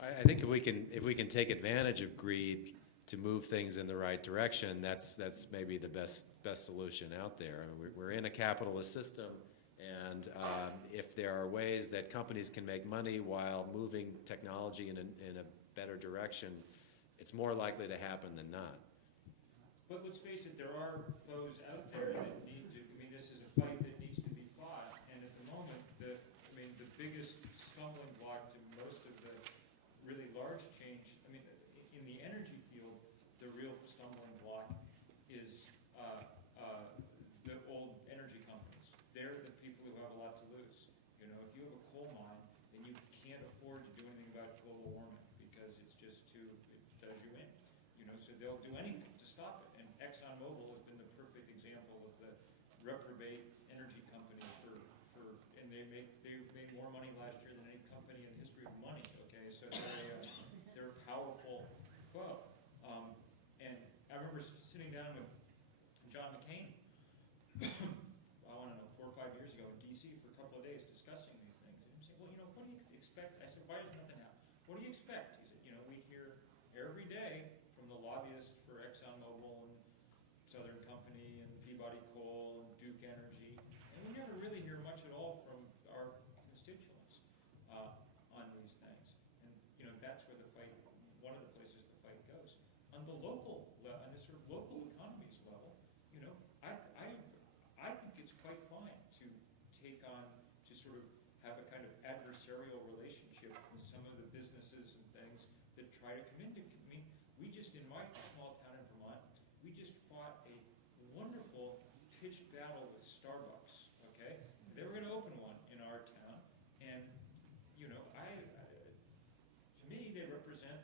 I think if we can take advantage of greed to move things in the right direction, that's maybe the best solution out there. I mean, we're in a capitalist system, and if there are ways that companies can make money while moving technology in a better direction, it's more likely to happen than not. But let's face it, there are foes out there that need to, I mean, this is a fight that needs to be fought, and at the moment, the biggest stumbling block to most of the really large change, I mean, in the energy field, the real stumbling block is the old energy companies. They're the people who have a lot to lose. You know, if you have a coal mine, then you can't afford to do anything about global warming because it's just it does you in. You know, so they'll do anything to stop it. And ExxonMobil has been the perfect example of the reprobate energy company and they made more money last year than any company in the history of money. Okay, so they're a powerful foe. And I remember sitting down with John McCain, I want to know, 4 or 5 years ago in D.C. for a couple of days discussing these things. And he said, well, you know, what do you expect? I said, why does nothing happen? What do you expect? He said, you know, we hear every day from the lobbyists for ExxonMobil and Southern Company and Peabody Coal and Duke Energy, and we never really hear much at all from our constituents on these things. And, you know, that's where the fight, one of the places the fight goes. On the local, on the sort of local economies level, you know, I think it's quite fine to take on, to sort of have a kind of adversarial relationship with some of the businesses and things that try to come into. I mean, we just, in my small town in Vermont, we just fought a wonderful pitched battle with Starbucks, okay? They were going to open one in our town, and, you know, to me, they represent,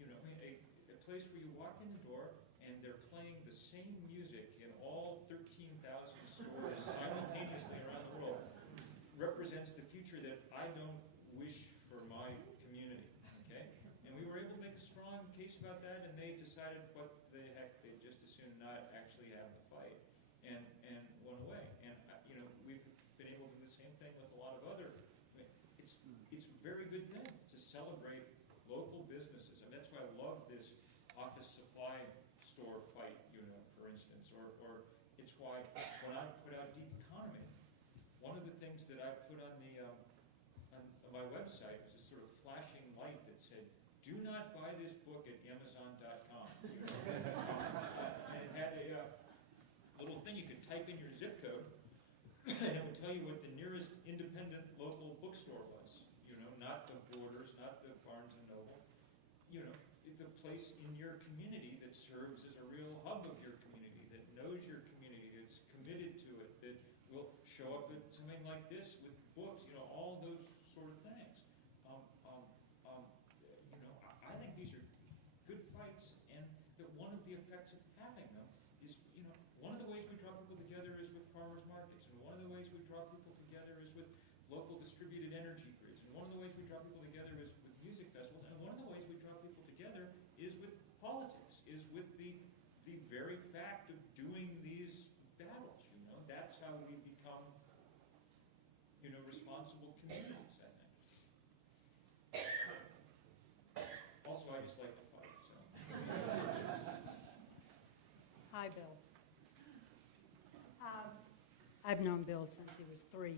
you know, a place where you walk in the door and they're playing the same music in all 13,000 stores simultaneously around the world. Represents the future that I don't wish for my community, okay? And we were able to make a strong case about that, and they decided what the heck, they'd just as soon not actually have the fight, and went away. And, you know, we've been able to do the same thing with a lot of other, I mean, it's a very good thing to celebrate local businesses, and that's why I love this office supply store fight, you know, for instance, or it's why when I put out Deep Economy, one of the things that I put on my website was this sort of flashing light that said, do not buy this book at Amazon.com. You know? And it had a little thing you could type in your zip code, and it would tell you what the nearest independent local bookstore was. You know, not the Borders, not the Barnes & Noble. You know, the place in your community that serves as a real hub of your community, that knows your community, that's committed to it, that will show up at something like this with books, you know, all those sort of things. You know, I think these are good fights, and that one of the effects of having them is, you know, one of the ways we draw people together is with farmers markets, and one of the ways we draw people together is with local distributed energy grids, and one of the ways we draw people together is with music festivals, and one of the ways we draw people together is with politics, is with the very fact of doing these battles, you know. That's how we become, you know, responsible communities, I think. Also, I just like to fight, so. Hi, Bill. I've known Bill since he was 3.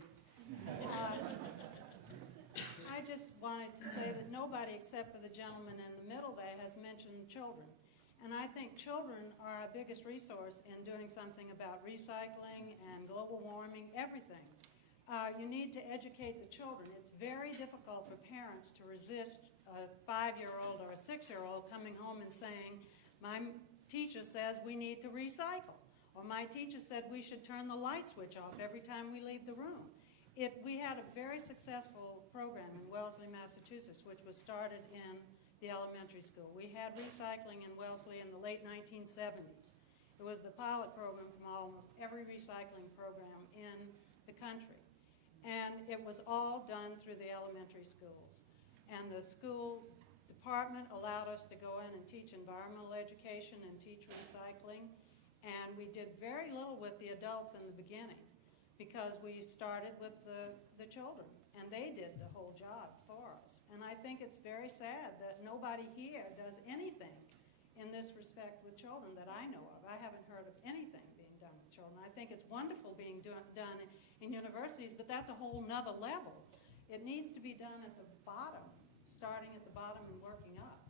I just wanted to say that nobody except for the gentleman in the middle there has mentioned children. And I think children are our biggest resource in doing something about recycling and global warming, everything. You need to educate the children. It's very difficult for parents to resist a 5-year-old or a 6-year-old coming home and saying, my teacher says we need to recycle, or my teacher said we should turn the light switch off every time we leave the room. we had a very successful program in Wellesley, Massachusetts, which was started in the elementary school. We had recycling in Wellesley in the late 1970s. It was the pilot program from almost every recycling program in the country. And it was all done through the elementary schools. And the school department allowed us to go in and teach environmental education and teach recycling. And we did very little with the adults in the beginning, because we started with the children, and they did the whole job for us. And I think it's very sad that nobody here does anything in this respect with children that I know of. I haven't heard of anything being done with children. I think it's wonderful being done in universities, but that's a whole nother level. It needs to be done at the bottom, starting at the bottom and working up.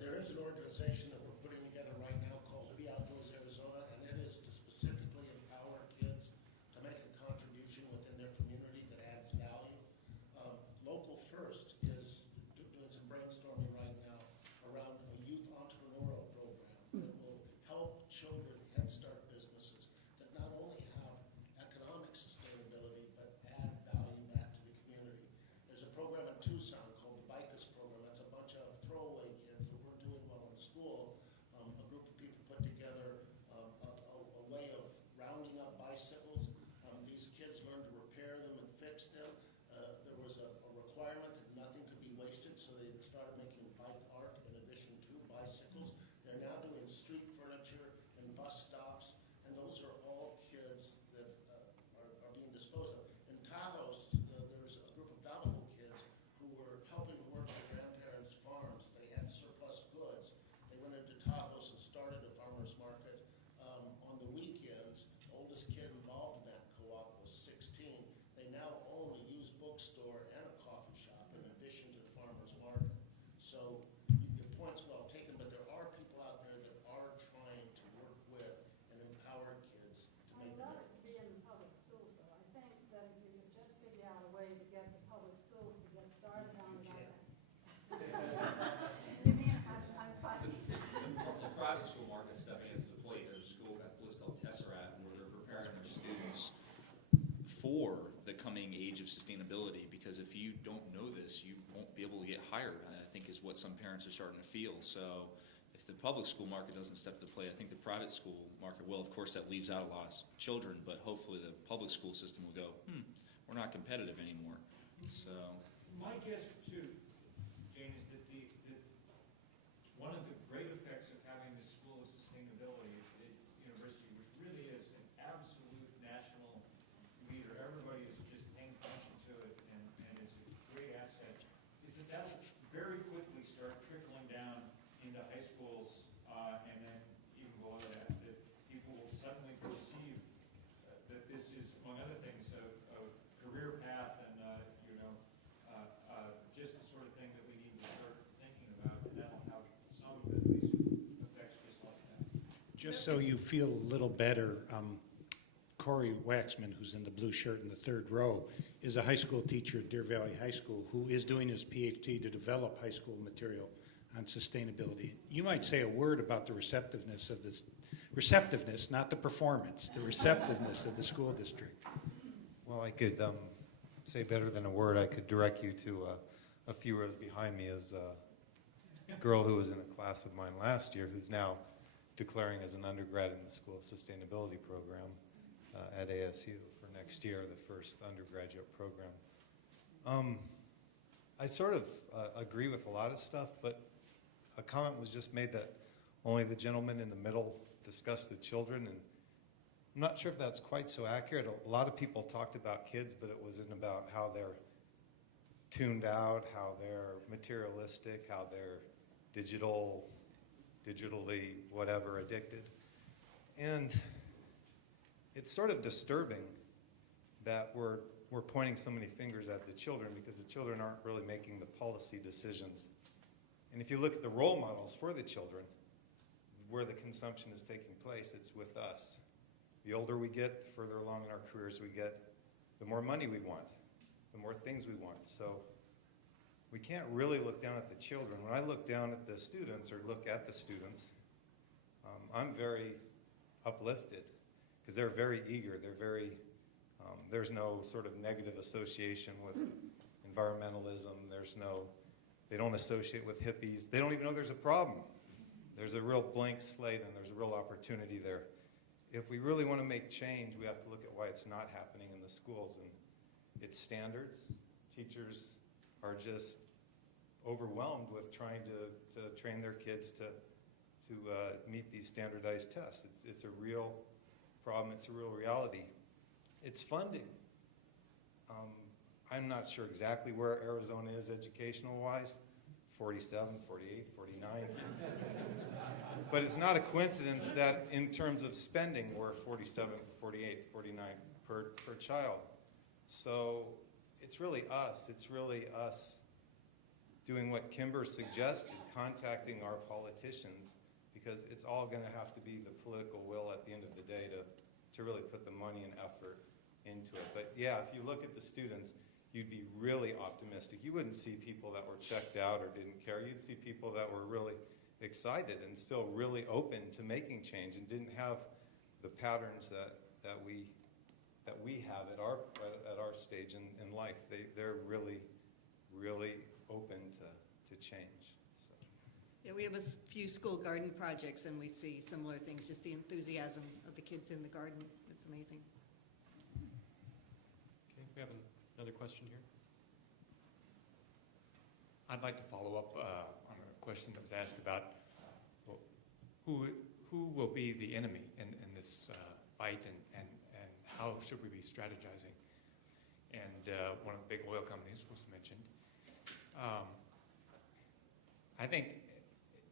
There is an organization that we're putting together right now called Be Outdoors Arizona, and it is to specifically empower kids to make a contribution within their community that adds value. Local First is doing some brainstorming right now around a youth entrepreneurial program that will help children head start businesses that not only have economic sustainability but add value back to the community. There's a program in Tucson called the Bikers Program. That's a bunch of throwaway kids that weren't doing well in school. A group of people put together a way of rounding up bicycles. These kids learned to repair them and fix them. There was a requirement that nothing could be wasted, so they started making bike art in addition to bicycles. They're now doing street furniture and bus stops, and those are all kids that are being disposed of. In Taos, there's a group of Navajo kids who were helping work their grandparents' farms. They had surplus goods. They went into Taos and started a farmer's market on the weekends. The oldest kid involved in that co-op was 16. They now own a used bookstore and a coffee shop in addition to the farmer's market. So your point's well taken, but there are people out there that are trying to work with and empower kids to make I'd them love to be in the public schools, though. I think that if you could just figure out a way to get the public schools to get started on that. You mean, I'm funny. The private school market stepping into the plate. There's a school got what's called Tesseract, where they're preparing their students for the coming age of sustainability, because if you don't know this, you won't be able to get hired, I think is what some parents are starting to feel. So if the public school market doesn't step to play, I think the private school market will. Of course, that leaves out a lot of children, but hopefully the public school system will go, we're not competitive anymore. So My guess too, Jane, is that one of the great effects of having this school of sustainability at the university, which really is an absolute national leader, everybody is just paying attention to it, and it's a great asset, is that that'll very quickly start trickling down into high schools, and then even below that, that people will suddenly perceive that this is, among other things, a career path and just the sort of thing that we need to start thinking about, and that'll have some, at least, effects just like that. Just so you feel a little better, Corey Waxman, who's in the blue shirt in the third row, is a high school teacher at Deer Valley High School who is doing his PhD to develop high school material on sustainability. You might say a word about the receptiveness of this, receptiveness, not the performance, the receptiveness of the school district. Well, I could say better than a word. I could direct you to a few rows behind me is a girl who was in a class of mine last year who's now declaring as an undergrad in the School of Sustainability program at ASU for next year, the first undergraduate program. I sort of agree with a lot of stuff, but a comment was just made that only the gentleman in the middle discussed the children, and I'm not sure if that's quite so accurate. A lot of people talked about kids, but it wasn't about how they're tuned out, how they're materialistic, how they're digitally whatever addicted. And it's sort of disturbing that we're pointing so many fingers at the children, because the children aren't really making the policy decisions. And if you look at the role models for the children, where the consumption is taking place, it's with us. The older we get, the further along in our careers we get, the more money we want, the more things we want. So we can't really look down at the children. When I look down at the students, or look at the students, I'm very uplifted, because they're very eager, they're very There's no sort of negative association with environmentalism. They don't associate with hippies. They don't even know there's a problem. There's a real blank slate and there's a real opportunity there. If we really want to make change, we have to look at why it's not happening in the schools. And it's standards. Teachers are just overwhelmed with trying to train their kids to meet these standardized tests. It's a real problem. It's a real reality. It's funding. I'm not sure exactly where Arizona is educational-wise, 47, 48, 49. But it's not a coincidence that in terms of spending, we're 47, 48, 49 per child. So it's really us. It's really us doing what Kimber suggested, contacting our politicians, because it's all going to have to be the political will at the end of the day to really put the money and effort into it. But yeah, if you look at the students, you'd be really optimistic. You wouldn't see people that were checked out or didn't care. You'd see people that were really excited and still really open to making change and didn't have the patterns that we have at our stage in life. They're really, really open to change. So. Yeah, we have a few school garden projects, and we see similar things, just the enthusiasm of the kids in the garden. It's amazing. Okay, we have another question here. I'd like to follow up on a question that was asked about, well, who will be the enemy in this fight, and how should we be strategizing? And one of the big oil companies was mentioned. I think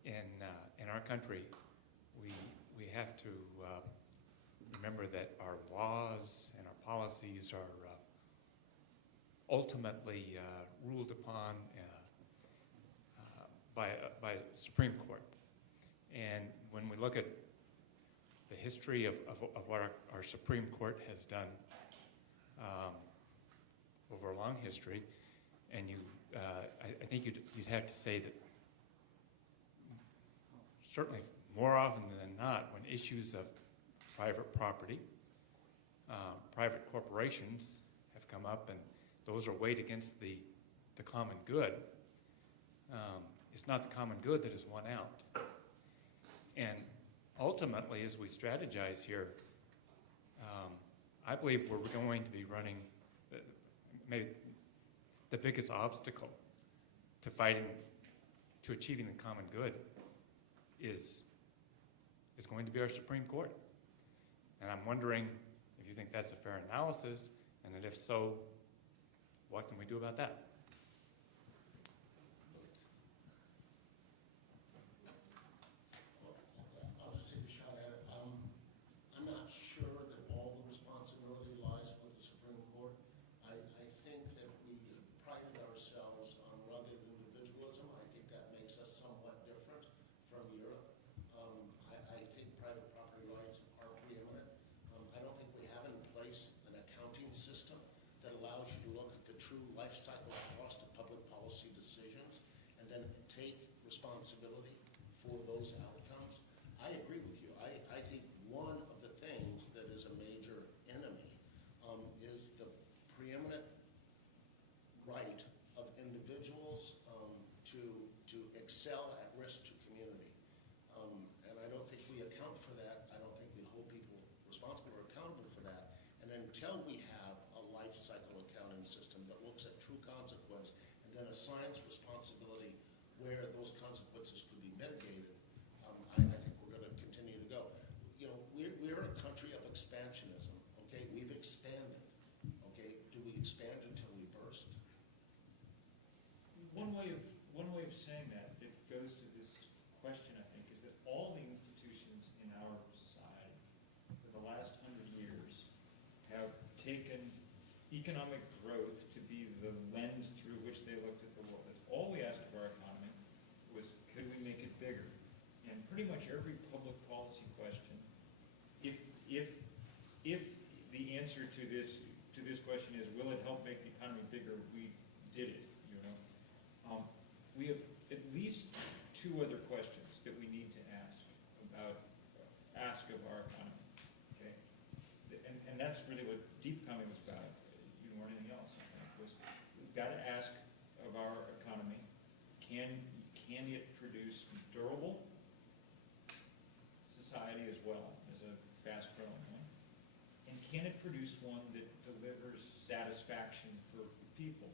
in our country, we have to remember that our laws and our policies are ultimately ruled upon by a Supreme Court. And when we look at the history of what our Supreme Court has done over a long history, and I think you'd have to say that certainly more often than not, when issues of private property, private corporations have come up, and those are weighed against the common good, it's not the common good that has won out. And ultimately, as we strategize here, I believe we're going to be running maybe the biggest obstacle to achieving the common good is going to be our Supreme Court. And I'm wondering if you think that's a fair analysis, and that if so, what can we do about that? I'll just take a shot at it. I'm not sure that all the responsibility lies with the Supreme Court. I think that we prided ourselves on rugged individualism. I think that makes us somewhat different from Europe. I think private property rights are preeminent. I don't think we have in place an accounting system that allows you to look at the true life cycle cost of public policy decisions and then take responsibility for those outcomes. I agree with you. I think one of the things that is a major enemy is the preeminent right of individuals to excel at risk to community. And I don't think we account for that. I don't think we hold people responsible or accountable for that. And until we have a life cycle accounting system that looks at true consequence and then assigns responsibility where those consequences could be mitigated, I think we're going to continue to go. You know, we're a country of expansionism, okay? We've expanded, okay? Do we expand until we burst? One way of saying that goes to this question, I think, is that all the institutions in our society for the last 100 years have taken economic growth to be the lens through which they looked at the world. All we asked of our economy was, could we make it bigger? And pretty much every public policy question, if the answer to this question is, will it help make the economy bigger, we did it, you know. We have at least two other questions that we need to ask of our economy, okay? And that's really what deep economy was about. can it produce durable society as well as a fast-growing one? And can it produce one that delivers satisfaction for people,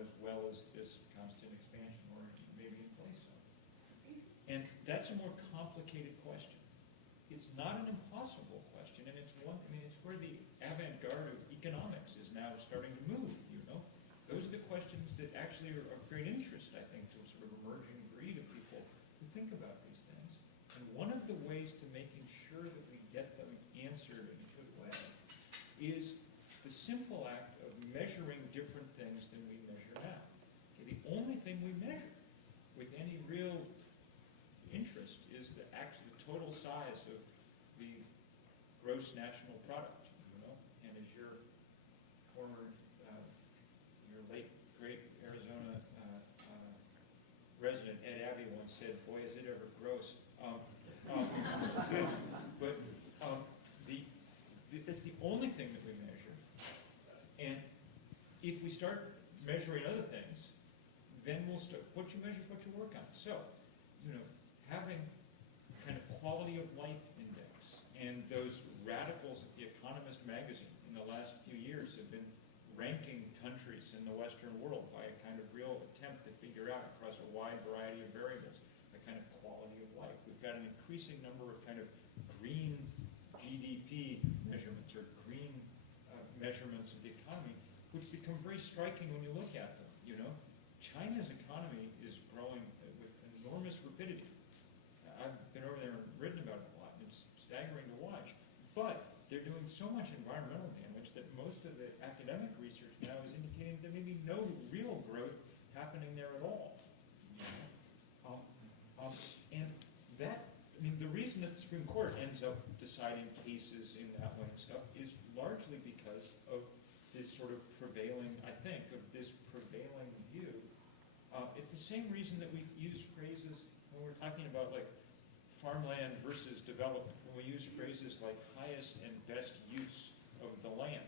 as well as this constant expansion, or maybe in place of? And that's a more complicated question. It's not an impossible question, and it's where the avant-garde of economics is now starting to move, Those are the questions that actually are of great interest, I think, to a sort of emerging breed of people who think about these things. And one of the ways to making sure that we get them answered in a good way is the simple act of measuring different things than we measure now. Okay, the only thing we measure with any real interest is the total size of the gross national product, And as your former, your late great Arizona resident Ed Abbey once said, "Boy, is it ever gross." But that's the only thing that we measure. And if we start measuring other things, then we'll start. What you measure is what you work on. So, having kind of quality of life index, and those radicals at The Economist magazine in the last few years have been ranking countries in the Western world by a kind of real attempt to figure out across a wide variety of variables the kind of quality of life. We've got an increasing number of kind of green GDP measurements or green measurements of the economy, which become very striking when you look at them. China's economy is growing with enormous rapidity. I've been over there and written about it a lot, and it's staggering to watch. But they're doing so much environmental damage that most of the academic research now is indicating there may be no real growth happening there at all. And that, the reason that the Supreme Court ends up deciding cases in that way and stuff is largely because of this sort of prevailing, I think, of this prevailing view. It's the same reason that we use phrases when we're talking about like farmland versus development, when we use phrases like highest and best use of the land.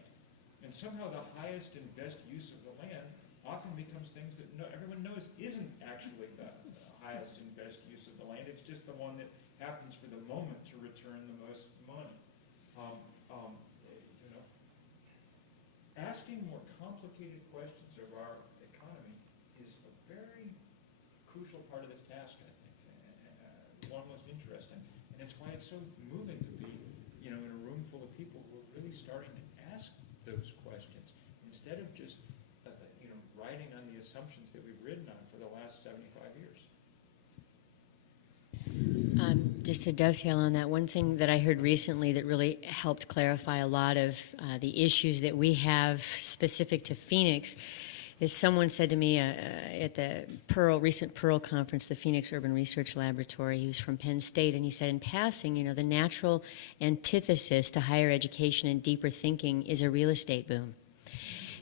And somehow the highest and best use of the land often becomes things that everyone knows isn't actually the highest and best use of the land. It's just the one that happens for the moment to return the most money. Asking more complicated questions of our economy is a very crucial part of this task, I think, one most interesting. And it's why it's so moving to be, in a room full of people who are really starting to ask those questions instead of just, riding on the assumptions that we've ridden on for the last 75 years. Just to dovetail on that, one thing that I heard recently that really helped clarify a lot of the issues that we have specific to Phoenix is someone said to me at the recent Pearl conference, the Phoenix Urban Research Laboratory, he was from Penn State, and he said in passing, the natural antithesis to higher education and deeper thinking is a real estate boom.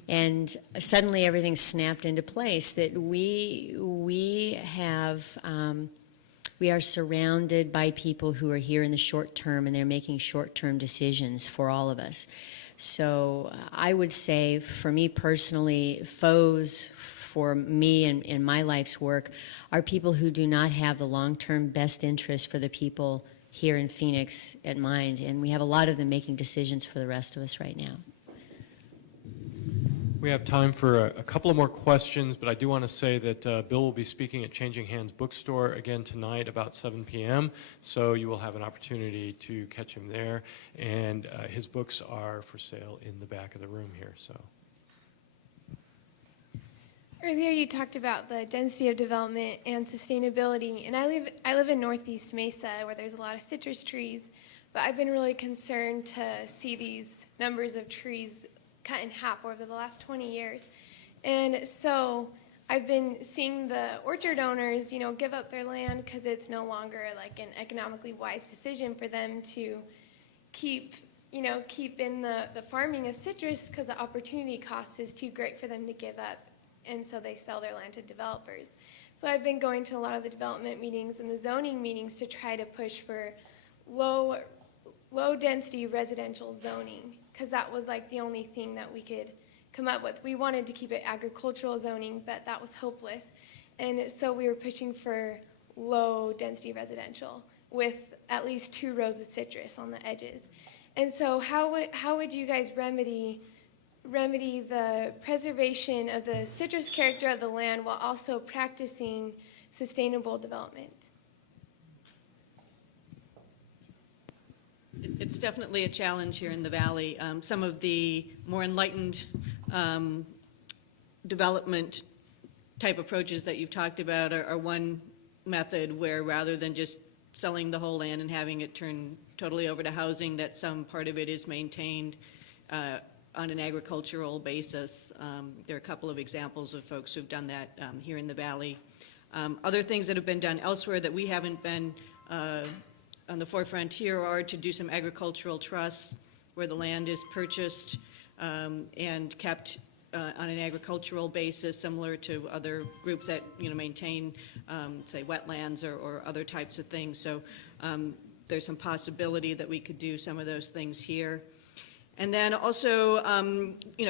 And suddenly everything snapped into place that we are surrounded by people who are here in the short term, and they're making short-term decisions for all of us. So I would say, for me personally, foes for me and my life's work are people who do not have the long-term best interest for the people here in Phoenix at mind. And we have a lot of them making decisions for the rest of us right now. We have time for a couple of more questions, but I do want to say that Bill will be speaking at Changing Hands Bookstore again tonight about 7 p.m., so you will have an opportunity to catch him there. And his books are for sale in the back of the room here. So. Earlier you talked about the density of development and sustainability, and I live in Northeast Mesa where there's a lot of citrus trees, but I've been really concerned to see these numbers of trees cut in half over the last 20 years. And so I've been seeing the orchard owners, give up their land because it's no longer like an economically wise decision for them to keep in the farming of citrus because the opportunity cost is too great for them to give up. And so they sell their land to developers. So I've been going to a lot of the development meetings and the zoning meetings to try to push for low density residential zoning, because that was like the only thing that we could come up with. We wanted to keep it agricultural zoning, but that was hopeless. And so we were pushing for low density residential with at least 2 rows of citrus on the edges. And so how would you guys remedy the preservation of the citrus character of the land while also practicing sustainable development? It's definitely a challenge here in the Valley. Some of the more enlightened development type approaches that you've talked about are one method where rather than just selling the whole land and having it turned totally over to housing, that some part of it is maintained on an agricultural basis. There are a couple of examples of folks who've done that here in the Valley. Other things that have been done elsewhere that we haven't been on the forefront here are to do some agricultural trusts where the land is purchased and kept on an agricultural basis, similar to other groups that maintain, say, wetlands or other types of things. So there's some possibility that we could do some of those things here. And then also,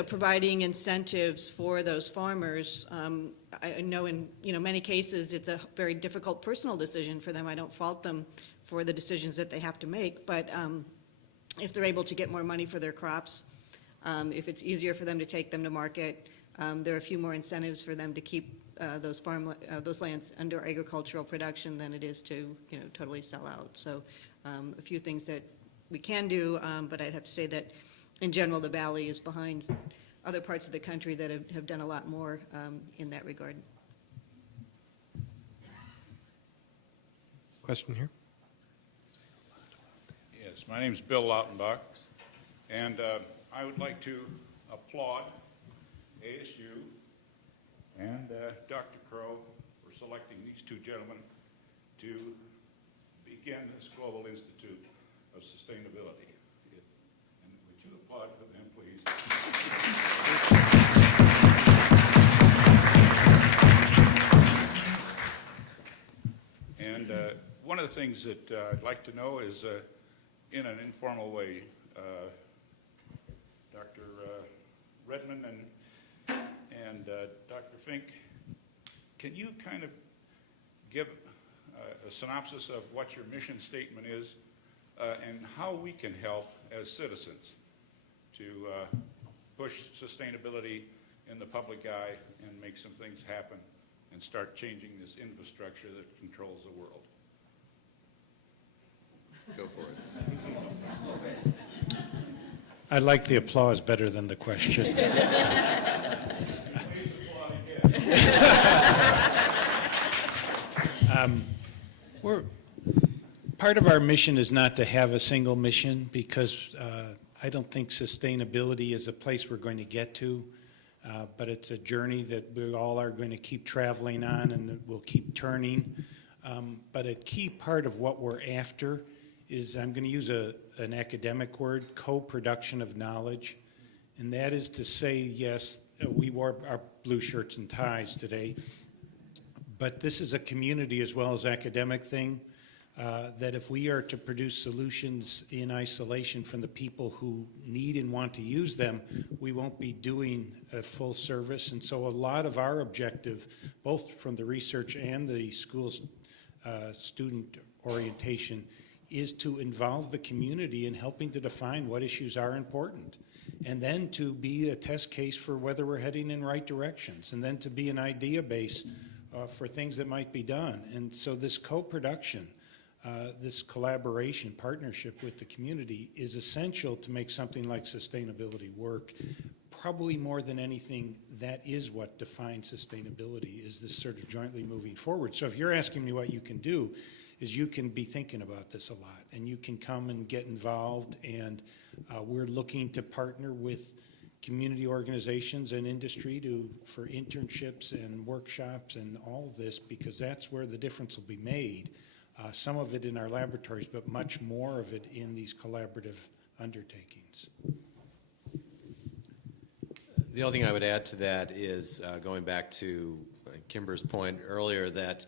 providing incentives for those farmers. I know in many cases it's a very difficult personal decision for them. I don't fault them for the decisions that they have to make, but if they're able to get more money for their crops, if it's easier for them to take them to market, there are a few more incentives for them to keep those lands under agricultural production than it is to totally sell out. So a few things that we can do, but I'd have to say that in general the Valley is behind other parts of the country that have done a lot more in that regard. Question here. Yes, my name is Bill Lautenbach, and I would like to applaud ASU and Dr. Crow for selecting these two gentlemen to begin this Global Institute of Sustainability. And would you applaud for them, please? And one of the things that I'd like to know is, in an informal way, Dr. Redman and Dr. Fink, can you kind of give a synopsis of what your mission statement is and how we can help as citizens to push sustainability in the public eye and make some things happen and start changing this infrastructure that controls the world? Go for it. I like the applause better than the question. Part of our mission is not to have a single mission, because I don't think sustainability is a place we're going to get to, but it's a journey that we all are going to keep traveling on and that we'll keep turning. But a key part of what we're after is, I'm going to use an academic word, co-production of knowledge. And that is to say, yes, we wore our blue shirts and ties today, but this is a community as well as academic thing, that if we are to produce solutions in isolation from the people who need and want to use them, we won't be doing a full service. And so a lot of our objective, both from the research and the school's student orientation, is to involve the community in helping to define what issues are important, and then to be a test case for whether we're heading in right directions, and then to be an idea base for things that might be done. And so this co-production, this collaboration, partnership with the community is essential to make something like sustainability work. Probably more than anything, that is what defines sustainability, is this sort of jointly moving forward. So if you're asking me what you can do, is you can be thinking about this a lot, and you can come and get involved, and we're looking to partner with community organizations and industry for internships and workshops and all this, because that's where the difference will be made. Some of it in our laboratories, but much more of it in these collaborative undertakings. The only thing I would add to that is going back to Kimber's point earlier, that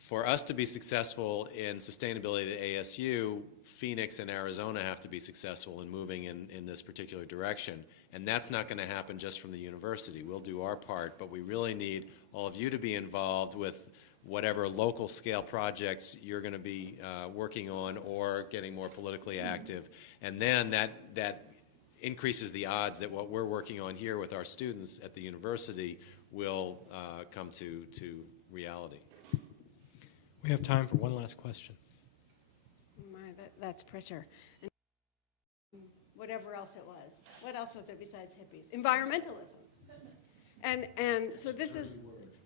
for us to be successful in sustainability at ASU, Phoenix and Arizona have to be successful in moving in this particular direction. And that's not going to happen just from the university. We'll do our part, but we really need all of you to be involved with whatever local scale projects you're going to be working on or getting more politically active. And then that increases the odds that what we're working on here with our students at the university will come to reality. We have time for one last question. That's pressure. And whatever else it was. What else was it besides hippies? Environmentalism. And so this is,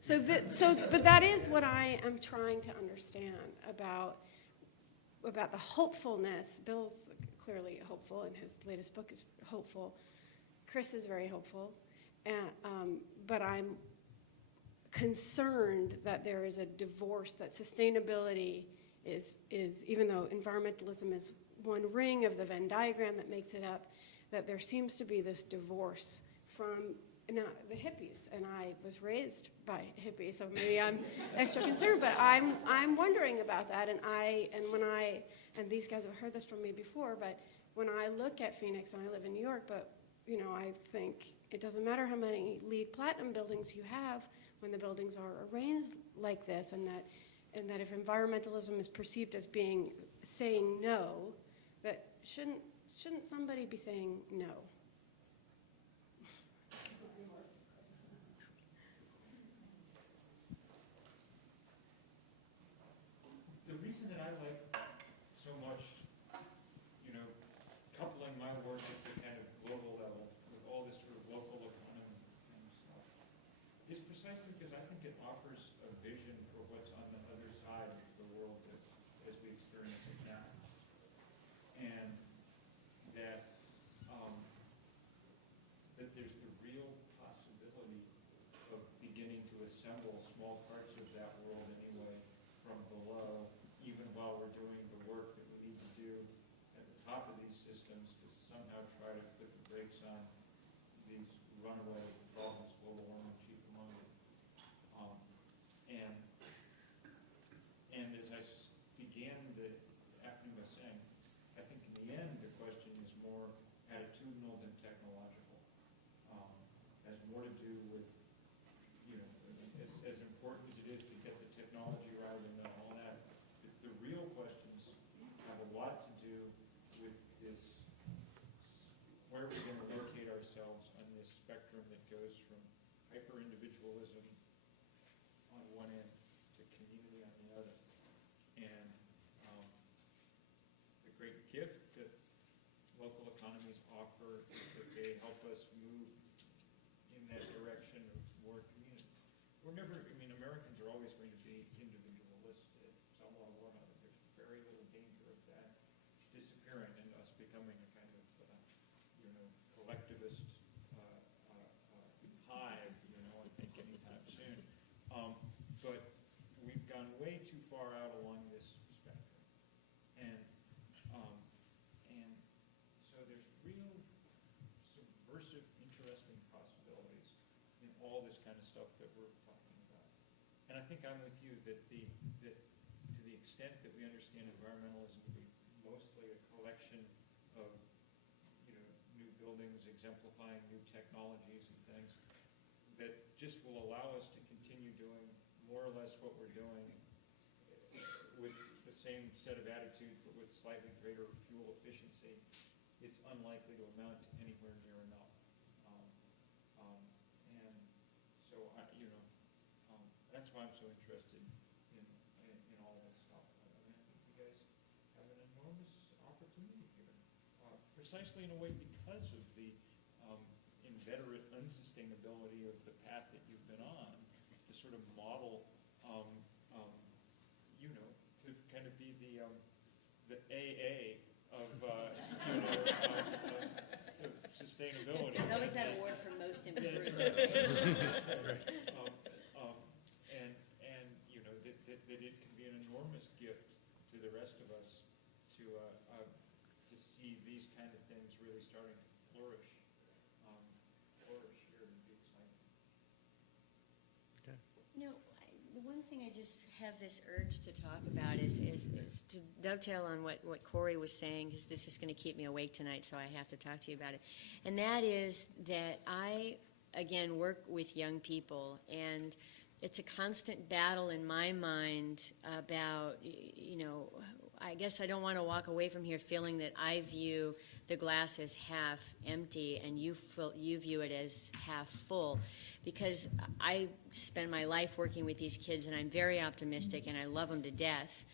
but that is what I am trying to understand about the hopefulness. Bill's clearly hopeful, and his latest book is hopeful. Chris is very hopeful, and, but I'm concerned that there is a divorce, that sustainability is even though environmentalism is one ring of the Venn diagram that makes it up, that there seems to be this divorce from the hippies, and I was raised by hippies, so maybe I'm extra concerned, but I'm wondering about that, and these guys have heard this from me before, but when I look at Phoenix, and I live in New York, but I think it doesn't matter how many LEED Platinum buildings you have when the buildings are arranged like this, and that if environmentalism is perceived as being saying no, that shouldn't somebody be saying no? The reason that I like so much, coupling my work at the kind of global level with all this sort of local economy kind of stuff is precisely because I think it offers a vision for what's on the other side of the world as we experience it now. And that there's the real possibility of beginning to assemble small parts of that world anyway from below, even while we're doing the work that we need to do at the top of these systems to somehow try to put the brakes on these runaway problems, global warming chief among them. And as I began the afternoon by saying, I think in the end the question is more attitudinal than technological. Has more to do with, as important as it is to get the technology right and all that, the real questions have a lot to do with this, where we're going to locate ourselves on this spectrum that goes from hyper-individualism on one end to community on the other. And the great gift that local economies offer is that they help us move in that direction of more community. We're never, Americans are always going to be individualistic. Samila warned us, there's very little danger of that disappearing and us becoming a kind of, collectivist hive, I think anytime soon. But we've gone way too far out along this spectrum. And so there's real subversive, interesting possibilities in all this kind of stuff that we're talking about. And I think I'm with you that to the extent that we understand environmentalism to be mostly a collection of new buildings exemplifying new technologies and things, that just will allow us to continue doing more or less what we're doing with the same set of attitudes but with slightly greater fuel efficiency, it's unlikely to amount to anywhere near enough. And so, that's why I'm so interested in all this stuff. I think you guys have an enormous opportunity here, precisely in a way because of the inveterate unsustainability of the path that you've been on, to sort of model, to kind of be the AA of sustainability. There's always that award for most improved. That it can be an enormous gift to the rest of us to see these kind of things really starting to flourish here and be exciting. The one thing thing I just have this urge to talk about is to dovetail on what Corey was saying, because this is going to keep me awake tonight, so I have to talk to you about it. And that is that I, again, work with young people, and it's a constant battle in my mind about, I guess I don't want to walk away from here feeling that I view the glass as half empty and you view it as half full. Because I spend my life working with these kids, and I'm very optimistic, and I love them to death.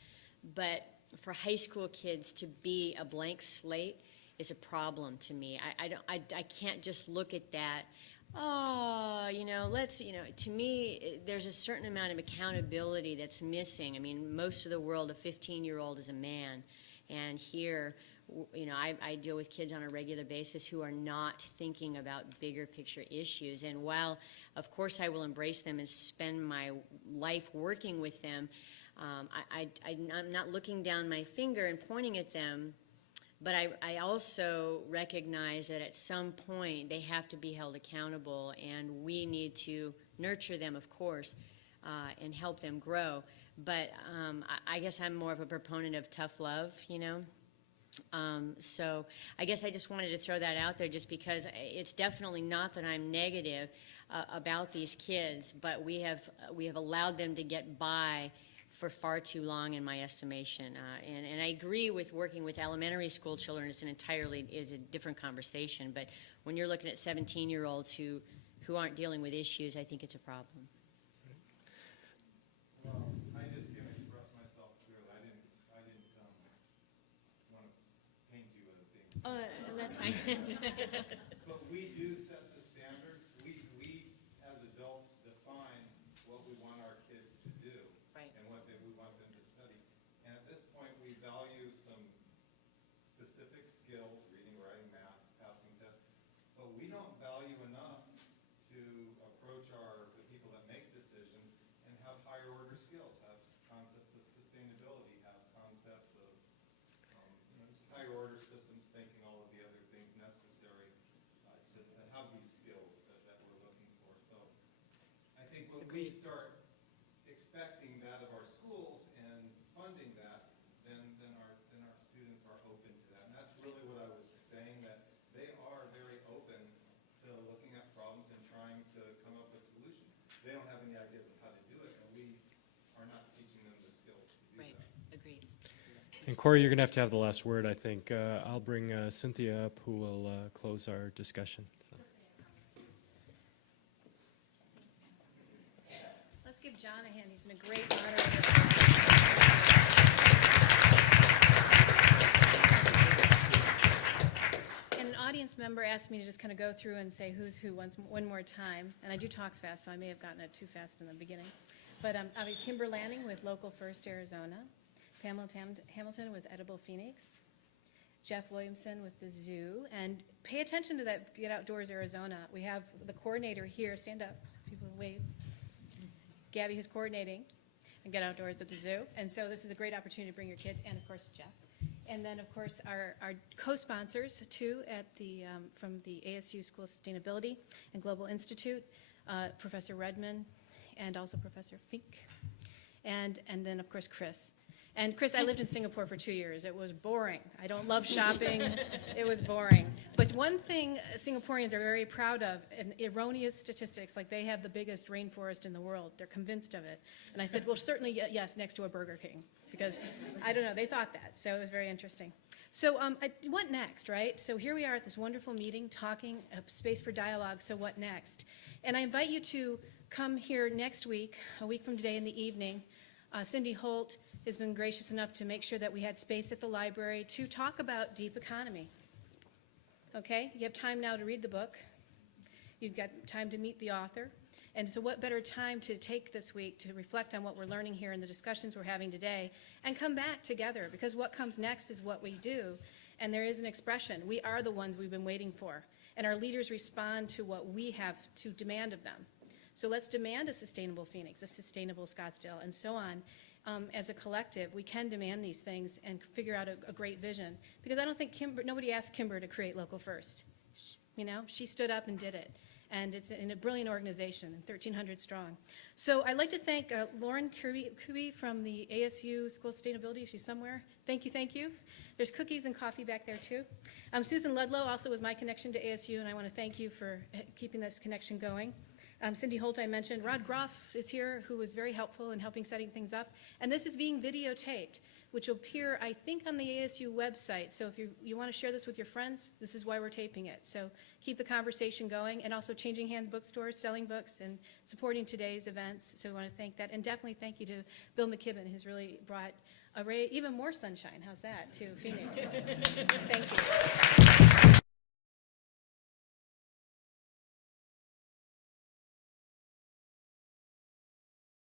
But for high school kids to be a blank slate is a problem to me. I can't just look at that. To me, there's a certain amount of accountability that's missing. I mean, most of the world, a 15-year-old is a man, and here, I deal with kids on a regular basis who are not thinking about bigger picture issues. And while, of course, I will embrace them and spend my life working with them, I'm not looking down my finger and pointing at them, but I also recognize that at some point they have to be held accountable, and we need to nurture them, of course, and help them grow. But I guess I'm more of a proponent of tough love, So I guess I just wanted to throw that out there, just because it's definitely not that I'm negative about these kids, but we have allowed them to get by for far too long, in my estimation. And I agree with working with elementary school children is a different conversation. But when you're looking at 17-year-olds who aren't dealing with issues, I think it's a problem. Well, I just can't express myself clearly. I didn't want to paint you as being. Oh, that's fine. But we do set the standards. We as adults define what we want our kids to do, right, and what we want them to study. And at this point, we value some specific skills: reading, writing, math, passing tests. But we don't value enough to approach the people that make decisions and have higher order skills, have concepts of sustainability, have concepts of just higher order systems thinking, all of the other things necessary to have these skills that we're looking for. So I think when we start expecting that of our schools and funding that, then our students are open to that. And that's really what I was saying, that they are very open to looking at problems and trying to come up with solutions. They don't have any ideas of how to do it, and we are not teaching them the skills to do that. Agreed. And Corey, you're going to have the last word, I think. I'll bring Cynthia up, who will close our discussion. So. Let's give John a hand. He's been a great moderator. And an audience member asked me to just kind of go through and say who's who one more time. And I do talk fast, so I may have gotten it too fast in the beginning. But I have Kimber Lanning with Local First Arizona, Pamela Hamilton with Edible Phoenix, Jeff Williamson with the Zoo. And pay attention to that Get Outdoors Arizona. We have the coordinator here. Stand up so people wave. Gabby, who's coordinating and Get Outdoors at the Zoo. And so this is a great opportunity to bring your kids, and of course Jeff. And then of course our co-sponsors too at from the ASU School of Sustainability and Global Institute, Professor Redman and also Professor Fink. And then of course Chris. And Chris, I lived in Singapore for 2 years. It was boring. I don't love shopping. It was boring. But one thing Singaporeans are very proud of, and erroneous statistics, like they have the biggest rainforest in the world. They're convinced of it. And I said, well, certainly yes, next to a Burger King. Because, I don't know, they thought that. So it was very interesting. So what next, right? So here we are at this wonderful meeting, talking, space for dialogue, so what next? And I invite you to come here next week, a week from today in the evening. Cindy Holt has been gracious enough to make sure that we had space at the library to talk about deep economy. Okay, you have time now to read the book. You've got time to meet the author. And so what better time to take this week to reflect on what we're learning here in the discussions we're having today and come back together, because what comes next is what we do. And there is an expression, we are the ones we've been waiting for. And our leaders respond to what we have to demand of them. So let's demand a sustainable Phoenix, a sustainable Scottsdale, and so on. As a collective, we can demand these things and figure out a great vision. Because I don't think nobody asked Kimber to create Local First. You know, she stood up and did it. and it's in a brilliant organization, 1,300 strong. So I'd like to thank Lauren Kirby from the ASU School Sustainability. She's somewhere. Thank you, thank you. There's cookies and coffee back there, too. Susan Ludlow also was my connection to ASU, and I want to thank you for keeping this connection going. Cindy Holt, I mentioned. Rod Groff is here, who was very helpful in helping setting things up. And this is being videotaped, which will appear, I think, on the ASU website. So if you want to share this with your friends, this is why we're taping it. So keep the conversation going, and also Changing Hands Bookstores, selling books, and supporting today's events. So we want to thank that. And definitely thank you to Bill Mckibben, who's really brought even more sunshine, how's that, to Phoenix. Thank you.